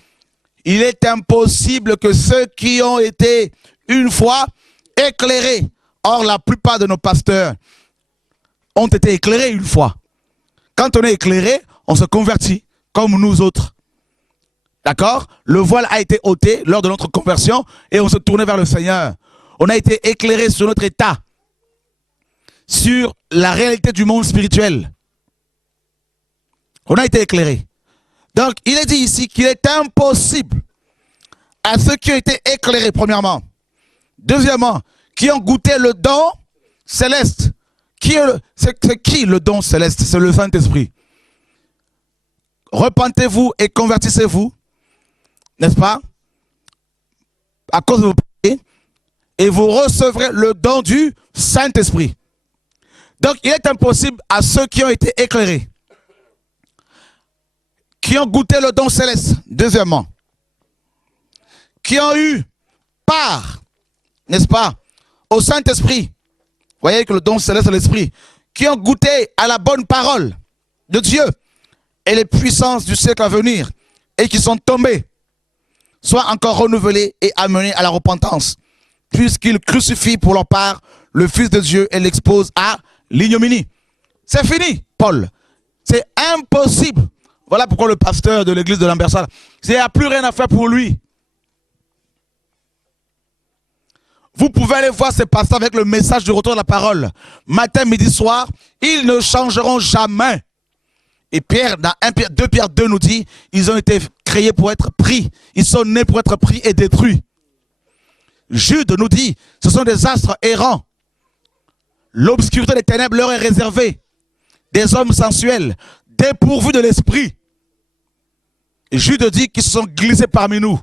il est impossible que ceux qui ont été une fois éclairés, or la plupart de nos pasteurs ont été éclairés une fois. Quand on est éclairé, on se convertit comme nous autres. D'accord? Le voile a été ôté lors de notre conversion et on se tournait vers le Seigneur. On a été éclairé sur notre état, sur la réalité du monde spirituel. On a été éclairé. Donc, il est dit ici qu'il est impossible à ceux qui ont été éclairés, premièrement. Deuxièmement, qui ont goûté le don céleste. C'est qui le don céleste? C'est le Saint-Esprit. repentez-vous et convertissez-vous, n'est-ce pas, à cause de vos péchés, et vous recevrez le don du Saint-Esprit. Donc, il est impossible à ceux qui ont été éclairés, qui ont goûté le don céleste, deuxièmement, qui ont eu part, n'est-ce pas, au Saint-Esprit. Vous voyez que le don céleste c'est l'Esprit. Qui ont goûté à la bonne parole de Dieu et les puissances du siècle à venir et qui sont tombés, soient encore renouvelés et amenés à la repentance, puisqu'ils crucifient pour leur part le Fils de Dieu et l'exposent à l'ignominie. C'est fini, Paul. C'est impossible. Voilà pourquoi le pasteur de l'église de Lambersart, il n'y a plus rien à faire pour lui. Vous pouvez aller voir ces pasteurs avec le message du retour de la parole. Matin, midi, soir, ils ne changeront jamais. Et Pierre, dans 2 Pierre 2 nous dit, ils ont été créés pour être pris. Ils sont nés pour être pris et détruits. Jude nous dit, ce sont des astres errants. L'obscurité des ténèbres leur est réservée. Des hommes sensuels, dépourvus de l'esprit. Jude dit qu'ils se sont glissés parmi nous.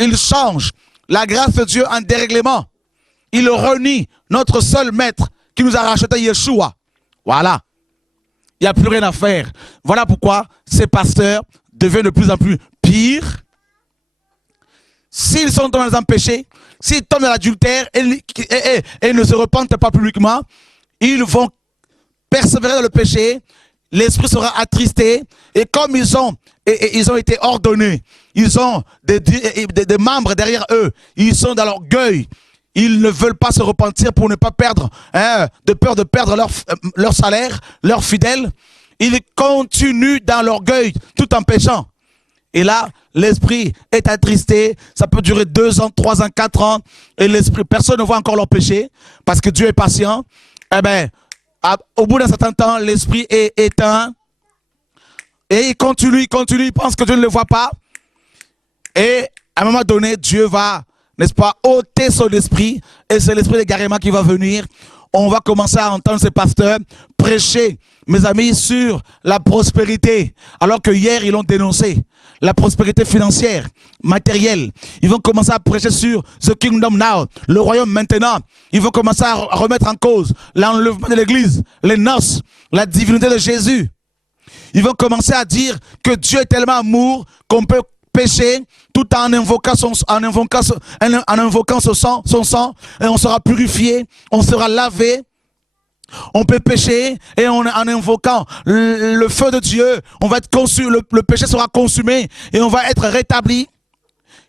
Ils changent la grâce de Dieu en dérèglement. Ils renient notre seul maître qui nous a racheté, Yeshua. Voilà. Il n'y a plus rien à faire. Voilà pourquoi ces pasteurs deviennent de plus en plus pires. S'ils sont dans un péché, s'ils tombent dans l'adultère et ne se repentent pas publiquement, ils vont persévérer dans le péché, l'esprit sera attristé, et comme ils ont été ordonnés, ils ont des membres derrière eux, ils sont dans l'orgueil, ils ne veulent pas se repentir pour ne pas perdre, de peur de perdre leur salaire, leurs fidèles, ils continuent dans l'orgueil tout en péchant. Et là, l'esprit est attristé, ça peut durer 2 ans, 3 ans, 4 ans, et l'esprit, personne ne voit encore leur péché, parce que Dieu est patient. Eh bien, au bout d'un certain temps, l'esprit est éteint, et il continue, il pense que Dieu ne le voit pas, et à un moment donné, Dieu va, n'est-ce pas, ôter son esprit, et c'est l'esprit d'égarement qui va venir. On va commencer à entendre ces pasteurs prêcher, mes amis, sur la prospérité, alors que hier, ils l'ont dénoncé. La prospérité financière, matérielle. Ils vont commencer à prêcher sur the kingdom now, le royaume maintenant. Ils vont commencer à remettre en cause l'enlèvement de l'église, les noces, la divinité de Jésus. Ils vont commencer à dire que Dieu est tellement amour qu'on peut pécher tout en invoquant son sang, et on sera purifié, on sera lavé. On peut pécher et en invoquant le feu de Dieu, on va être consumé, le péché sera consumé et on va être rétabli.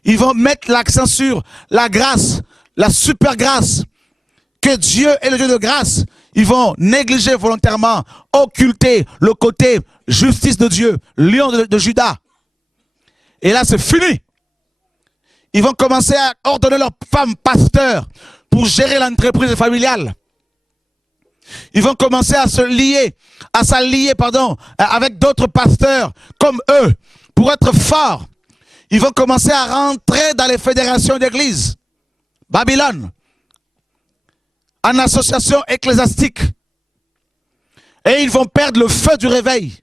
Ils vont mettre l'accent sur la grâce, la super grâce, que Dieu est le Dieu de grâce. Ils vont négliger volontairement, occulter le côté justice de Dieu, lion de Juda. Et là, c'est fini. Ils vont commencer à ordonner leurs femmes pasteurs pour gérer l'entreprise familiale. Ils vont commencer à s'allier avec d'autres pasteurs comme eux pour être forts. Ils vont commencer à rentrer dans les fédérations d'églises. Babylone, en association ecclésiastique. Et ils vont perdre le feu du réveil.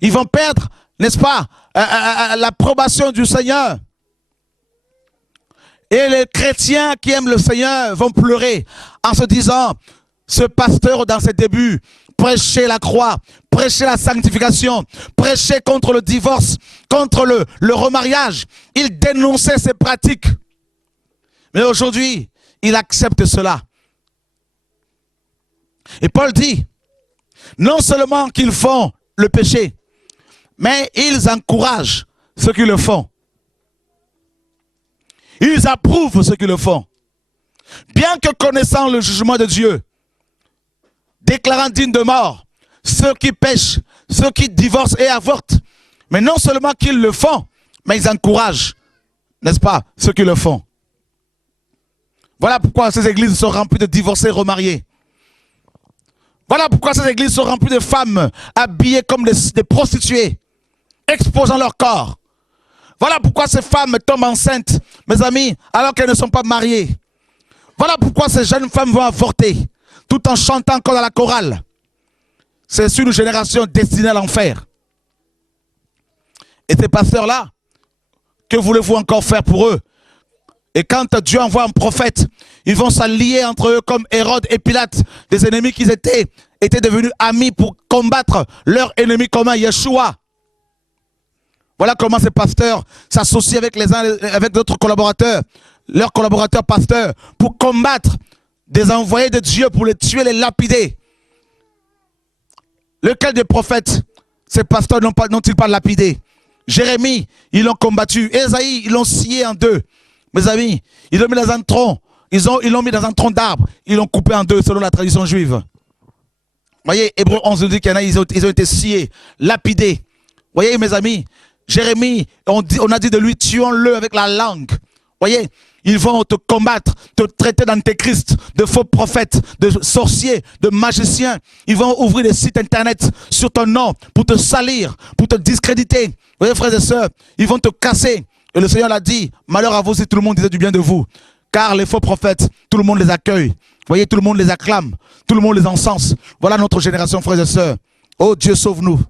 Ils vont perdre, n'est-ce pas, l'approbation du Seigneur. Et les chrétiens qui aiment le Seigneur vont pleurer en se disant, ce pasteur dans ses débuts prêchait la croix, prêchait la sanctification, prêchait contre le divorce, contre le remariage. Il dénonçait ces pratiques. Mais aujourd'hui, il accepte cela. Et Paul dit, non seulement qu'ils font le péché, mais ils encouragent ceux qui le font. Ils approuvent ceux qui le font. Bien que connaissant le jugement de Dieu, déclarant dignes de mort ceux qui pêchent, ceux qui divorcent et avortent. Mais non seulement qu'ils le font, mais ils encouragent, n'est-ce pas, ceux qui le font. Voilà pourquoi ces églises sont remplies de divorcés remariés. Voilà pourquoi ces églises sont remplies de femmes habillées comme des prostituées, exposant leur corps. Voilà pourquoi ces femmes tombent enceintes, mes amis, alors qu'elles ne sont pas mariées. Voilà pourquoi ces jeunes femmes vont avorter, tout en chantant comme dans la chorale. C'est une génération destinée à l'enfer. Et ces pasteurs-là, que voulez-vous encore faire pour eux? Et quand Dieu envoie un prophète, ils vont s'allier entre eux comme Hérode et Pilate, des ennemis qu'ils étaient devenus amis pour combattre leur ennemi commun, Yeshua. Voilà comment ces pasteurs s'associent avec les uns avec d'autres collaborateurs, leurs collaborateurs pasteurs, pour combattre des envoyés de Dieu, pour les tuer, les lapider. Lequel des prophètes ces pasteurs n'ont-ils pas lapidé? Jérémie, ils l'ont combattu. Ésaïe, ils l'ont scié en deux. Mes amis, ils l'ont mis dans un tronc. Ils l'ont mis dans un tronc d'arbre. Ils l'ont coupé en deux selon la tradition juive. Voyez, Hébreux 11 nous dit qu'il y en a, ils ont été sciés, lapidés. Voyez, mes amis, Jérémie, on a dit de lui, tuons-le avec la langue. Voyez, ils vont te combattre, te traiter d'antéchrist, de faux prophètes, de sorciers, de magiciens. Ils vont ouvrir des sites internet sur ton nom pour te salir, pour te discréditer. Vous voyez, frères et sœurs, ils vont te casser. Et le Seigneur l'a dit, malheur à vous si tout le monde disait du bien de vous. Car les faux prophètes, tout le monde les accueille. Vous voyez, tout le monde les acclame, tout le monde les encense. Voilà notre génération, frères et sœurs. Oh Dieu, sauve-nous.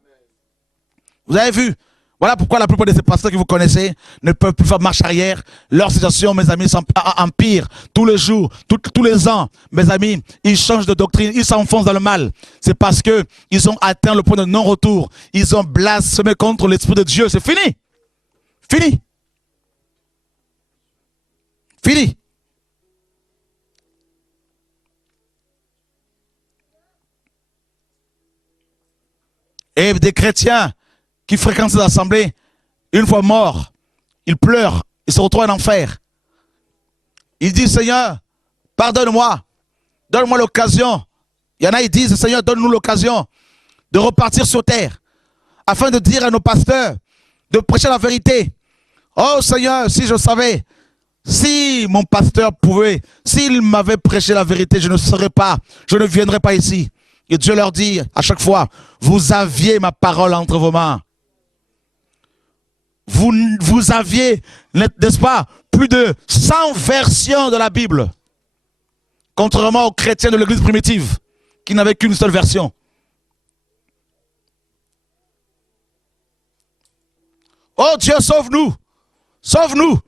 Vous avez vu? Voilà pourquoi la plupart de ces pasteurs que vous connaissez ne peuvent plus faire marche arrière. Leur situation, mes amis, empire tous les jours, tous les ans. Mes amis, ils changent de doctrine, ils s'enfoncent dans le mal. C'est parce qu'ils ont atteint le point de non-retour. Ils ont blasphémé contre l'Esprit de Dieu. C'est fini. Fini. Fini. Et des chrétiens qui fréquentent ces assemblées, une fois morts, ils pleurent, ils se retrouvent en enfer. Ils disent, Seigneur, pardonne-moi, donne-moi l'occasion. Il y en a, ils disent, Seigneur, donne-nous l'occasion de repartir sur terre, afin de dire à nos pasteurs, de prêcher la vérité. Oh Seigneur, si je savais, si mon pasteur pouvait, s'il m'avait prêché la vérité, je ne serais pas, je ne viendrais pas ici. Et Dieu leur dit à chaque fois, vous aviez ma parole entre vos mains. Vous aviez, n'est-ce pas, plus de 100 versions de la Bible. Contrairement aux chrétiens de l'église primitive, qui n'avaient qu'une seule version. Oh Dieu, sauve-nous! Sauve-nous!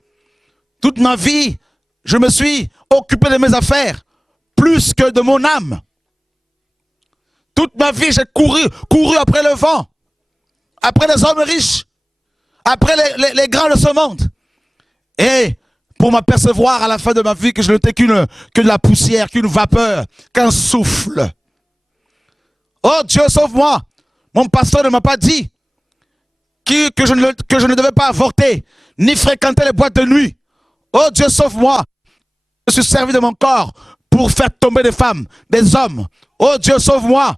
Toute ma vie, je me suis occupé de mes affaires, plus que de mon âme. Toute ma vie, j'ai couru après le vent, après les hommes riches, après les grands de ce monde. Et pour m'apercevoir à la fin de ma vie que je n'étais que de la poussière, qu'une vapeur, qu'un souffle. Oh Dieu, sauve-moi. Mon pasteur ne m'a pas dit que je ne devais pas avorter, ni fréquenter les boîtes de nuit. Oh Dieu, sauve-moi. Je suis servi de mon corps pour faire tomber des femmes, des hommes. Oh Dieu, sauve-moi.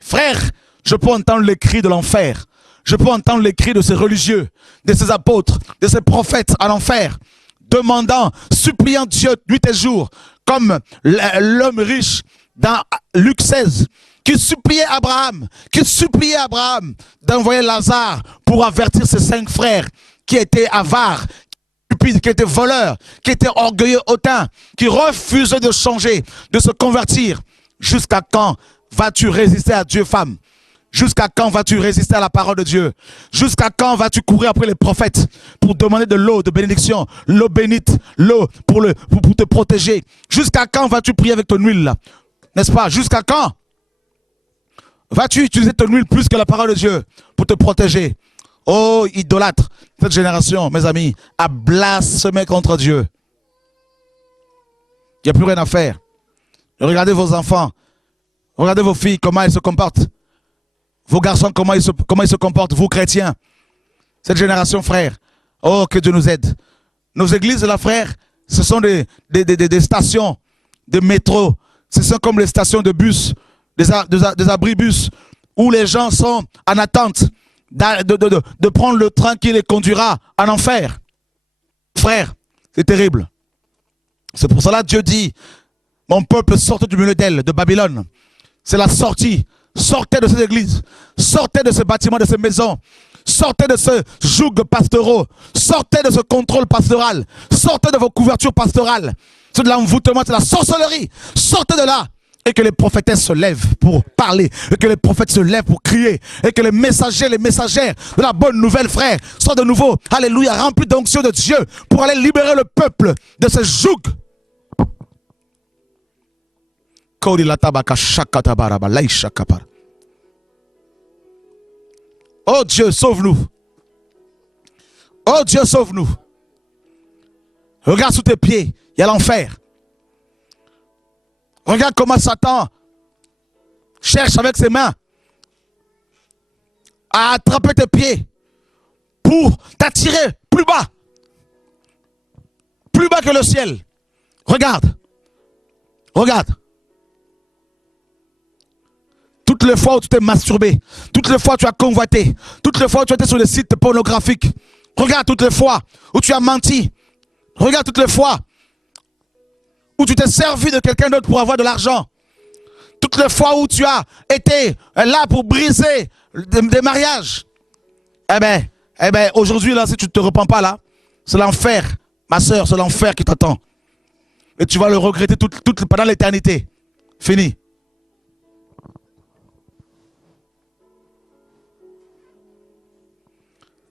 Frère, je peux entendre les cris de l'enfer. Je peux entendre les cris de ces religieux, de ces apôtres, de ces prophètes en enfer, demandant, suppliant Dieu nuit et jour, comme l'homme riche dans Luc 16, qui suppliait Abraham d'envoyer Lazare pour avertir ses 5 frères qui étaient avares, qui étaient voleurs, qui étaient orgueilleux hautains, qui refusaient de changer, de se convertir. Jusqu'à quand vas-tu résister à Dieu, femme? Jusqu'à quand vas-tu résister à la parole de Dieu? Jusqu'à quand vas-tu courir après les prophètes pour demander de l'eau de bénédiction, l'eau bénite, l'eau pour te protéger? Jusqu'à quand vas-tu prier avec ton huile là? N'est-ce pas? Jusqu'à quand vas-tu utiliser ton huile plus que la parole de Dieu pour te protéger? Oh, idolâtre, cette génération, mes amis, a blasphémé contre Dieu. Il n'y a plus rien à faire. Regardez vos enfants, regardez vos filles, comment elles se comportent. Vos garçons, comment ils se comportent, vous chrétiens. Cette génération, frère, oh, que Dieu nous aide. Nos églises, là, frère, ce sont des stations de métro. Ce sont comme les stations de bus, des abribus, où les gens sont en attente de prendre le train qui les conduira en enfer. Frère, c'est terrible. C'est pour cela que Dieu dit, mon peuple sortez du milieu d'elle, de Babylone. C'est la sortie. Sortez de ces églises, sortez de ces bâtiments, de ces maisons, sortez de ce joug pastoraux, sortez de ce contrôle pastoral, sortez de vos couvertures pastorales. C'est de l'envoûtement, c'est de la sorcellerie. Sortez de là Et que les prophétesses se lèvent pour parler. Et que les prophètes se lèvent pour crier. Et que les messagers, les messagères de la bonne nouvelle, frère, soient de nouveau, alléluia, remplis d'onction de Dieu pour aller libérer le peuple de ce joug. Oh Dieu, sauve-nous. Oh Dieu, sauve-nous. Regarde sous tes pieds, il y a l'enfer. Regarde comment Satan cherche avec ses mains à attraper tes pieds pour t'attirer plus bas. Plus bas que le ciel. Regarde. Regarde. Toutes les fois où tu t'es masturbé, toutes les fois où tu as convoité, toutes les fois où tu étais sur les sites pornographiques, regarde toutes les fois où tu as menti, regarde toutes les fois où tu t'es servi de quelqu'un d'autre pour avoir de l'argent, toutes les fois où tu as été là pour briser des mariages. Eh ben, aujourd'hui, là, si tu ne te repens pas là, c'est l'enfer, ma soeur, c'est l'enfer qui t'attend. Et tu vas le regretter pendant l'éternité. Fini.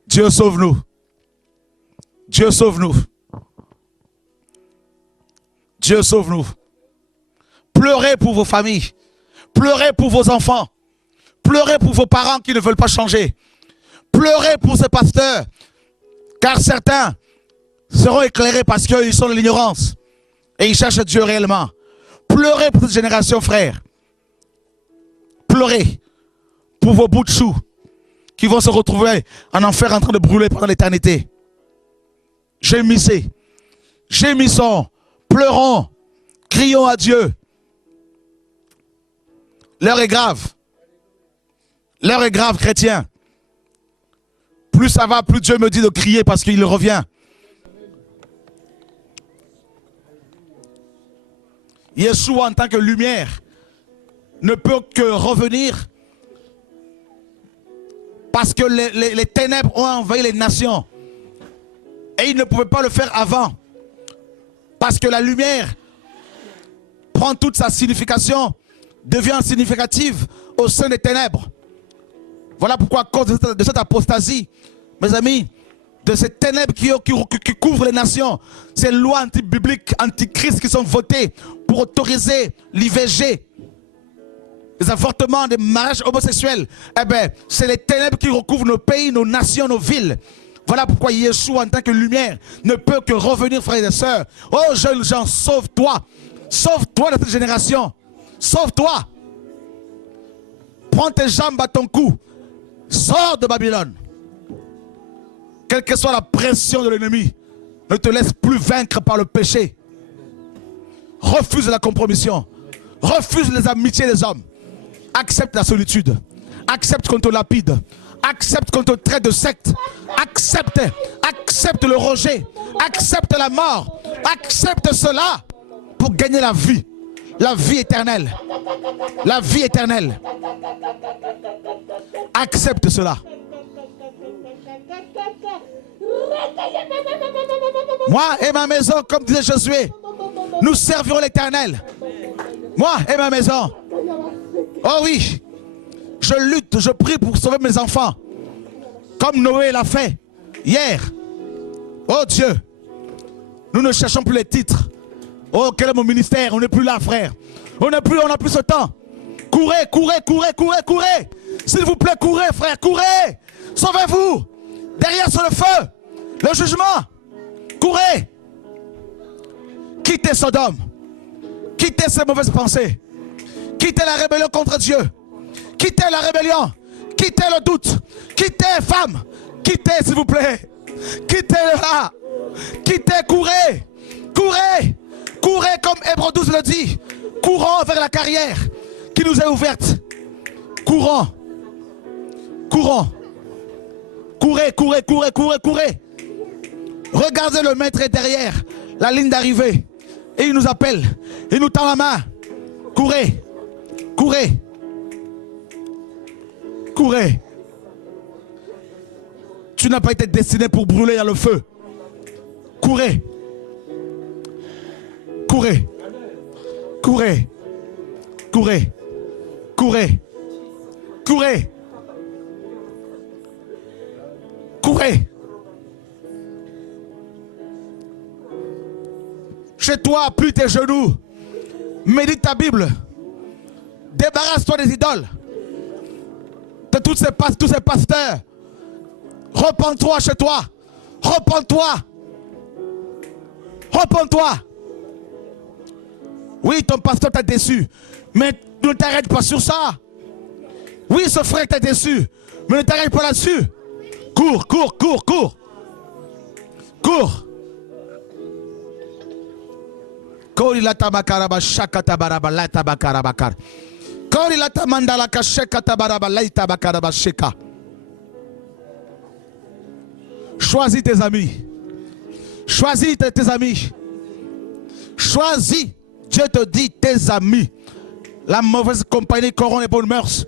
Dieu sauve-nous. Dieu sauve-nous. Dieu sauve-nous. Pleurez pour vos familles. Pleurez pour vos enfants. Pleurez pour vos parents qui ne veulent pas changer. Pleurez pour ces pasteurs. Car certains seront éclairés parce qu'ils sont de l'ignorance. Et ils cherchent Dieu réellement. Pleurez pour cette génération, frère. Pleurez pour vos bouts de choux qui vont se retrouver en enfer en train de brûler pendant l'éternité. Gémissez, gémissons, pleurons, crions à Dieu. L'heure est grave. L'heure est grave, chrétien. Plus ça va, plus Dieu me dit de crier parce qu'il revient. Yeshua en tant que lumière ne peut que revenir parce que les ténèbres ont envahi les nations. Et il ne pouvait pas le faire avant. Parce que la lumière prend toute sa signification, devient significative au sein des ténèbres. Voilà pourquoi à cause de cette apostasie, mes amis, de ces ténèbres qui couvrent les nations, ces lois anti-bibliques, anti-Christ qui sont votées pour autoriser l'IVG, les avortements, des mariages homosexuels, eh bien, c'est les ténèbres qui recouvrent nos pays, nos nations, nos villes. Voilà pourquoi Yeshua, en tant que lumière, ne peut que revenir, frères et sœurs. Oh, jeunes gens, sauve-toi. Sauve-toi de cette génération. Sauve-toi. Prends tes jambes à ton cou. Sors de Babylone. Quelle que soit la pression de l'ennemi, ne te laisse plus vaincre par le péché. Refuse la compromission. Refuse les amitiés des hommes. Accepte la solitude. Accepte qu'on te lapide. Accepte qu'on te traite de secte. Accepte le rejet. Accepte la mort. Accepte cela pour gagner la vie. La vie éternelle. La vie éternelle. Accepte cela. Moi et ma maison, comme disait Josué, nous servirons l'Éternel. Moi et ma maison. Oh oui, je lutte, je prie pour sauver mes enfants. Comme Noé l'a fait hier. Oh Dieu, nous ne cherchons plus les titres. Oh, quel est mon ministère? On n'est plus là, frère. On n'a plus ce temps. Courez, courez, courez, courez, courez. S'il vous plaît, courez, frère, courez. Sauvez-vous. Derrière sur le feu, le jugement. Courez. Quittez Sodome. Quittez ces mauvaises pensées. Quittez la rébellion contre Dieu. Quittez la rébellion. Quittez le doute. Quittez, femmes. Quittez, s'il vous plaît. Quittez là. Quittez, courez. Courez. Courez comme Hébreux 12 le dit. Courons vers la carrière qui nous est ouverte. Courons. Courons. Courez, courez, courez, courez, courez. Regardez, le maître est derrière la ligne d'arrivée. Et il nous appelle. Il nous tend la main. Courez. Courez. Courez. Tu n'as pas été destiné pour brûler dans le feu. Courez. Courez. Courez. Courez. Courez. Courez. Courez. Chez toi, appuie tes genoux. Médite ta Bible. Débarrasse-toi des idoles. De tous ces pasteurs. Repends-toi chez toi. Repends-toi. Repends-toi. Oui, ton pasteur t'a déçu. Mais ne t'arrête pas sur ça. Oui, ce frère t'a déçu. Mais ne t'arrête pas là-dessus. Cours, cours, cours, cours. Cours. Korila tabakaraba shakatabaraba la tabakarabakar. Korila tamandala kashekatabaraba la tabakaraba sheka. Choisis tes amis. Choisis tes amis. Choisis. Dieu te dit tes amis. La mauvaise compagnie corrompt les bonnes mœurs.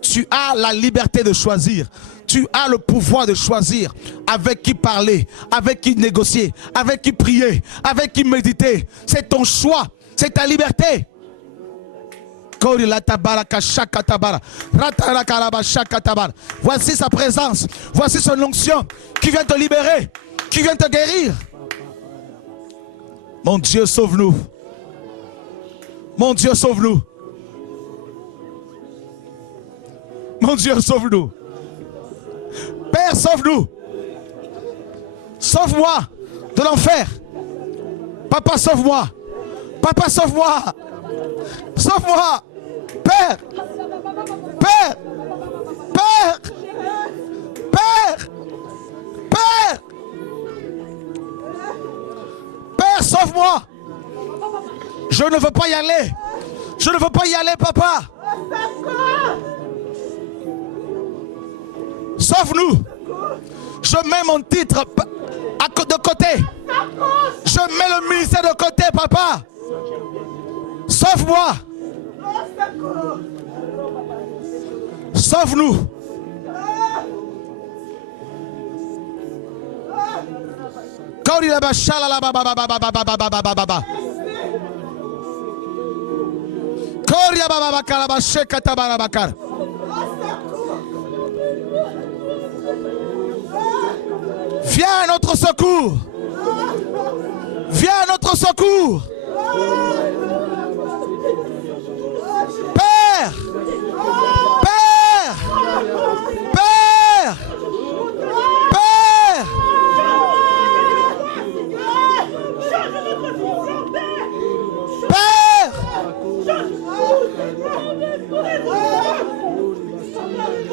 Tu as la liberté de choisir. Tu as le pouvoir de choisir avec qui parler, avec qui négocier, avec qui prier, avec qui méditer. C'est ton choix, c'est ta liberté. Voici sa présence, voici son onction qui vient te libérer, qui vient te guérir. Mon Dieu, sauve-nous. Mon Dieu, sauve-nous. Mon Dieu, sauve-nous. Père, sauve-nous. Sauve-moi de l'enfer. Papa, sauve-moi. Papa, sauve-moi. Sauve-moi. Père. Père. Père. Père. Père. Père, sauve-moi. Je ne veux pas y aller. Je ne veux pas y aller, papa. Sauve-nous. Je mets mon titre de côté. Je mets le ministère de côté, papa. Sauve-moi. Sauve-nous. Viens à notre secours. Viens à notre secours. Père. Père. Père. Père. Père.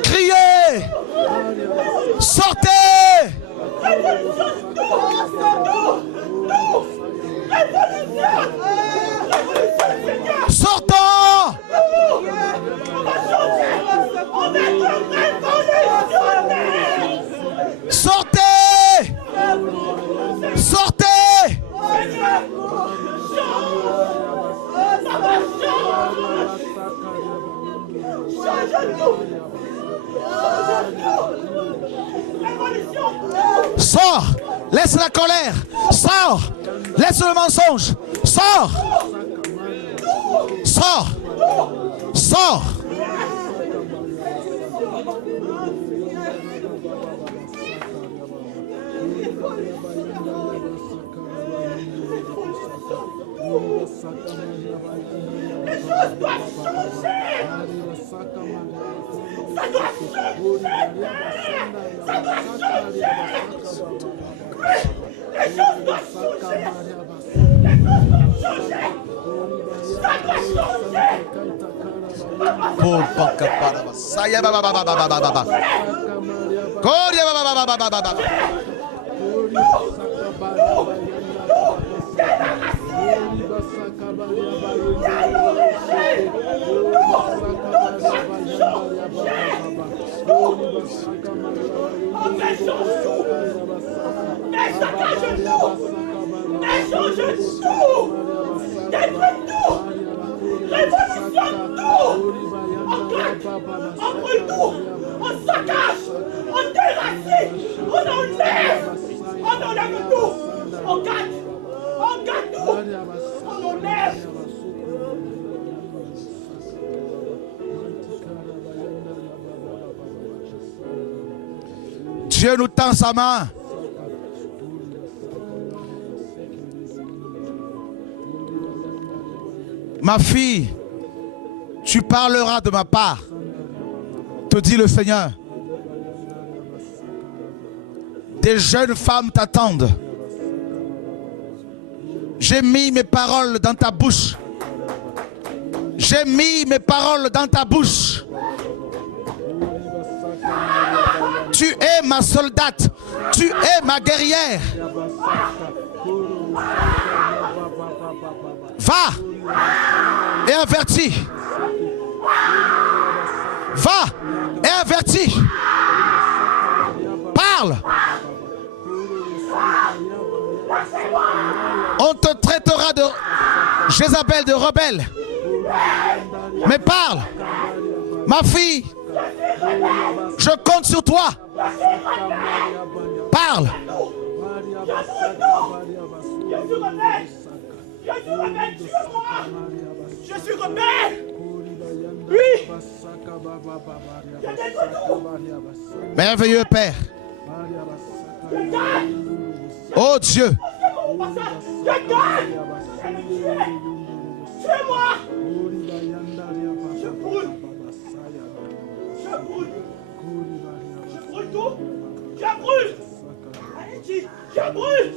Criez. Sortez. Sortons. Sortez. Sortez. Sors. Laisse la colère. Sors. Laisse le mensonge. Sors. Sors. Sors. Les choses doivent changer. Ça doit changer. Ça doit changer. Les choses doivent changer. Les choses doivent changer. Ça doit changer. On saccage, on déracine, on enlève tout, on garde tout, on enlève. Dieu nous tend sa main. Ma fille, tu parleras de ma part, te dit le Seigneur. Des jeunes femmes t'attendent. J'ai mis mes paroles dans ta bouche. J'ai mis mes paroles dans ta bouche. Tu es ma soldate. Tu es ma guerrière. Va et avertis. Va et avertis. Parle. On te traitera de Jézabel, de rebelle. Mais parle. Ma fille, je compte sur toi. Parle. Je suis rebelle. Oui. Merveilleux Père. Oh Dieu. Tuez-moi. Je brûle. Je brûle. Je brûle tout. Je brûle. Allez-y. Je brûle.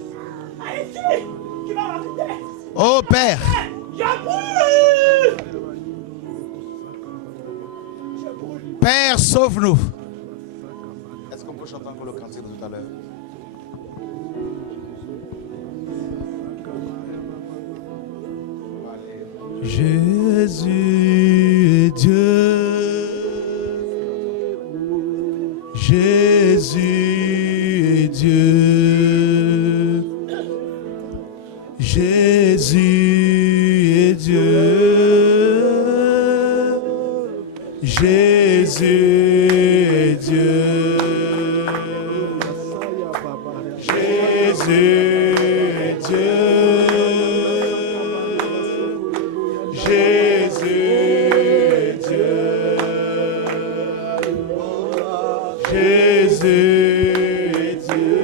Allez-y. Qui va m'arrêter? Oh Père. Je brûle. Père, sauve-nous. Est-ce qu'on peut chanter encore le cantique de tout à l'heure? Jésus est Dieu. Jésus est Dieu. Jésus est Dieu. Jésus est Dieu. Jésus est Dieu. Jésus est Dieu. Jésus est Dieu.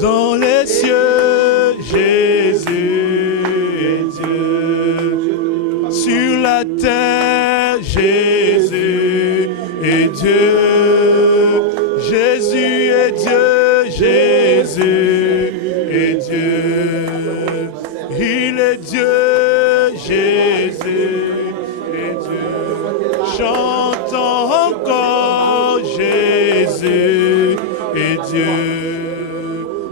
Dans les cieux, Jésus est Dieu. Sur la terre, Jésus est Dieu. Jésus est Dieu. Jésus est Dieu. Il est Dieu. Jésus est Dieu. Chantons encore. Jésus est Dieu.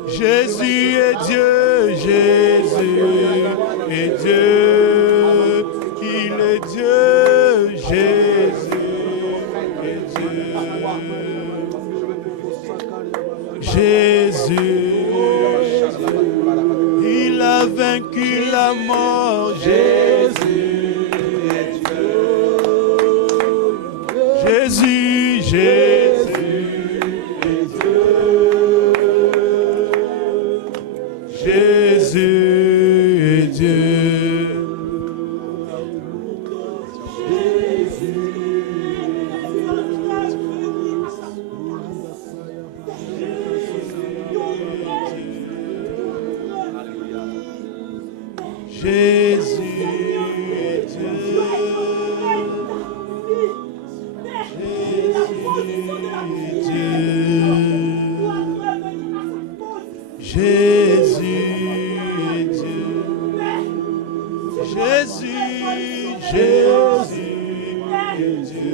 Jésus est Dieu. Jésus est Dieu. Il est Dieu. Jésus est Dieu. Jésus, il a vaincu la mort. Jésus est Dieu. Jésus, Jésus est Dieu. Jésus est Dieu. Jésus est Dieu. Jésus est Dieu. Jésus, Jésus est Dieu.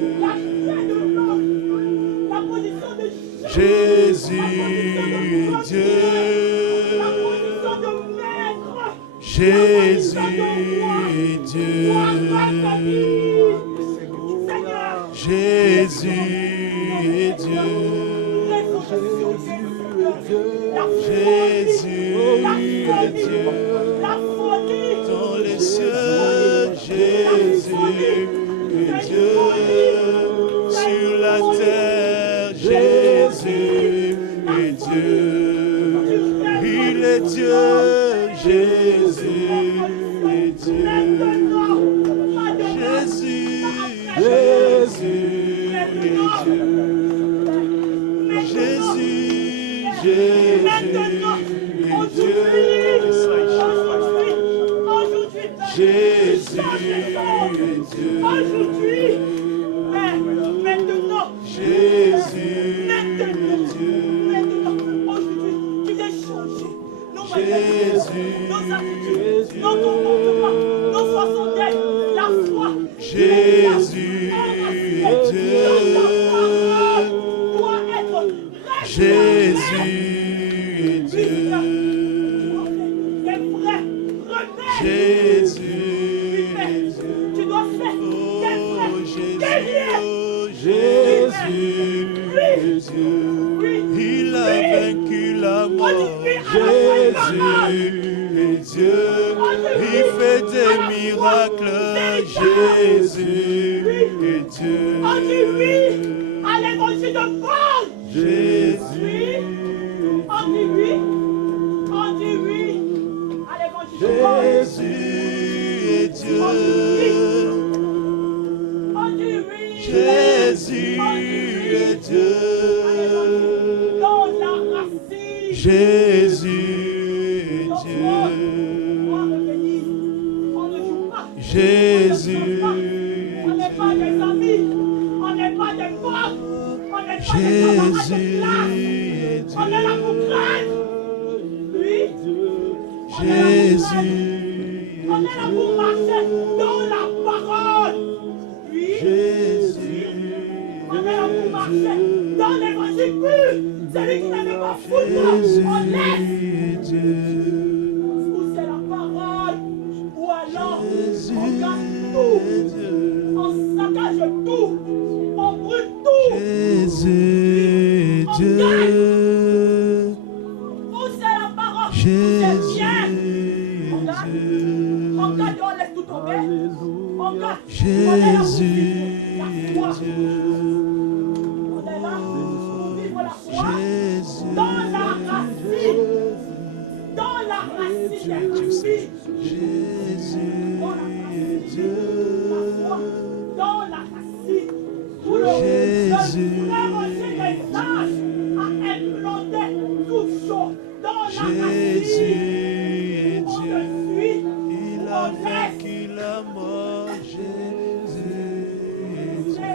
Jésus est Dieu. Jésus est Dieu. Jésus est Dieu. Jésus est Dieu. Dans les cieux, Jésus est Dieu. Sur la terre, Jésus est Dieu. Il est Dieu. Jésus est Dieu. Jésus, Jésus est Dieu. Jésus Jésus est Dieu. Aujourd'hui, maintenant, Jésus est Dieu. Maintenant, aujourd'hui, il est changé. Nos attitudes, nos comportements, nos façons d'être, la foi. Jésus est Dieu. Doit être Jésus est Dieu. Jésus est Dieu. Tu dois faire Jésus est Dieu. Il a vaincu la mort. Jésus est Dieu. Il fait des miracles. Jésus est Dieu. On dit oui à l'évangile de Paul. Jésus. On dit oui. On dit oui à l'évangile de Paul. Jésus est Dieu. On dit oui. Jésus est Dieu. Dans la racine. Jésus est Dieu. On ne joue pas. Jésus. On n'est pas des amis. On n'est pas des potes. On n'est pas des camarades de classe. On est là pour craindre. Oui. Jésus. On est là pour marcher dans la parole. Oui. Jésus. On est là pour marcher dans l'évangile pur. Celui qui n'avait pas foutre, on laisse. Ou c'est la parole, ou alors on gagne tout, on saccage tout, on brûle tout. Jésus, on Dieu. Ou c'est la parole, c'est bien. On gagne, on laisse tout tomber. On gagne, Jésus, on est là pour vivre la foi. On est là pour vivre la foi. Dans la racine des fruits. Jésus est Dieu. Dans la racine. Où le vrai rocher des âges a implanté toute chose. Dans la racine. On te suit. Il a vaincu la mort. Jésus est Dieu.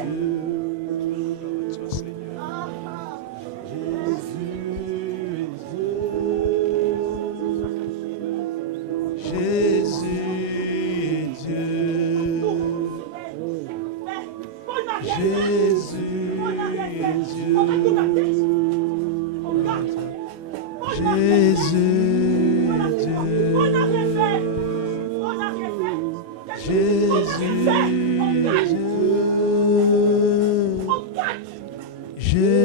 Jésus est Dieu. Jésus est Dieu. Jésus est Dieu. Jésus est Dieu. Jésus